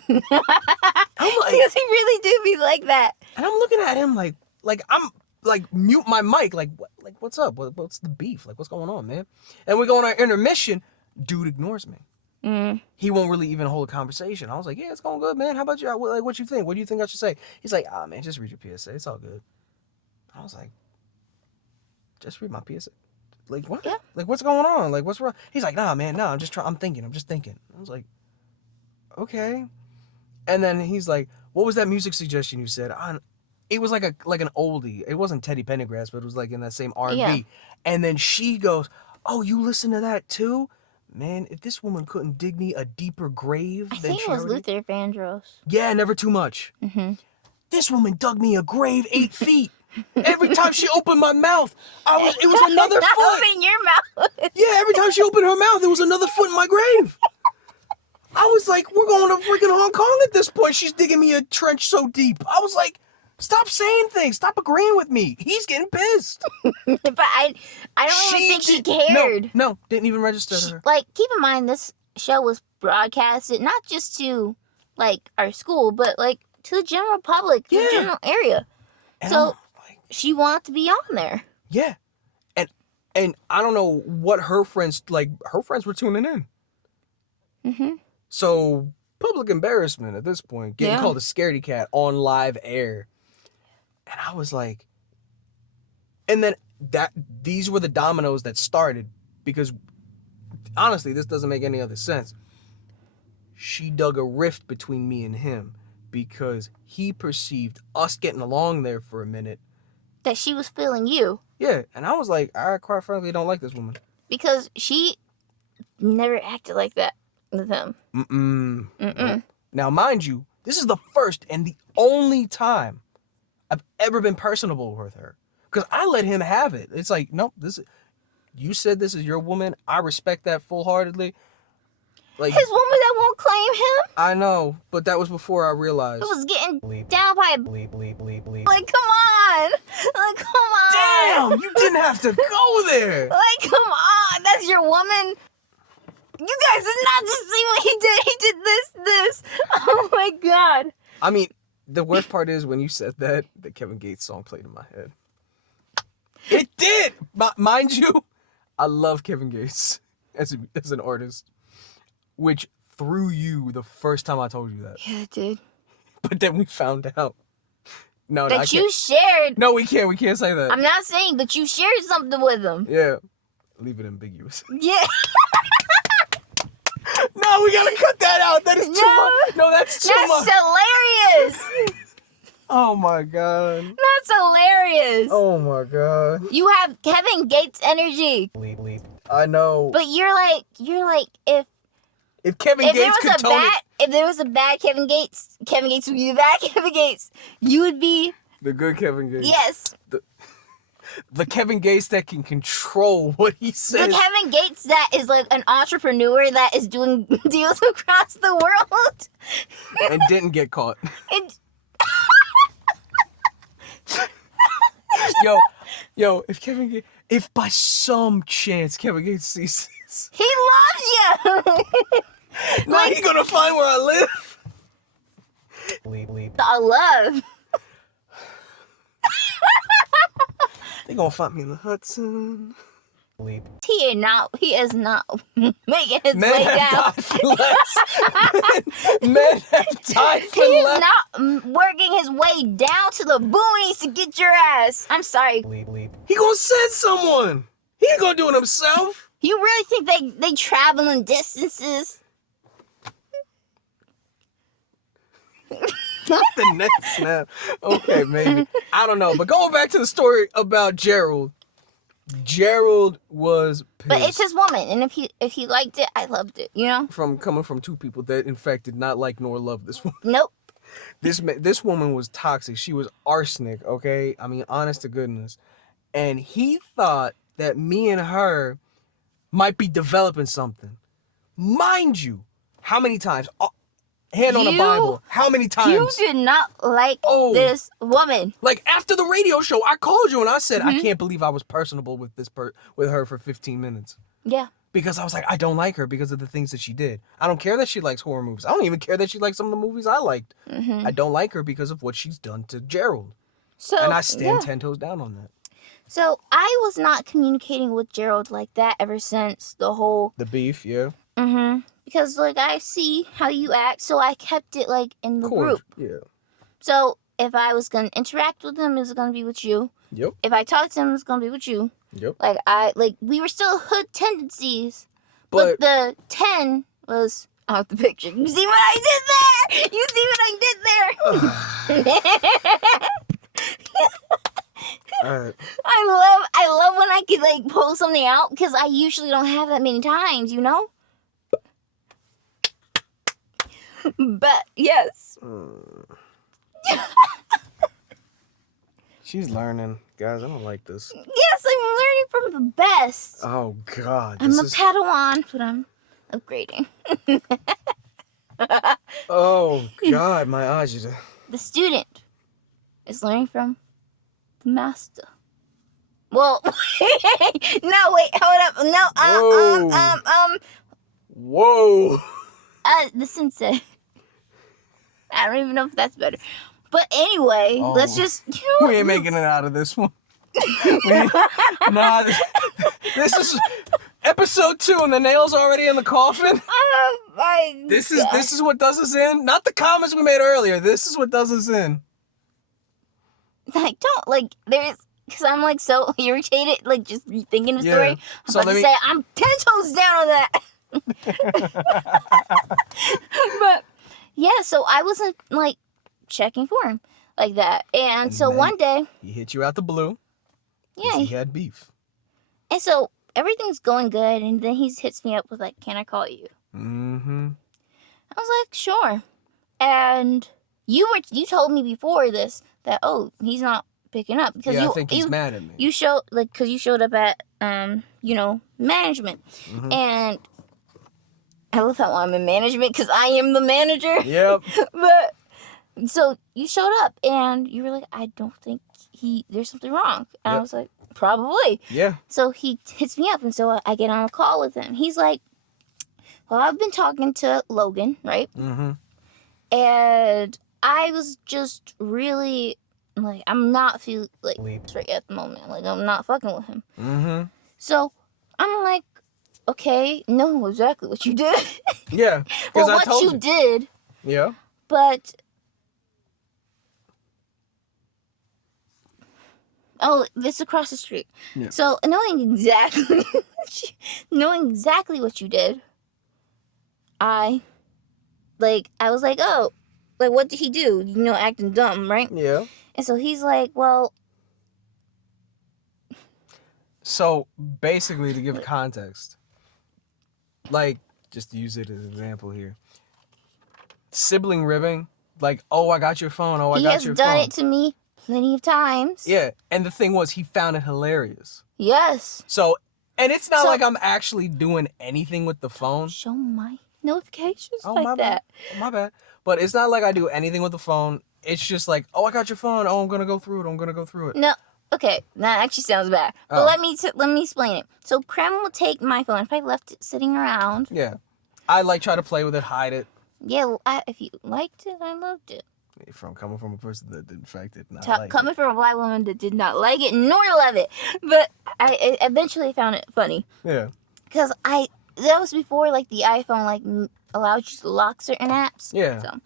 like, because he really do be like that. And I'm looking at him like I'm like mute my mic, like what's up? What's the beef? Like what's going on, man? And we go on our intermission. Dude ignores me. He won't really even hold a conversation. I was like, yeah, it's going good, man. How about you? What you think? What do you think I should say? He's like, man, just read your PSA. It's all good. I was like, just read my PSA. Like, what? Yeah. Like, what's going on? Like, what's wrong? He's like, nah, man, I'm just thinking. I was like, okay. And then he's like, what was that music suggestion you said? It was like an oldie. It wasn't Teddy Pendergrass, but it was like in that same R&B. Yeah. And then she goes, oh, you listen to that too? Man, if this woman couldn't dig me a deeper grave I think it was Luther Vandross. Yeah, Never Too Much. Mm-hmm. This woman dug me a grave 8 feet. Every time she opened my mouth, it was another foot. In your mouth. Yeah, every time she opened her mouth, it was another foot in my grave. I was like, we're going to freaking Hong Kong at this point. She's digging me a trench so deep. I was like, stop saying things. Stop agreeing with me. He's getting pissed. But I don't even think she cared. No, didn't even register to her. Like, keep in mind, this show was broadcasted not just to, our school, but, to the general public, the general area. And so she wanted to be on there. Yeah. And I don't know what her friends, like, her friends were tuning in. Mm-hmm. So, public embarrassment at this point, getting called a scaredy cat on live air. And I was like, and then these were the dominoes that started, because honestly, this doesn't make any other sense. She dug a rift between me and him because he perceived us getting along there for a minute. That she was feeling you. Yeah, and I was like, I quite frankly don't like this woman. Because she never acted like that with him. Mm-mm. Nope. Now, mind you, this is the first and the only time I've ever been personable with her. Because I let him have it. It's like, nope, you said this is your woman. I respect that full-heartedly. Like, his woman that won't claim him? I know, but that was before I realized. It was getting down by a... Like, come on! Like, come on! Damn! You didn't have to go there! Like, come on! That's your woman? You guys did not just see what he did. He did this. Oh my god. I mean, the worst part is when you said that, the Kevin Gates song played in my head. It did! Mind you, I love Kevin Gates as an artist. Which threw you the first time I told you that. Yeah, it did. But then we found out. No, that you shared. No, we can't. We can't say that. I'm not saying, but you shared something with him. Yeah. Leave it ambiguous. Yeah. No, we gotta cut that out. That is too much. No, that's too much. That's hilarious. Oh my god. That's hilarious. Oh my god. You have Kevin Gates energy. I know. But you're like if Kevin Gates could tone it. If there was a bad Kevin Gates would be the bad Kevin Gates. You would be the good Kevin Gates. Yes. The Kevin Gates that can control what he says. The Kevin Gates that is like an entrepreneur that is doing deals across the world. And didn't get caught. Yo, if by some chance Kevin Gates sees this. He loves you! Now he gonna find where I live. The love. They gonna find me in the Hudson. He is not making his Men way have down. died for less. Men have died for He is less. not working his way down to the boonies to get your ass. I'm sorry. He gonna send someone. He ain't gonna do it himself. You really think they travel in distances? The next snap. Okay, maybe. I don't know. But going back to the story about Gerald. Gerald was pissed. But it's his woman, and if he liked it, I loved it. You know. Coming from two people that in fact did not like nor love this woman. Nope. This woman was toxic. She was arsenic. Okay, I mean, honest to goodness. And he thought that me and her might be developing something. Mind you, how many times? Hand on the Bible. How many times? You did not like this woman. Like after the radio show, I called you and I said, I can't believe I was personable with with her for 15 minutes. Yeah. Because I was like, I don't like her because of the things that she did. I don't care that she likes horror movies. I don't even care that she likes some of the movies I liked. I don't like her because of what she's done to Gerald. And I stand 10 toes down on that. So I was not communicating with Gerald like that ever since the beef, yeah. Because like I see how you act, so I kept it like in the group. Yeah. So if I was gonna interact with him, it was gonna be with you. Yep. If I talked to him, it's gonna be with you. Yep. We were still hood tendencies, but the 10 was out the picture. You see what I did there? You see what I did there? Alright. I love when I could like pull something out because I usually don't have that many times, you know. But yes. She's learning, guys. I don't like this. Yes, I'm learning from the best. Oh God. I'm a Padawan, but I'm upgrading. Oh God, my eyes are. The student is learning from the master. Well, no, wait, hold up. No, Whoa. The sensei. I don't even know if that's better. But anyway, let's just, we ain't making it out of this one. Nah, This is episode 2 and the nail's already in the coffin. Oh my God. This is what does us in. Not the comments we made earlier. This is what does us in. Like, don't, like, there's, because I'm, like, so irritated, like, just rethinking the Yeah. story. I'm So about to let me- say, I'm 10 toes down on that. But, yeah, so I wasn't, like, checking for him like that. And so then one day, He hit you out the blue. 'Cause yeah, he had beef. and so everything's going good, and then he hits me up with, like, can I call you? Mm-hmm. I was like, sure. And you told me before this that, oh, he's not picking up because Yeah, I think he's mad at me. you showed, like, because you showed up at management. Mhm. And I love how I'm in management because I am the manager. Yep. But so you showed up and you were like, I don't think there's something wrong. And I Yep. was like, probably. Yeah. So he hits me up, and so I get on a call with him. He's like, well, I've been talking to Logan, right? Mm-hmm. And I was just really, like, I'm not feeling, like, straight at the moment. Like, I'm not fucking with him. Mm-hmm. So I'm like, okay, know exactly what you did. Yeah. Well, I what told you did, Yeah. but... Oh, it's across the street. Yeah. So knowing exactly what you did, I was like, oh, like, what did he do? You know, acting dumb, right? Yeah. And so he's like, well, So basically, to give context, like, just to use it as an example here, sibling ribbing, like, oh, I got your phone. Oh, I he got has your done phone. it to me plenty of times. Yeah. And the thing was, he found it hilarious. Yes. So, and it's not So- like I'm actually doing anything with the phone. Show my notifications Oh, like my that. bad. My bad. But it's not like I do anything with the phone. It's just like, oh, I got your phone. Oh, I'm going to go through it. No. Okay, that actually sounds bad. But Oh. let me explain it. So Krem will take my phone if I left it sitting around. Yeah. I like try to play with it, hide it. Yeah, well, if you liked it, I loved it. Coming from a person that in fact did not like Coming it. from a black woman that did not like it nor love it, but I eventually found it funny Yeah. because that was before, like, the iPhone, like, allowed you to lock certain apps. Yeah. So.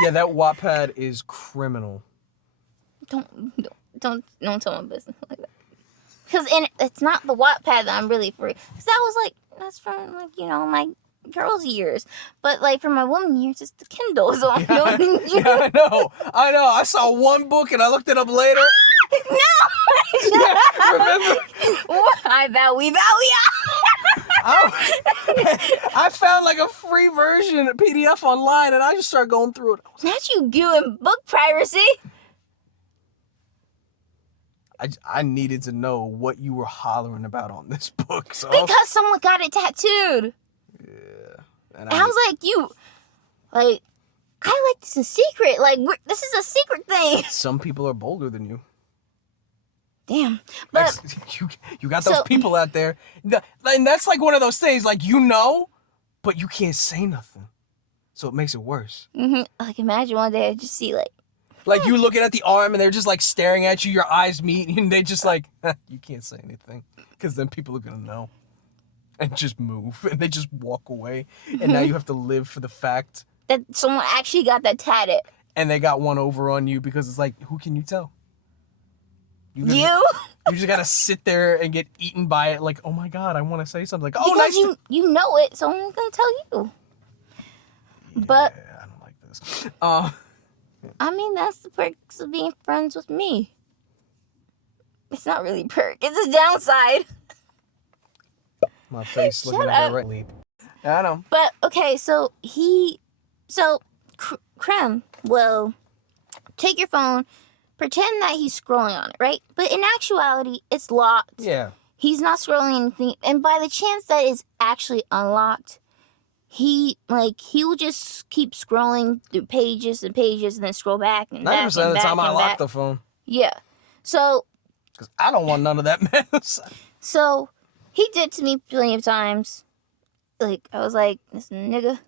Yeah, that Wattpad is criminal. Don't tell my business like that. Because it's not the Wattpad that I'm really free. Because that's from, like, my girls' years. But, like, for my woman years, it's the Kindle. So I'm going Yeah, I know. I saw one book and I looked it up later. No! Yeah, remember? I vow, we vow, I found like a free version, a PDF online, and I just started going through it. Not you doing book piracy. I needed to know what you were hollering about on this book. So Because someone got it tattooed. yeah, And I was like, I like this in secret. Like, this is a secret thing. some people are bolder than you. Damn. But You got those people out there, and that's like one of those things. Like, but you can't say nothing, so it makes it worse. like, imagine one day I just see, Like, you looking at the arm and they're just like staring at you, your eyes meet, and they just like, you can't say anything. Because then people are going to know. And just move. And they just walk away. And now you have to live for the fact. that someone actually got that tatted. And they got one over on you because it's like, who can you tell? You just got to sit there and get eaten by it. Like, oh my God, I want to say something. Like, oh, because nice. you know it, so I'm going to tell you. But Yeah, I don't like this. I mean, that's the perks of being friends with me. It's not really perk. It's a downside. My face looking Shut at up. that right. Yeah, I know. But, okay, so Krem will take your phone, pretend that he's scrolling on it, right? But in actuality, it's locked. Yeah. He's not scrolling anything. And by the chance that it's actually unlocked, he will just keep scrolling through pages and pages and then scroll back and back 90% and of the back time I and lock back. the phone. Yeah. So Because I don't want none of that mess. So he did to me plenty of times. Like, I was like, this nigga.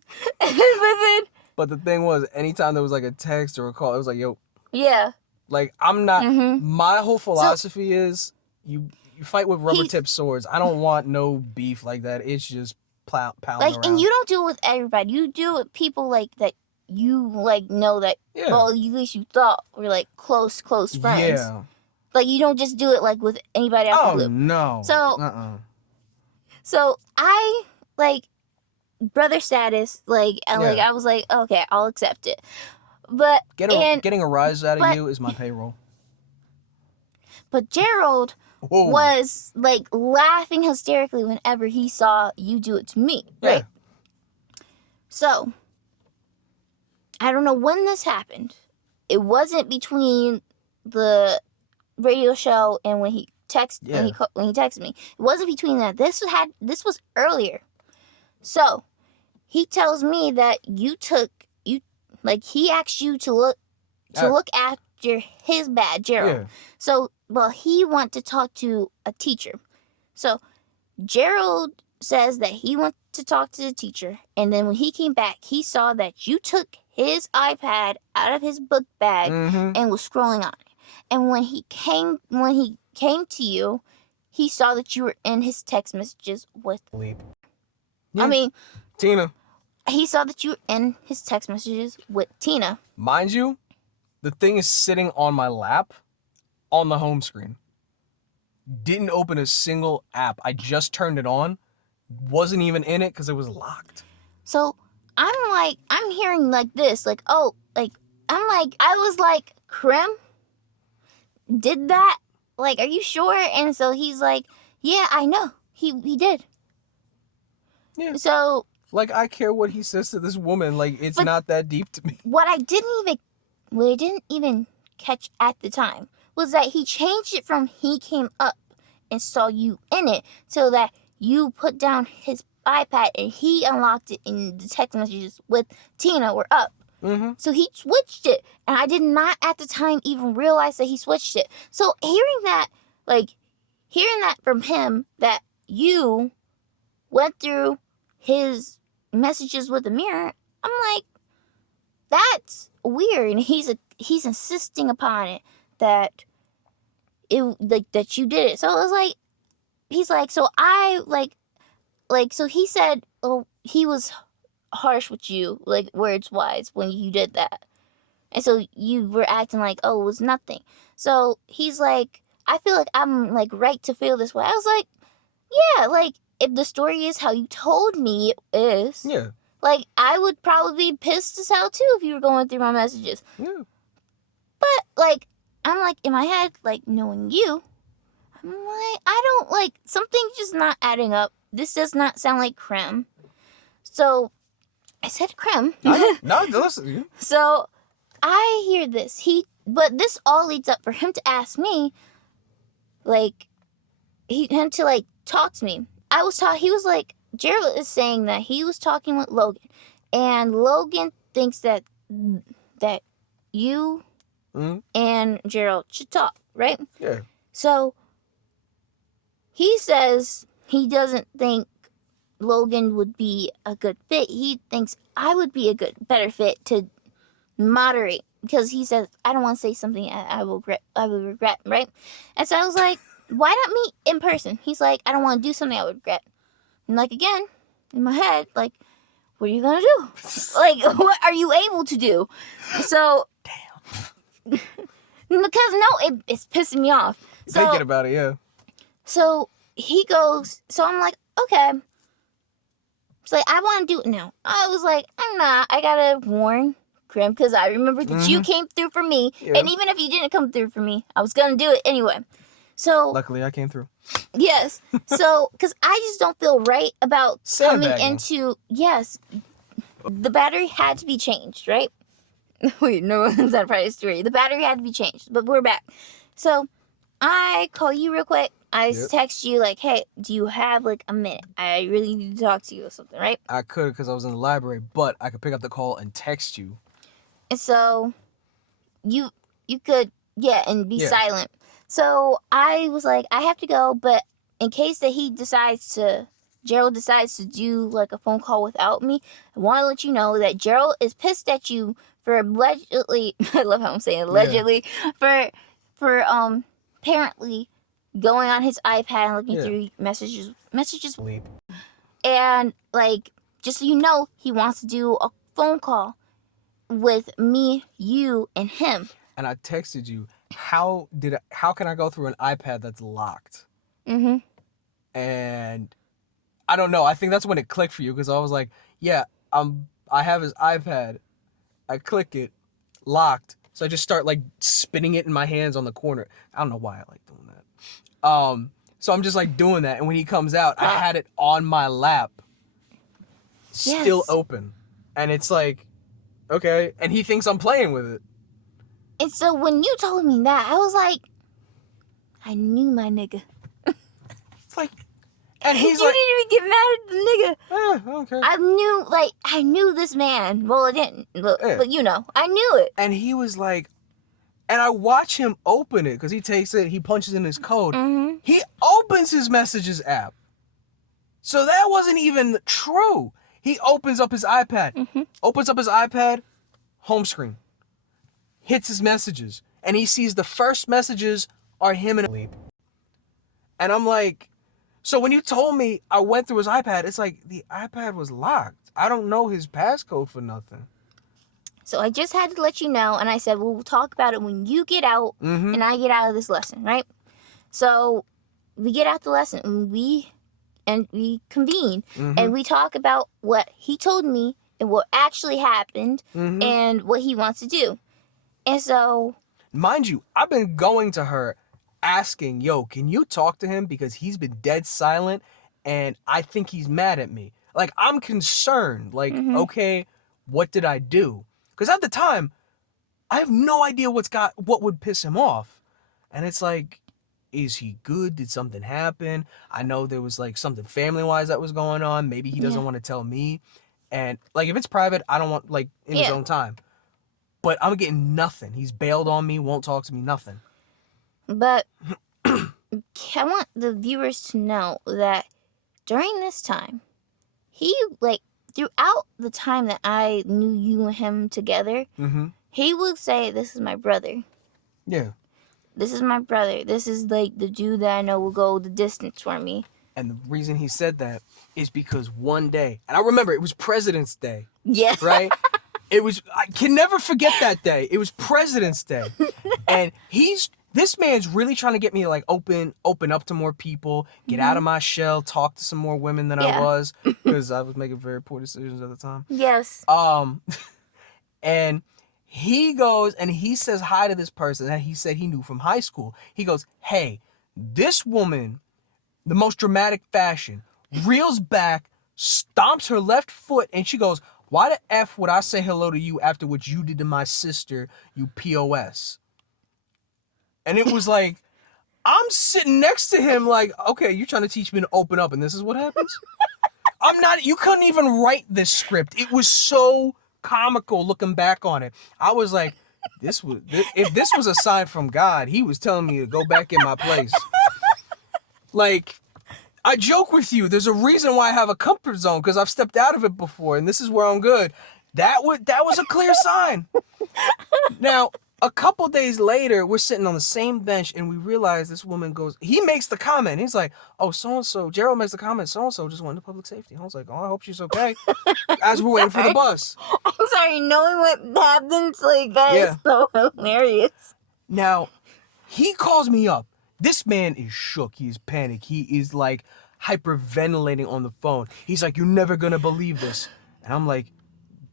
But the thing was, anytime there was like a text or a call, it was like, yo, Yeah. like, I'm not, Mhm. my whole philosophy is you fight with rubber tip swords. I don't want no beef like that. It's just pounding around. And you don't do it with everybody. You do it with people like that. You like know that. Yeah. Well, at least you thought were like close friends. Yeah. Like you don't just do it like with anybody out the blue. Oh no. So. So I like brother status. Like I was like, okay, I'll accept it. But getting a rise out of you is my payroll. But Gerald was like laughing hysterically whenever he saw you do it to me, right? Yeah. So I don't know when this happened. It wasn't between the radio show and when he texted when he texted me. It wasn't between that. This was earlier. So he tells me that he asked you to look after his bad, Gerald. Yeah. So he wanted to talk to a teacher. So Gerald says that he went to talk to the teacher, and then when he came back, he saw that you took his iPad out of his book bag and was scrolling on it. And when he came to you, he saw that you were in his text messages with Tina. He saw that you were in his text messages with Tina. Mind you, the thing is sitting on my lap on the home screen. Didn't open a single app. I just turned it on. Wasn't even in it because it was locked. So I'm hearing like this, like, oh, like, I was like, Krim did that? Like, are you sure? And so he's like, yeah, I know. He did. Yeah. So. Like, I care what he says to this woman. Like, it's not that deep to me. What I didn't even catch at the time was that he changed it from he came up and saw you in it so that you put down his iPad and he unlocked it and the text messages with Tina were up. Mm-hmm. So he switched it. And I did not at the time even realize that he switched it. So hearing that from him that you went through his messages with the mirror, I'm like, that's weird. And he's insisting upon it that that you did it. So I was like, he's like, so I so he said, oh, he was harsh with you, like words wise, when you did that. And so you were acting like, oh, it was nothing. So he's like, I feel like I'm like right to feel this way. I was like, yeah, like if the story is how you told me it is, yeah, like I would probably be pissed as hell too if you were going through my messages. Yeah. But like, I'm like in my head, like knowing you, I'm like, I don't like, something's just not adding up. This does not sound like Krim. So I said Krim. No, listen. So I hear this. But this all leads up for him to ask me, like, him to like talk to me. He was like, Gerald is saying that he was talking with Logan, and Logan thinks that you and Gerald should talk, right? Yeah. So he says he doesn't think Logan would be a good fit. He thinks I would be better fit to moderate, because he says I don't want to say something I will regret, right? And so I was like, why not meet in person? He's like, I don't want to do something I would regret. And like, again, in my head, like, what are you gonna do? Like, what are you able to do? So damn. Because it's pissing me off. So, thinking about it, yeah. So he goes, so I'm like, okay. It's like, I want to do it now. I was like, I'm not. I gotta warn Krim, because I remember that you came through for me. Yeah. And even if you didn't come through for me, I was gonna do it anyway. So luckily I came through. Yes. So, because I just don't feel right about coming into, yes, the battery had to be changed, right? Wait, no, that's not part of the story. The battery had to be changed, but we're back. So I call you real quick. I text you like, hey, do you have like a minute? I really need to talk to you or something, right? I could, because I was in the library, but I could pick up the call and text you. And so you could, and be silent. So I was like, I have to go, but in case that Gerald decides to do like a phone call without me, I want to let you know that Gerald is pissed at you for allegedly, I love how I'm saying allegedly, for apparently going on his iPad and looking through messages. And, like, just so you know, he wants to do a phone call with me, you, and him. And I texted you, how can I go through an iPad that's locked? Mm-hmm. And I don't know. I think that's when it clicked for you, because I was like, yeah, I have his iPad. I click it, locked. So I just start like spinning it in my hands on the corner. I don't know why I like doing that. So I'm just like doing that. And when he comes out, I had it on my lap, still open. And it's like, okay. And he thinks I'm playing with it. And so when you told me that, I was like, I knew my nigga. It's like, and he's you like, didn't even get mad at the nigga. Okay. I knew this man. Well, I didn't, but you know, I knew it. And he was like, and I watch him open it, because he takes it, he punches in his code. Mm-hmm. He opens his messages app. So that wasn't even true. He opens up his iPad, home screen, hits his messages, and he sees the first messages are him and Leap. And I'm like, so when you told me I went through his iPad, it's like the iPad was locked. I don't know his passcode for nothing. So I just had to let you know, and I said, well, we'll talk about it when you get out and I get out of this lesson, right? So we get out the lesson and we convene and we talk about what he told me and what actually happened and what he wants to do. And so, mind you, I've been going to her asking, yo, can you talk to him, because he's been dead silent and I think he's mad at me. Like, I'm concerned. Like, okay, what did I do? Because at the time, I have no idea what would piss him off. And it's like, is he good? Did something happen? I know there was like something family-wise that was going on. Maybe he doesn't want to tell me. And like, if it's private, I don't want, like, in his own time. But I'm getting nothing. He's bailed on me, won't talk to me, nothing. But I want the viewers to know that during this time, he, like, throughout the time that I knew you and him together, he would say, this is my brother. Yeah. This is my brother. This is, like, the dude that I know will go the distance for me. And the reason he said that is because one day, and I remember it was President's Day. Yeah. Right? I can never forget that day. It was President's Day. And this man's really trying to get me to, like, open up to more people, get out of my shell, talk to some more women than I was, because I was making very poor decisions at the time. Yes. And he goes and he says hi to this person that he said he knew from high school. He goes, hey, this woman, the most dramatic fashion, reels back, stomps her left foot, and she goes, why the F would I say hello to you after what you did to my sister, you POS? And it was like, I'm sitting next to him like, okay, you're trying to teach me to open up and this is what happens? You couldn't even write this script. It was so comical looking back on it. I was like, if this was a sign from God, he was telling me to go back in my place. Like, I joke with you, there's a reason why I have a comfort zone, because I've stepped out of it before and this is where I'm good. That was a clear sign. Now, a couple days later, we're sitting on the same bench and we realize this woman goes, he makes the comment. He's like, oh, so-and-so, Gerald makes the comment, so-and-so just went into public safety. I was like, oh, I hope she's okay. As we're waiting for the bus. I'm sorry, knowing what happens, like, that is so hilarious. Now, he calls me up. This man is shook. He is panicked. He is like hyperventilating on the phone. He's like, you're never gonna believe this. And I'm like,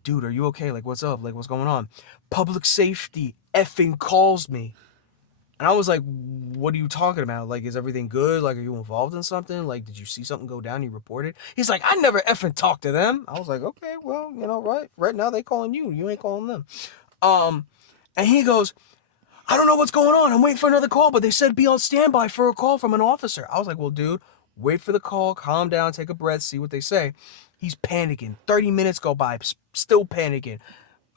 dude, are you okay? Like, what's up? Like, what's going on? Public safety effing calls me. And I was like, what are you talking about? Like, is everything good? Like, are you involved in something? Like, did you see something go down? You reported? He's like, I never effing talked to them. I was like, okay, well, you know, right now they calling you. You ain't calling them. And he goes, I don't know what's going on. I'm waiting for another call, but they said be on standby for a call from an officer. I was like, well, dude, wait for the call, calm down, take a breath, see what they say. He's panicking. 30 minutes go by, still panicking.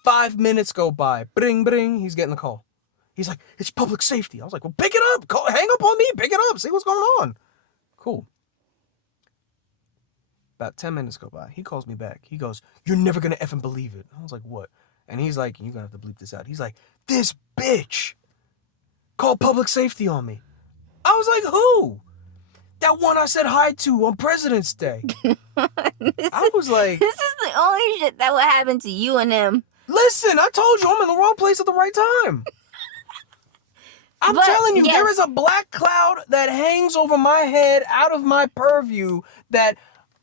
5 minutes go by, bring, bring, he's getting the call. He's like, it's public safety. I was like, well, pick it up, hang up on me, pick it up, see what's going on. Cool. About 10 minutes go by, he calls me back. He goes, you're never gonna effing believe it. I was like, what? And he's like, you're gonna have to bleep this out. He's like, this bitch called public safety on me. I was like, who? That one I said hi to on President's Day. I was like... This is the only shit that would happen to you and him. Listen, I told you I'm in the wrong place at the right time. I'm telling you, there is a black cloud that hangs over my head out of my purview that,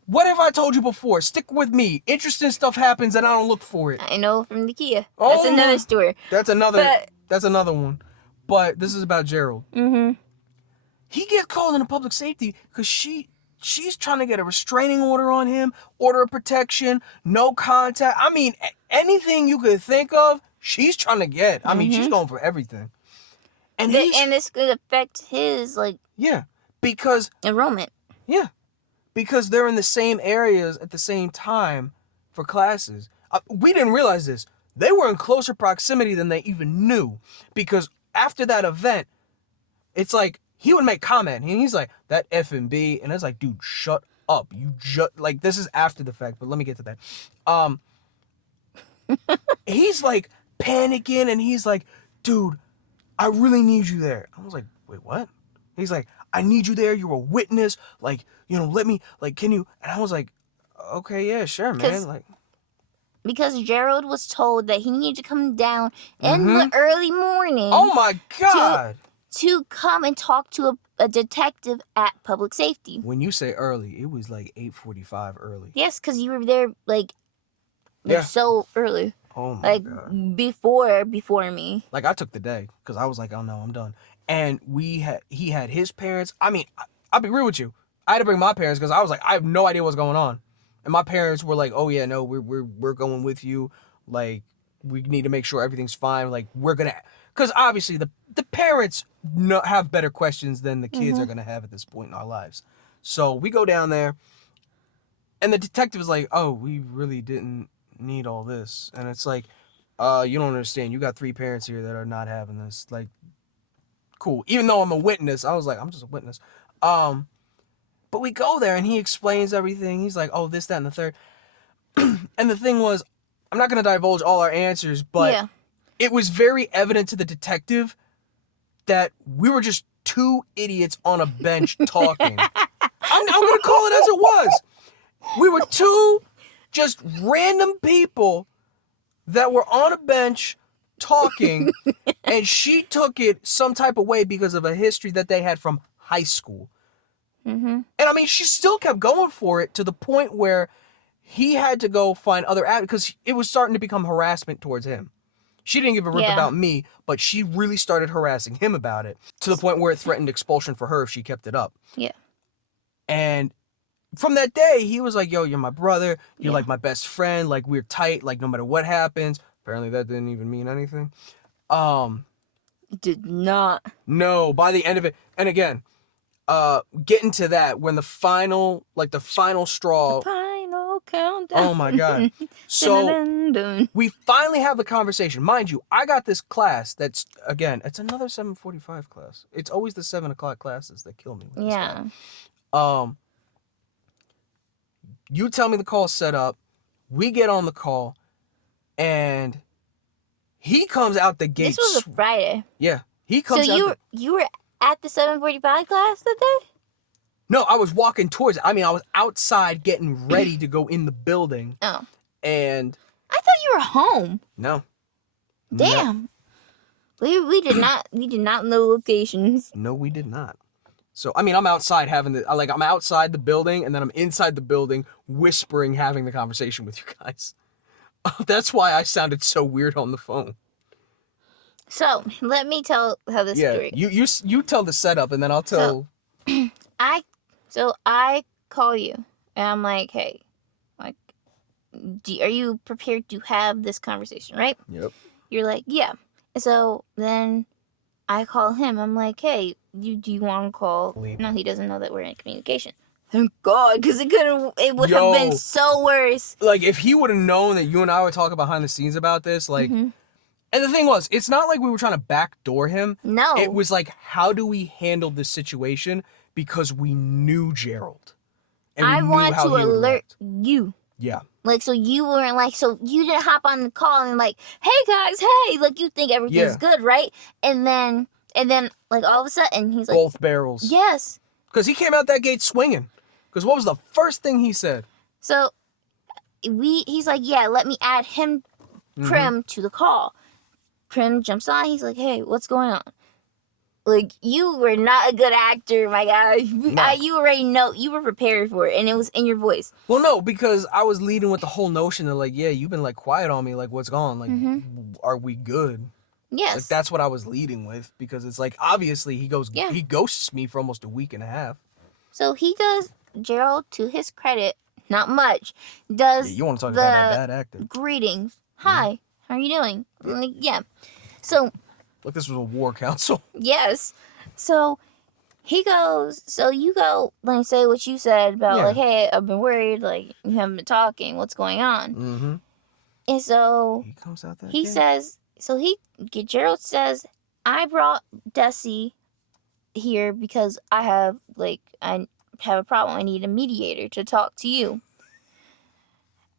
what have I told you before? Stick with me. Interesting stuff happens and I don't look for it. I know from the Kia. That's another story. That's another one. But this is about Gerald. Mm-hmm. He gets called into public safety because she's trying to get a restraining order on him, order of protection, no contact. I mean, anything you could think of, she's trying to get. I mean, she's going for everything. And this could affect his, because enrollment. Yeah, because they're in the same areas at the same time for classes. We didn't realize this. They were in closer proximity than they even knew, because after that event, it's like he would make comment and he's like, that F&B, and it's like, dude, shut up. You just this is after the fact, but let me get to that. He's like panicking and he's like, dude, I really need you there. I was like, wait, what? He's like, I need you there. You're a witness. Let me, can you? And I was like, okay, yeah, sure, man. Because Gerald was told that he needed to come down in the early morning. Oh my God. To come and talk to a detective at public safety. When you say early, it was like 8:45 early. Yes, because you were there so early. Oh my God. Before me. I took the day because I was like, oh no, I'm done. And he had his parents. I mean, I'll be real with you. I had to bring my parents because I was like, I have no idea what's going on. And my parents were like, oh yeah, no, we're going with you. We need to make sure everything's fine. We're gonna, because obviously the parents have better questions than the kids are gonna have at this point in our lives. So we go down there, and the detective is like, oh, we really didn't need all this. And it's like, you don't understand. You got 3 parents here that are not having this. Cool. Even though I'm a witness, I was like, I'm just a witness. But we go there and he explains everything. He's like, oh, this, that, and the third. And the thing was, I'm not going to divulge all our answers, but it was very evident to the detective that we were just 2 idiots on a bench talking. I'm going to call it as it was. We were 2 just random people that were on a bench talking, and she took it some type of way because of a history that they had from high school. And I mean, she still kept going for it to the point where he had to go find other because it was starting to become harassment towards him. She didn't give a rip about me, but she really started harassing him about it to the point where it threatened expulsion for her if she kept it up. Yeah. And from that day, he was like, yo, you're my brother. You're like my best friend. We're tight. No matter what happens. Apparently that didn't even mean anything. It did not. No, by the end of it. And again, getting to that, when the final straw. The final countdown. Oh my God. So we finally have the conversation. Mind you, I got this class that's, again, it's another 7:45 class. It's always the 7 o'clock classes that kill me. Yeah. You tell me the call's set up. We get on the call, and he comes out the gate. This was a Friday. Yeah, he comes. So you were at the 7:45 class that day? No, I was walking towards it. I mean, I was outside getting ready to go in the building. Oh. And I thought you were home. No. Damn. No. We did not know locations. No, we did not. So, I mean, I'm outside I'm outside the building, and then I'm inside the building whispering, having the conversation with you guys. That's why I sounded so weird on the phone. So, let me tell how this story. You tell the setup, and then I'll tell. So I call you, and I'm like, hey, are you prepared to have this conversation, right? Yep. You're like, yeah. So then I call him. I'm like, hey, do you want to call? No, he doesn't know that we're in communication. Thank God, because it would have been so worse. If he would have known that you and I were talking behind the scenes about this, and the thing was, it's not like we were trying to backdoor him. No. It was how do we handle this situation? Because we knew Gerald. And I want to alert you. Yeah. So you weren't so you didn't hop on the call and hey guys, hey, you think everything's good, right? And then And then, like, all of a sudden, he's like... Both barrels. Yes. Because he came out that gate swinging. Because what was the first thing he said? So, he's like, yeah, let me add him, Prim, to the call. Prim jumps on. He's like, hey, what's going on? Like, you were not a good actor, my guy. No. You already know. You were prepared for it, and it was in your voice. Well, no, because I was leading with the whole notion that, like, yeah, you've been, like, quiet on me. Like, what's going on? Like, are we good? Yes. Like, that's what I was leading with. Because it's like, obviously, he ghosts me for almost a week and a half. So he does, Gerald, to his credit, not much, does you want to talk about that bad actor. Greetings. Hi, how are you doing? Like, yeah. So... Look, this was a war council. Yes. So he goes, so you go, like, say what you said about, like, hey, I've been worried, like, you haven't been talking, what's going on? Mm-hmm. And so he comes out that he says, Gerald says, I brought Desi here because I have a problem. I need a mediator to talk to you.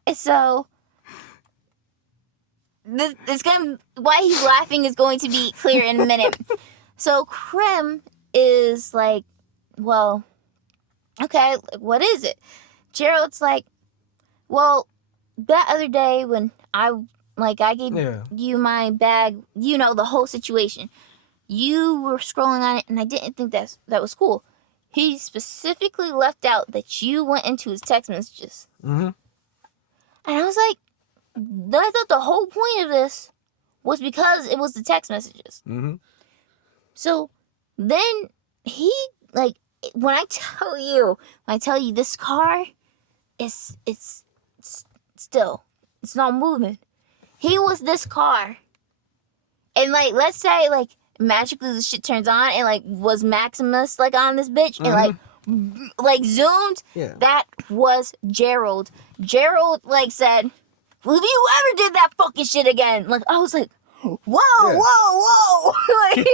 And so... why he's laughing is going to be clear in a minute. So Krim is like, well, okay, what is it? Gerald's like, well, that other day when I gave you my bag, you know, the whole situation. You were scrolling on it, and I didn't think that was cool. He specifically left out that you went into his text messages. Mm-hmm. And I was like, I thought the whole point of this was because it was the text messages. Mm-hmm. So then he, like, when I tell you this car it's still, it's not moving. He was this car. And, like, let's say, like, magically the shit turns on and, like, was Maximus, like, on this bitch and, like zoomed. Yeah. That was Gerald. Gerald, like, said... Well, if you ever did that fucking shit again, like, I was like, whoa. Like,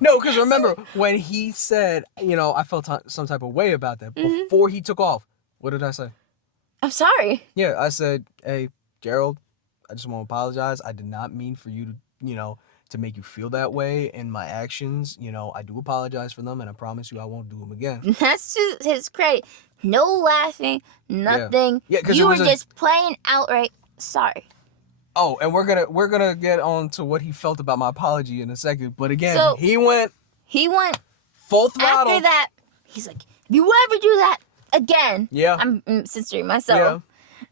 no, because remember, when he said, you know, I felt some type of way about that, before he took off, what did I say? I'm sorry. Yeah, I said, hey, Gerald, I just want to apologize. I did not mean for you to, you know, to make you feel that way in my actions. You know, I do apologize for them, and I promise you I won't do them again. That's to his credit. No laughing, nothing. Yeah, because you were just playing outright. Sorry. Oh, and we're gonna get on to what he felt about my apology in a second. But again, so, he went full throttle. After that, he's like, if you ever do that again, I'm censoring myself. Yeah.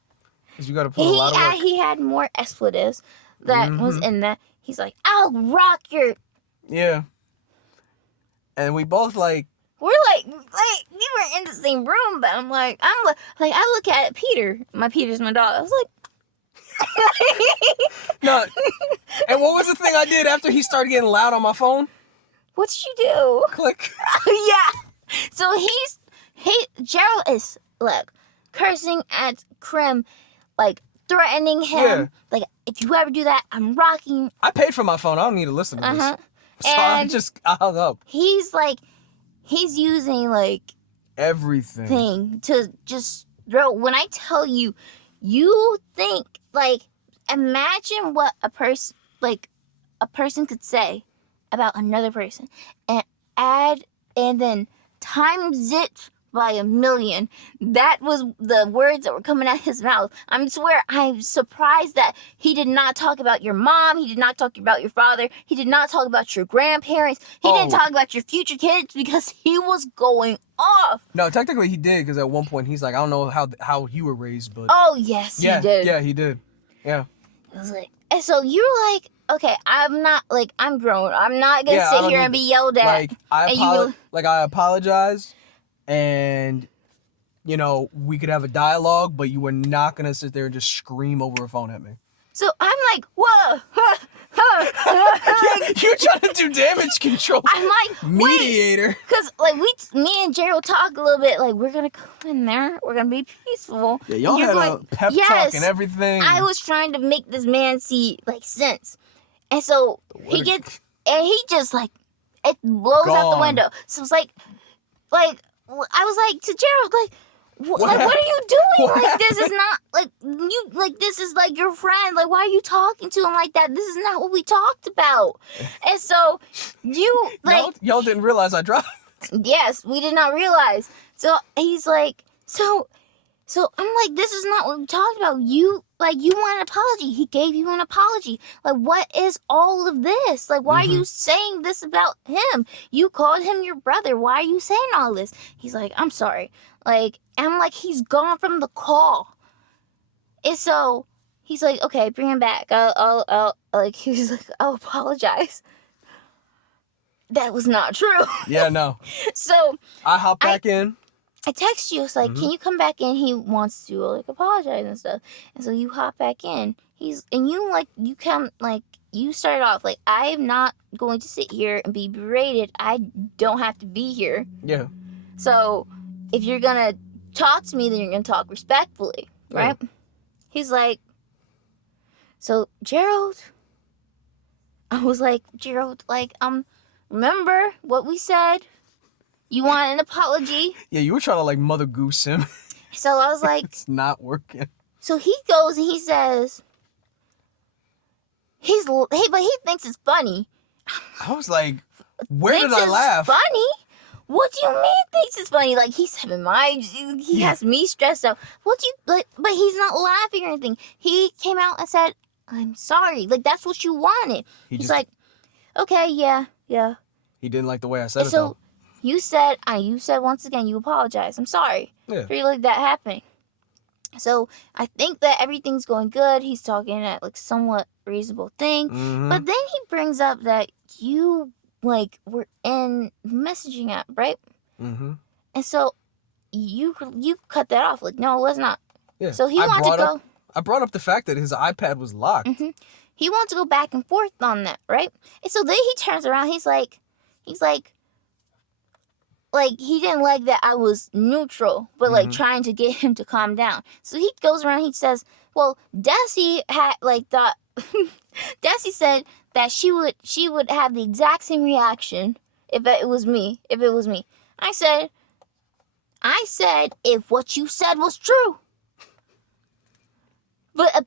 Because you gotta put a lot of work. He had more expletives that was in that. He's like, I'll rock your... Yeah. And we both like... We're like, we were in the same room, but I look at Peter. Peter's my dog. I was like... No. And what was the thing I did after he started getting loud on my phone? What did you do? Click. Yeah. So Gerald is, like, cursing at Krim, like, threatening him. Yeah. Like, if you ever do that, I'm rocking. I paid for my phone. I don't need to listen to this. So I hung up. He's using, like, everything to just throw. When I tell you, you think, like, imagine what a person could say about another person and then times it by 1,000,000. That was the words that were coming out of his mouth. I swear, I'm surprised that he did not talk about your mom. He did not talk about your father. He did not talk about your grandparents. He didn't talk about your future kids because he was going off. No, technically he did, because at one point he's like, I don't know how you were raised, but... Oh, yes, he did. Yeah, he did. Yeah. I was like... And so you're like, okay, I'm not, like, I'm grown. I'm not going to sit here and be yelled at. Like, I apologize. And, you know, we could have a dialogue, but you were not going to sit there and just scream over a phone at me. So I'm like, whoa. You're trying to do damage control. I'm like, mediator. Because, like, me and Gerald talk a little bit, like, we're going to come in there. We're going to be peaceful. Yeah, y'all had a pep talk and everything. I was trying to make this man see, like, sense. And so he just, like, it blows out the window. So it's like, I was like to Gerald, like, Like, what are you doing? Like, this is not, like, you, like, this is, like, your friend. Like, why are you talking to him like that? This is not what we talked about. And so, you, like... Y'all didn't realize I dropped. Yes, we did not realize. So, he's like, so I'm like, this is not what we talked about. You want an apology. He gave you an apology. Like, what is all of this? Like, why are you saying this about him? You called him your brother. Why are you saying all this? He's like, I'm sorry. Like, and I'm like, he's gone from the call. And so, he's like, okay, bring him back. I'll like, he's like, I'll apologize. That was not true. Yeah, no. So, I hop back in. I text you, it's like, can you come back in? He wants to, like, apologize and stuff. And so you hop back in. You start off, like, I'm not going to sit here and be berated. I don't have to be here. Yeah. So, if you're going to talk to me, then you're going to talk respectfully, right? He's like, so, Gerald. I was like, Gerald, like, remember what we said? You want an apology? Yeah, you were trying to, like, Mother Goose him. So I was like... It's not working. So he goes and he says... but he thinks it's funny. I was like, where did I laugh? Funny? What do you mean thinks it's funny? Like, he's having he has me stressed out. What do you... Like, but he's not laughing or anything. He came out and said, I'm sorry. Like, that's what you wanted. He's like, okay, yeah. He didn't like the way I said it, so, though. You said once again, you apologize. I'm sorry for like that happening. So I think that everything's going good. He's talking at like somewhat reasonable thing. But then he brings up that you like were in messaging app, right? And so you cut that off. Like, no, it was not. Yeah. So he wanted to go. I brought up the fact that his iPad was locked. He wants to go back and forth on that, right? And so then he turns around. He's like, he didn't like that I was neutral, but like trying to get him to calm down. So he goes around, he says, well, Desi had like thought, Desi said that she would have the exact same reaction if it was me. I said, if what you said was true. But,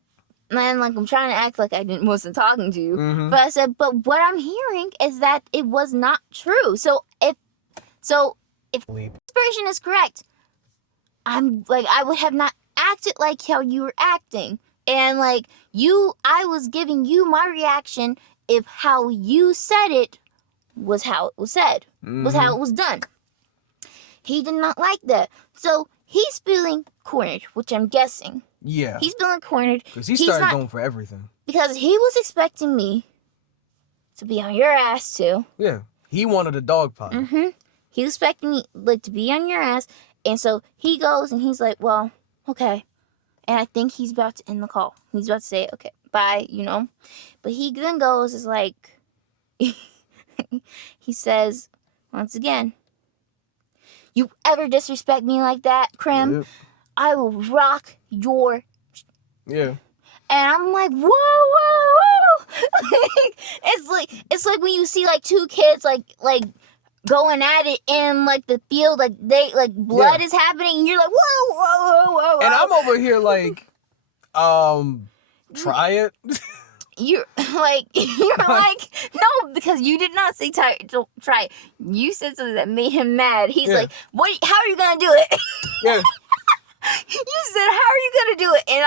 man, like, I'm trying to act like I wasn't talking to you. But I said, but what I'm hearing is that it was not true. So if this version is correct, I'm like, I would have not acted like how you were acting. And like I was giving you my reaction if how you said it was how it was said, was how it was done. He did not like that. So he's feeling cornered, which I'm guessing. Yeah. He's feeling cornered. Because he started going for everything. Because he was expecting me to be on your ass too. Yeah. He wanted a dog pile. He was expecting me like to be on your ass. And so he goes and he's like, well, okay. And I think he's about to end the call. He's about to say, okay, bye, you know. But he then goes, is like, he says, once again, you ever disrespect me like that, Krim, I will rock your... Yeah. And I'm like, whoa. It's like when you see like two kids like going at it in like the field, like they like blood is happening, and you're like, whoa. And I'm over here like, try it. You're like, no, because you did not say try it. You said something that made him mad. He's like, what? How are you gonna do it? Yeah. You said, how are you gonna do it? And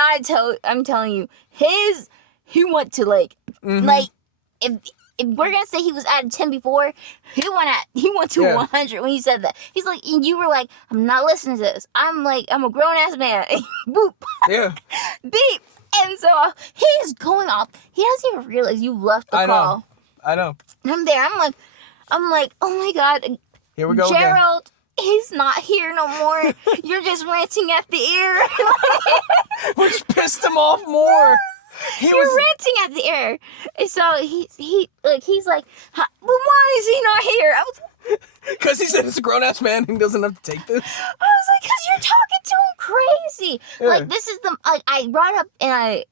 I'm telling you, he went to like if we're gonna say he was at a 10 before, he went to 100 when he said that. He's like, and you were like, I'm not listening to this. I'm a grown ass man. Boop. Yeah. Beep. And so he's going off. He doesn't even realize you left the call. I know. And I'm there. I'm like, oh my God. Here we go Gerald. Again. He's not here no more. You're just ranting at the ear. Which pissed him off more. You're ranting at the air. And so he's like, but why is he not here? Because he said it's a grown ass man. He doesn't have to take this. I was like, because you're talking to him crazy. Yeah. Like this is I brought up and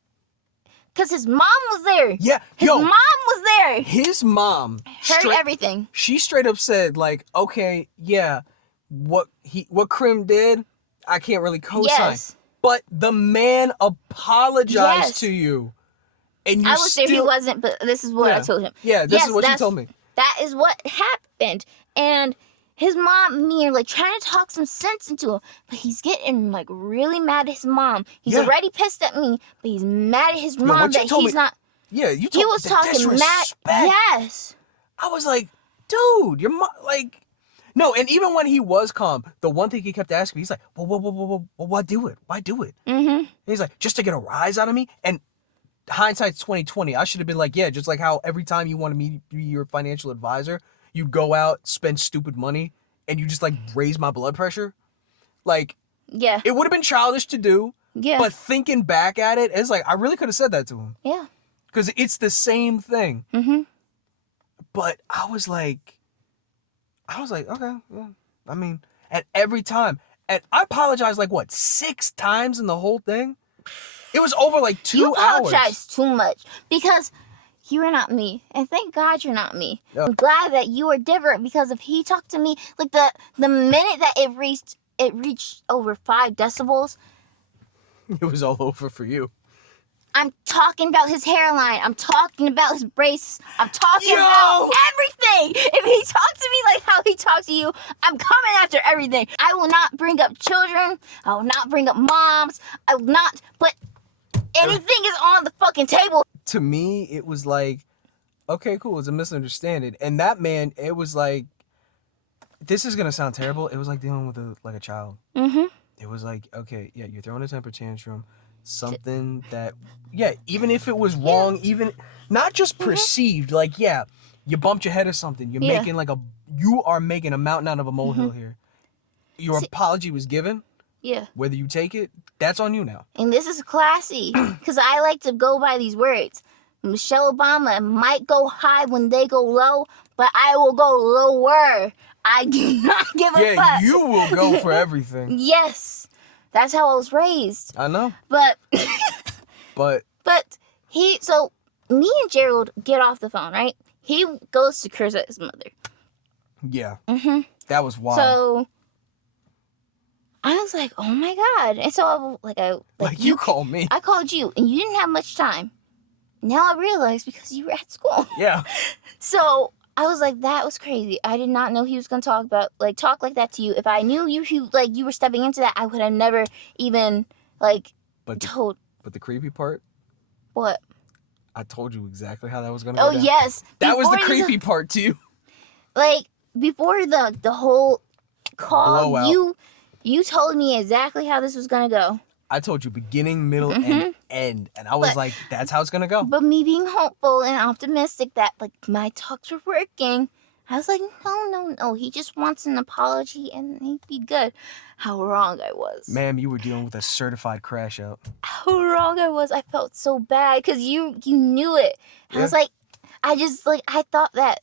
because his mom was there. Yeah, his mom was there. His mom heard everything. She straight up said like, okay, yeah, what Krim did, I can't really co-sign. Yes. But the man apologized Yes. to you. And you I was there, he wasn't, but this is what I told him. Yeah, this is what you told me. That is what happened. And his mom and me are like trying to talk some sense into him, but he's getting like really mad at his mom. He's already pissed at me, but he's mad at his mom that he's not. Yeah, you told me. He was talking mad. Yes. I was like, dude, your mom, like, no. And even when he was calm, the one thing he kept asking me, he's like, well, why do it? Why do it? Mm-hmm. And he's like, just to get a rise out of me? And hindsight's 20/20. I should have been like, yeah, just like how every time you wanted me to be your financial advisor, you go out, spend stupid money, and you just like raise my blood pressure. Like, yeah, it would have been childish to do. Yeah. But thinking back at it, it's like I really could have said that to him. Yeah. Because it's the same thing. Mm-hmm. But I was like, okay, yeah. I mean, at every time, and I apologized like what 6 times in the whole thing. It was over like 2 hours. You apologize too much because you are not me, and thank God you're not me. Yep. I'm glad that you are different because if he talked to me like the minute that it reached over 5 decibels, it was all over for you. I'm talking about his hairline. I'm talking about his braces. I'm talking about everything. If he talks to me like how he talks to you, I'm coming after everything. I will not bring up children. I will not bring up moms. I will not put anything is on the fucking table. To me, it was like, okay, cool. It's a misunderstanding. And that man, it was like, this is going to sound terrible. It was like dealing with a child. Mm-hmm. It was like, okay, yeah, you're throwing a temper tantrum. Something that, yeah, even if it was wrong, even not just perceived, like, yeah, you bumped your head or something. You're making you are making a mountain out of a molehill here. Your apology was given. Yeah. Whether you take it, that's on you now. And this is classy because I like to go by these words. Michelle Obama might go high when they go low, but I will go lower. I do not give a fuck. Yeah, you will go for everything. Yes. That's how I was raised. I know. But But so me and Gerald get off the phone, right? He goes to curse at his mother. Yeah. Mm-hmm. That was wild. So I was like, oh my God. And so you called me. I called you and you didn't have much time. Now I realize because you were at school. Yeah. So I was like, that was crazy. I did not know he was gonna talk like that to you. If I knew you were stepping into that, I would have never even told. But the creepy part? What? I told you exactly how that was gonna go down. Yes. That was the creepy part too. Like before the whole call, blowout. You told me exactly how this was gonna go. I told you beginning, middle, and end. And I was like, that's how it's going to go. But me being hopeful and optimistic that, my talks were working, I was like, no. He just wants an apology and he'd be good. How wrong I was. Ma'am, you were dealing with a certified crash out. How wrong I was. I felt so bad because you knew it. I was like, I thought that,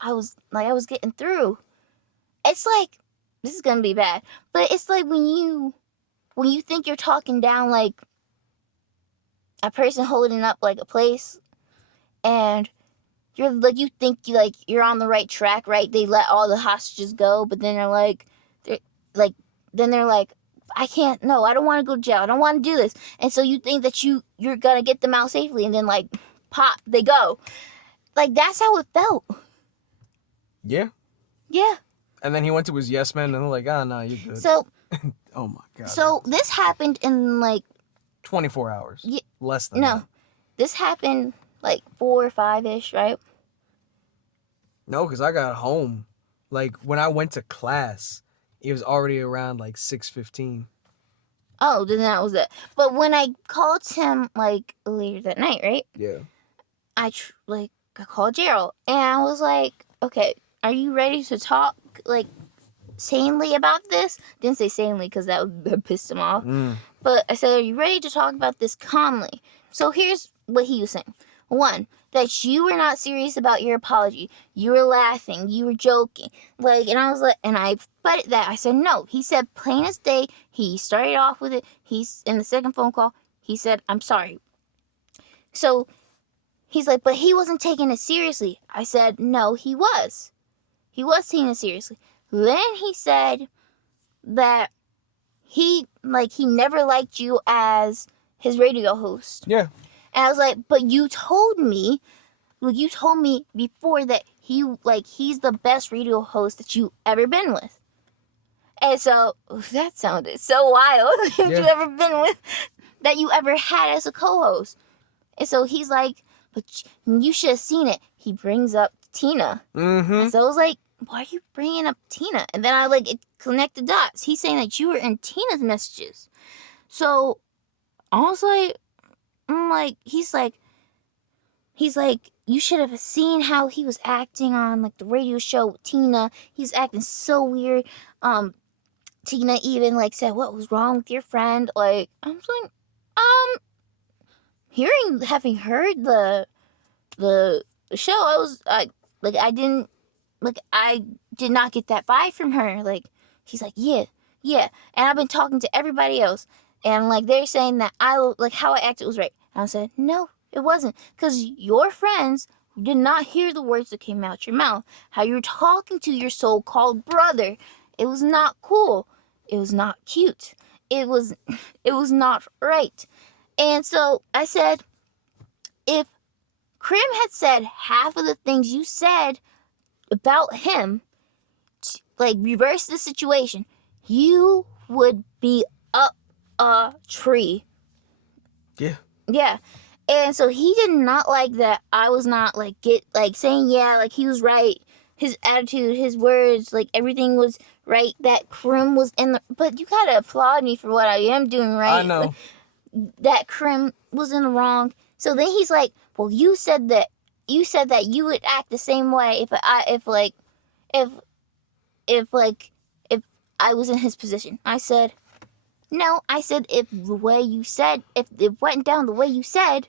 I was getting through. It's like, this is going to be bad. But it's like when you think you're talking down like a person holding up like a place and you're like, you think you're on the right track, right? They let all the hostages go, but then they're like, I can't, no, I don't want to go to jail. I don't want to do this. And so you think that you're going to get them out safely and then pop, they go. That's how it felt. Yeah. Yeah. And then he went to his yes man and they're like, no, you're good. So. Oh my God. So this happened in 24 hours. Yeah, less than that. This happened 4 or 5-ish, right? No, because I got home. When I went to class, it was already around 6:15. Oh, then that was it. But when I called him later that night, right? Yeah. I called Gerald and I was like, okay, are you ready to talk sanely about this? Didn't say sanely because that would piss him off. But I said, are you ready to talk about this calmly? So here's what he was saying. 1, that you were not serious about your apology. You were laughing. You were joking. And I was like, and I butted that. I said, no. He said, plain as day. He started off with it. He's in the second phone call. He said, I'm sorry. So he's like, but he wasn't taking it seriously. I said, no, he was. He was taking it seriously. Then he said that he never liked you as his radio host. Yeah. And I was like, but you told me before that he's the best radio host that you ever been with. And so that sounded so wild. That you ever been with, that you ever had as a co-host. And so he's like, but you should have seen it. He brings up Tina. Mm-hmm. And so I was like, why are you bringing up Tina? And then I it connected dots. He's saying that you were in Tina's messages. So I was like, he's like, you should have seen how he was acting on like the radio show with Tina. He was acting so weird. Tina even like said, what was wrong with your friend? Like, I was like, having heard the show, I did not get that vibe from her. Like, she's like, yeah. And I've been talking to everybody else, and like they're saying that how I acted was right. And I said, no, it wasn't, because your friends did not hear the words that came out your mouth. How you're talking to your so-called brother. It was not cool. It was not cute. It was not right. And so I said, if Krim had said half of the things you said about him, like reverse the situation, you would be up a tree. Yeah. Yeah. And so he did not like that I was not saying he was right. His attitude, his words, like everything was right. That Krim was but you gotta applaud me for what I am doing right. I know. Like, that Krim was in the wrong. So then he's like, well, you said that you would act the same way if I was in his position. I said, no, if it went down the way you said,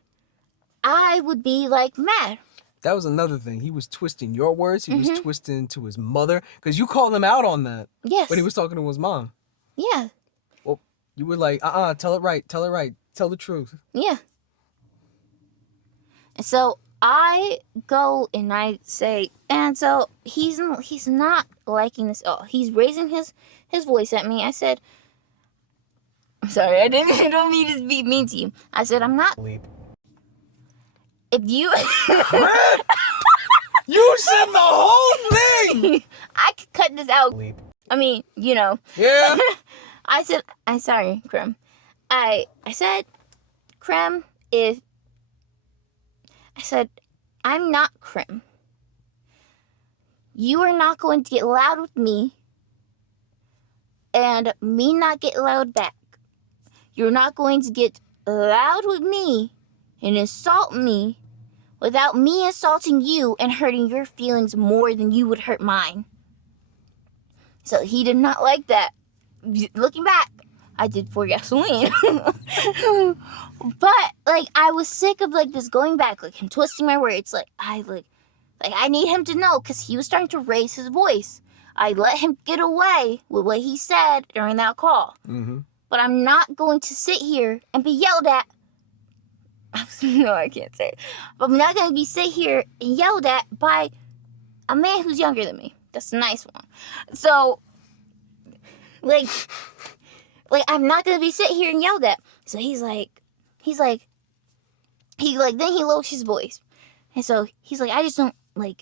I would be like mad. That was another thing. He was twisting your words. He was twisting to his mother, because you called him out on that. Yes. When he was talking to his mom. Yeah. Well, you were like, tell it right, tell the truth. Yeah. And so I go and I say, and so he's not liking this at all. He's raising his voice at me. I said, I'm sorry, I don't mean to be mean to you. I said, I'm not. If you You said the whole thing. I could cut this out. I mean, Yeah. I said, I'm sorry, Krim. I said, Krim, I'm not Krim. You are not going to get loud with me and me not get loud back. You're not going to get loud with me and insult me without me insulting you and hurting your feelings more than you would hurt mine. So he did not like that. Looking back, I did pour gasoline. But I was sick of this going back, him twisting my words. I need him to know, because he was starting to raise his voice. I let him get away with what he said during that call. Mm-hmm. But I'm not going to sit here and be yelled at. No, I can't say it. But I'm not going to be sit here and yelled at by a man who's younger than me. That's a nice one. So, I'm not going to be sit here and yelled at. So then he lowers his voice. And so he's like, I just don't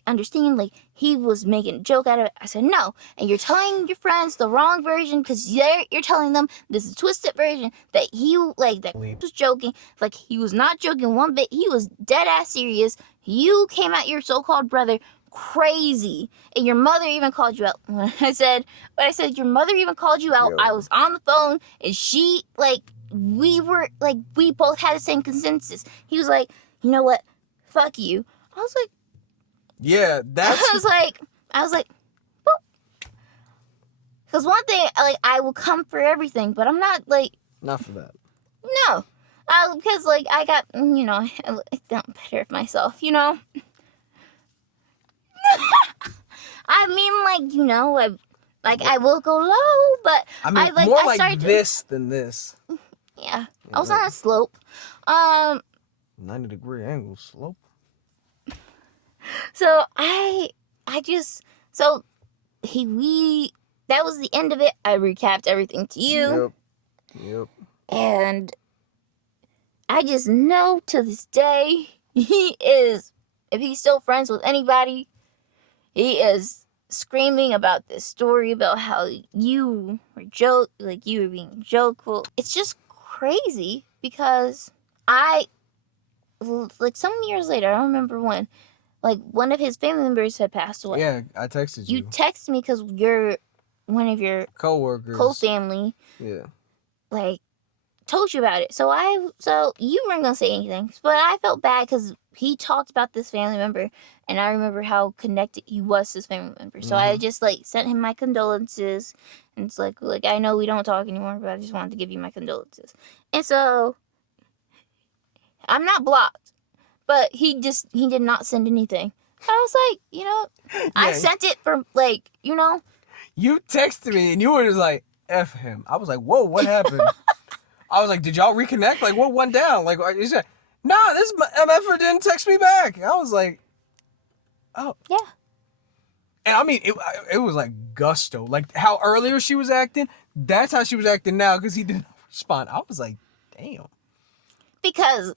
understand. He was making a joke out of it. I said, no. And you're telling your friends the wrong version, because you're telling them this is a twisted version that he was joking. He was not joking one bit. He was dead ass serious. You came at your so-called brother crazy, and your mother even called you out. When I said your mother even called you out. Yo. I was on the phone, and she we both had the same consensus. He was like, you know what? Fuck you. I was like, yeah, that's. I was like, because one thing, I will come for everything, but I'm not Not for that. No, because I got I don't better of myself, I mean, I will go low, but I mean, more like this than this. Yeah, I was on a slope. 90-degree angle slope. So that was the end of it. I recapped everything to you. Yep. Yep. And I just know to this day, he is, if he's still friends with anybody, he is screaming about this story about how you were you were being jokeful. It's just crazy because some years later, I don't remember when, like, one of his family members had passed away. Yeah, I texted you. You texted me because you're one of your co-workers, co-family. Yeah. Like, told you about it. So you weren't gonna say anything, but I felt bad because he talked about this family member, and I remember how connected he was to his family member. So I just sent him my condolences, and it's like I know we don't talk anymore, but I just wanted to give you my condolences. And so I'm not blocked, but he did not send anything. I was like, I sent it for You texted me and you were just like, F him. I was like, whoa, what happened? I was like, did y'all reconnect? Like, what went down? Like, he said, nah, this MFer didn't text me back. I was like, oh. Yeah. And I mean, it was like gusto. Like, how earlier she was acting, that's how she was acting now because he didn't respond. I was like, damn. Because,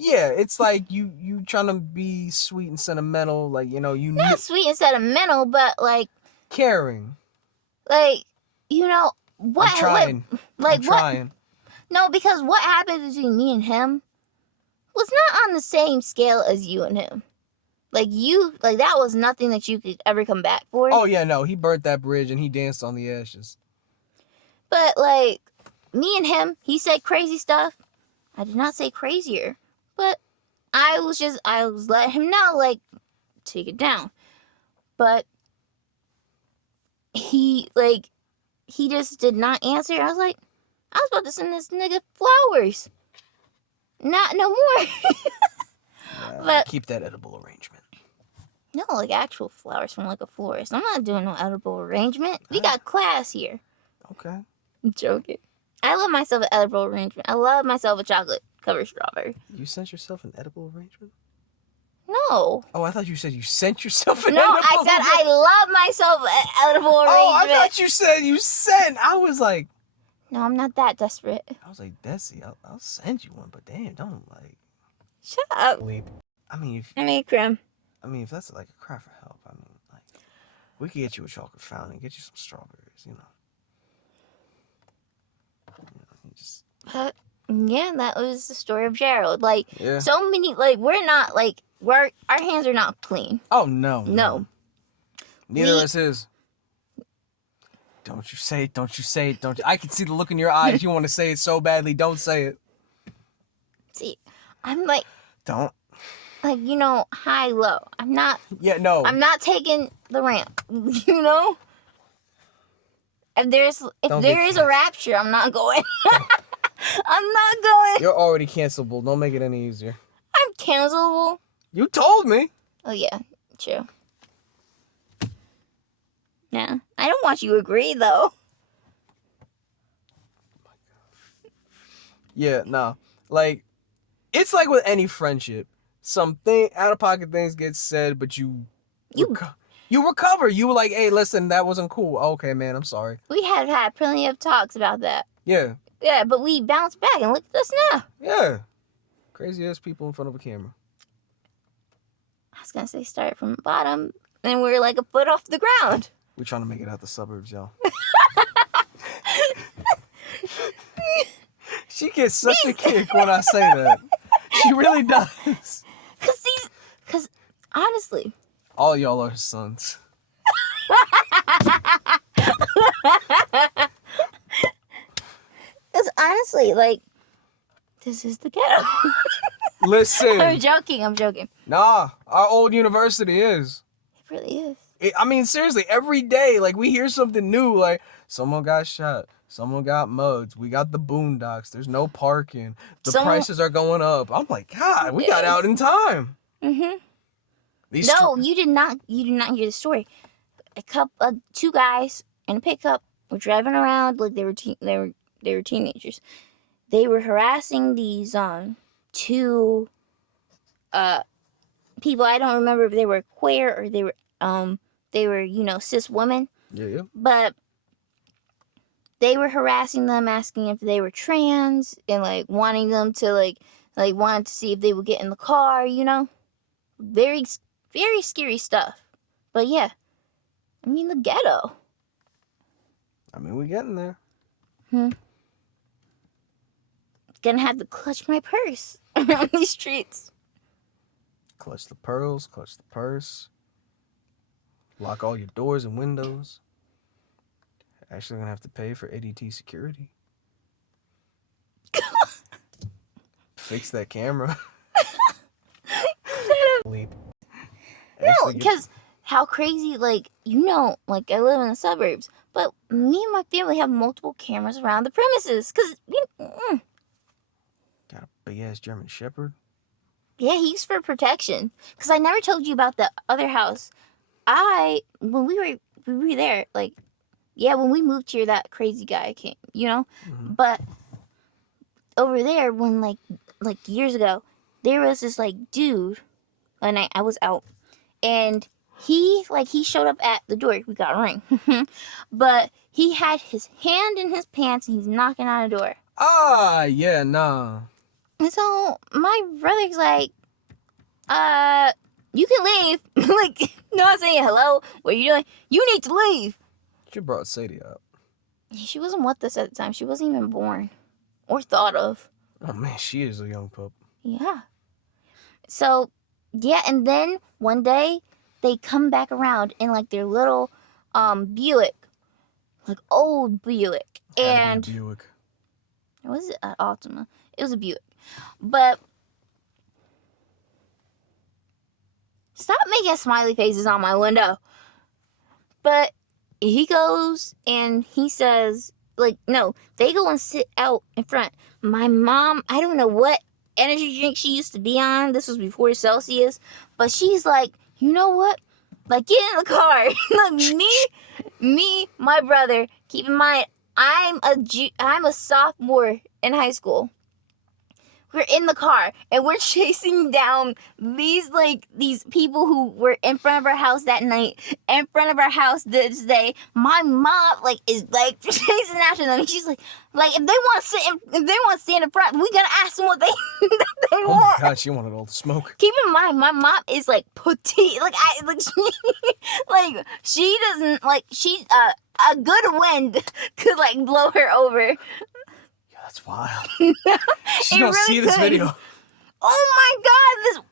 Yeah, it's like you trying to be sweet and sentimental. Like, not sweet and sentimental, but, like, caring. Like, I'm trying. I'm trying. No, because what happened between me and him was not on the same scale as you and him. Like, that was nothing that you could ever come back for. Oh, yeah, no, he burnt that bridge and he danced on the ashes. But, like, me and him, he said crazy stuff. I did not say crazier. But I was letting him know, like, take it down. But he just did not answer. I was like, I was about to send this nigga flowers. Not no more. But keep that edible arrangement. No, like actual flowers from like a florist. I'm not doing no edible arrangement. We got class here. Okay. I'm joking. I love myself an edible arrangement. I love myself a chocolate covered strawberry. You sent yourself an edible arrangement? No. Oh, I thought you said you sent yourself an edible arrangement. No, I said I love myself an edible arrangement. Oh, I thought you said you sent. I was like... No, I'm not that desperate. I was like, Desi, I'll send you one, but damn, don't, like... Shut up. I mean, Creme. I mean, if that's like a cry for help, I mean, like, we could get you a chocolate fountain, get you some strawberries, But, yeah, that was the story of Gerald. Like, so many, like, we're not, like, our hands are not clean. Oh, no. No. Neither is his. Don't you say it, don't you say it, don't you. I can see the look in your eyes. You want to say it so badly. Don't say it. See, I'm like... Don't. Like, high, low. I'm not... Yeah, no. I'm not taking the ramp, If there is a rapture, I'm not going. I'm not going. You're already cancelable. Don't make it any easier. I'm cancelable? You told me. Oh, yeah. True. Yeah. I don't want you to agree, though. Yeah, no. Like, it's like with any friendship. Something out-of-pocket things get said, but you recover. You were like, hey, listen, that wasn't cool. Okay, man, I'm sorry. We have had plenty of talks about that. Yeah. Yeah, but we bounced back, and look at us now. Yeah. Crazy-ass people in front of a camera. I was going to say start from the bottom, and we're like a foot off the ground. We're trying to make it out the suburbs, y'all. She gets such a kick when I say that. She really does. Because honestly. All y'all are sons. Because honestly, like, this is the ghetto. Listen. I'm joking. Nah, our old university is. It really is. I mean, seriously, every day, like, we hear something new, like, someone got shot, someone got mugged, we got the boondocks, there's no parking, the prices are going up. I'm like, God, we got out in time. Mm-hmm. You did not hear the story. Two guys in a pickup were driving around like they were teenagers. They were harassing these two people. I don't remember if they were queer or they were cis women. Yeah. But they were harassing them, asking if they were trans, and like wanting them to like wanted to see if they would get in the car. Very, very scary stuff. But yeah, I mean the ghetto. I mean, we're getting there. Gonna have to clutch my purse around these streets. Clutch the pearls, clutch the purse. Lock all your doors and windows. Actually gonna have to pay for ADT security. Fix that camera. Leap. No, because how crazy, like, like I live in the suburbs, but me and my family have multiple cameras around the premises. Because, Got a big ass German Shepherd. yeah, he's for protection. Because I never told you about the other house. When we were there, like, yeah, when we moved here, that crazy guy came, Mm-hmm. But over there, when, like years ago, there was this, like, dude, one night I was out, and he showed up at the door. We got a ring. But he had his hand in his pants, and he's knocking on a door. Ah, yeah, nah. And so my brother's like, you can leave. Like, not saying hello. What are you doing? You need to leave. You brought Sadie up. She wasn't with us at the time. She wasn't even born or thought of. Oh man, she is a young pup. Yeah. So, yeah, and then one day they come back around in like their little Buick, like old Buick. And Buick. was it an Altima? It was a Buick. But stop making smiley faces on my window. But he goes and he says, like, no, they go and sit out in front. My mom, I don't know what energy drink she used to be on. This was before Celsius. But she's like, you know what? Like, get in the car. Like, me, my brother, keep in mind, I'm a sophomore in high school. We're in the car and we're chasing down these people who were in front of our house that night, in front of our house this day. My mom is chasing after them. She's like if they want to stand in front, we gotta ask them what they want. Oh my god, she wanted all the smoke. Keep in mind, my mom is petite. She doesn't she a good wind could blow her over. That's wild. She's gonna see this video. Oh my god,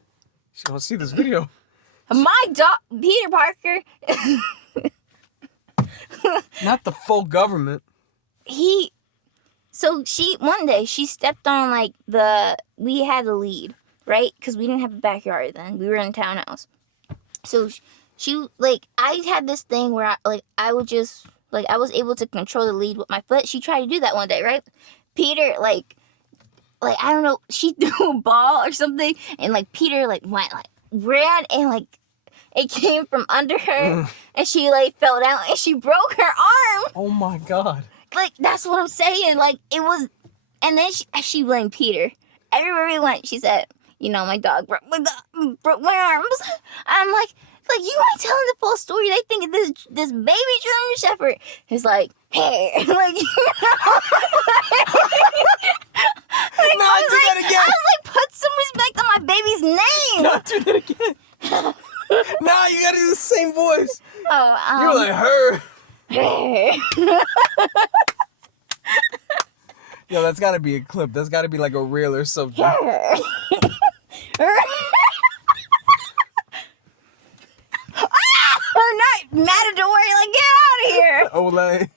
She's gonna see this video. My dog, Peter Parker. Not the full government. One day she stepped on we had a lead, right? Because we didn't have a backyard then. We were in a townhouse. So she I had this thing where I would just I was able to control the lead with my foot. She tried to do that one day, right? Peter, I don't know, she threw a ball or something, and, Peter, went, ran, and, it came from under her, and she, fell down, and she broke her arm. Oh, my God. That's what I'm saying, it was, and then she blamed Peter. Everywhere we went, she said, my dog broke my arms. I'm like, you ain't telling the full story. They think this baby German Shepherd is hey, No, do that again. I was put some respect on my baby's name. No, do that again. No, you gotta do the same voice. Oh, You're like her. Yo, that's gotta be a clip. That's gotta be a reel or something. Not Matador, get out of here. Olay.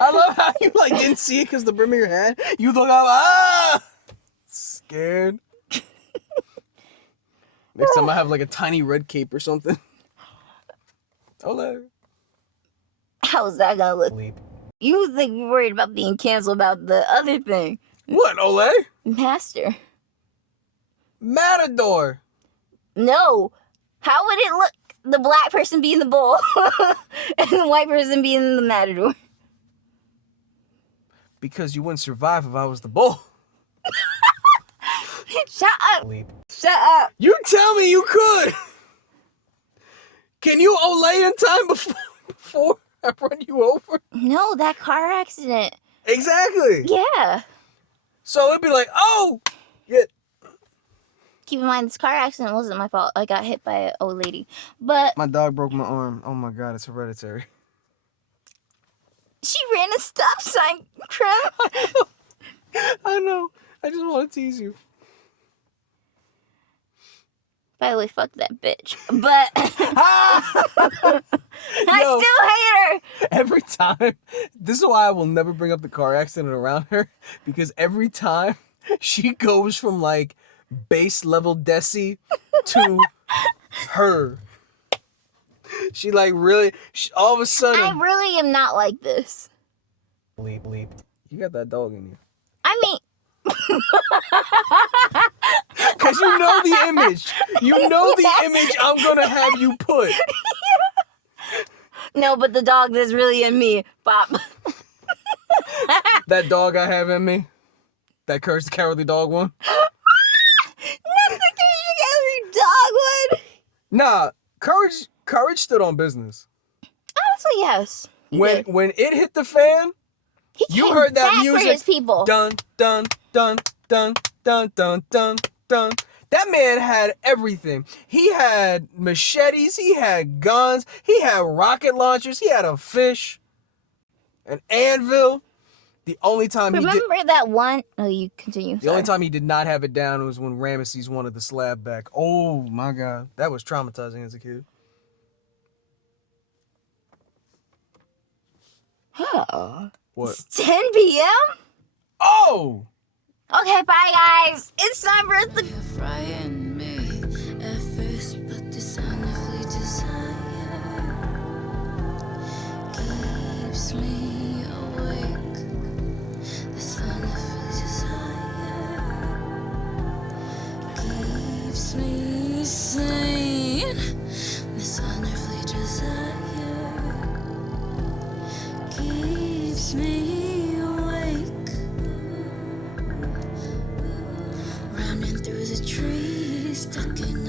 I love how you didn't see it because the brim of your head. You look up, scared. Next time I have a tiny red cape or something. Olay. How's that gonna look? You think you're worried about being canceled about the other thing? What, Olay? Master. Matador. No. How would it look? The black person being the bull and the white person being the matador. Because you wouldn't survive if I was the bull. Shut up. Shut up. You tell me you could. Can you Olay in time before I run you over? No, that car accident. Exactly. Yeah. So it'd be like, oh, yeah. Keep in mind, this car accident wasn't my fault. I got hit by an old lady. But My dog broke my arm. Oh my God, it's hereditary. she ran a stop sign, Crumb. I know. I just want to tease you. By the way, fuck that bitch. But I Yo, still hate her. every time. This is why I will never bring up the car accident around her. Because every time she goes from like base level Desi to her. She like really, all of a sudden. I really am not like this. Bleep. You got that dog in you. I mean, because you know the image. You know the image I'm gonna have you put. no, but the dog that's really in me, Pop. That dog I have in me. That Courage the Cowardly Dog one. Not the Courage the Cowardly Dog one. Nah, Courage stood on business. Honestly, yes. When it hit the fan, you heard that music. For his people. Dun dun dun dun dun dun dun dun. That man had everything. He had machetes, he had guns, he had rocket launchers, he had a fish, an anvil. The only time Remember that one? Oh, you continue. The only time he did not have it down was when Ramesses wanted the slab back. Oh my God, that was traumatizing as a kid. Oh. What? It's 10 p.m.? Oh! Okay, bye guys. It's time for us to... Frighten me at first, but this unearthly desire keeps me awake. This unearthly desire keeps me sane. This unearthly desire keeps me awake. Running through the trees, stuck in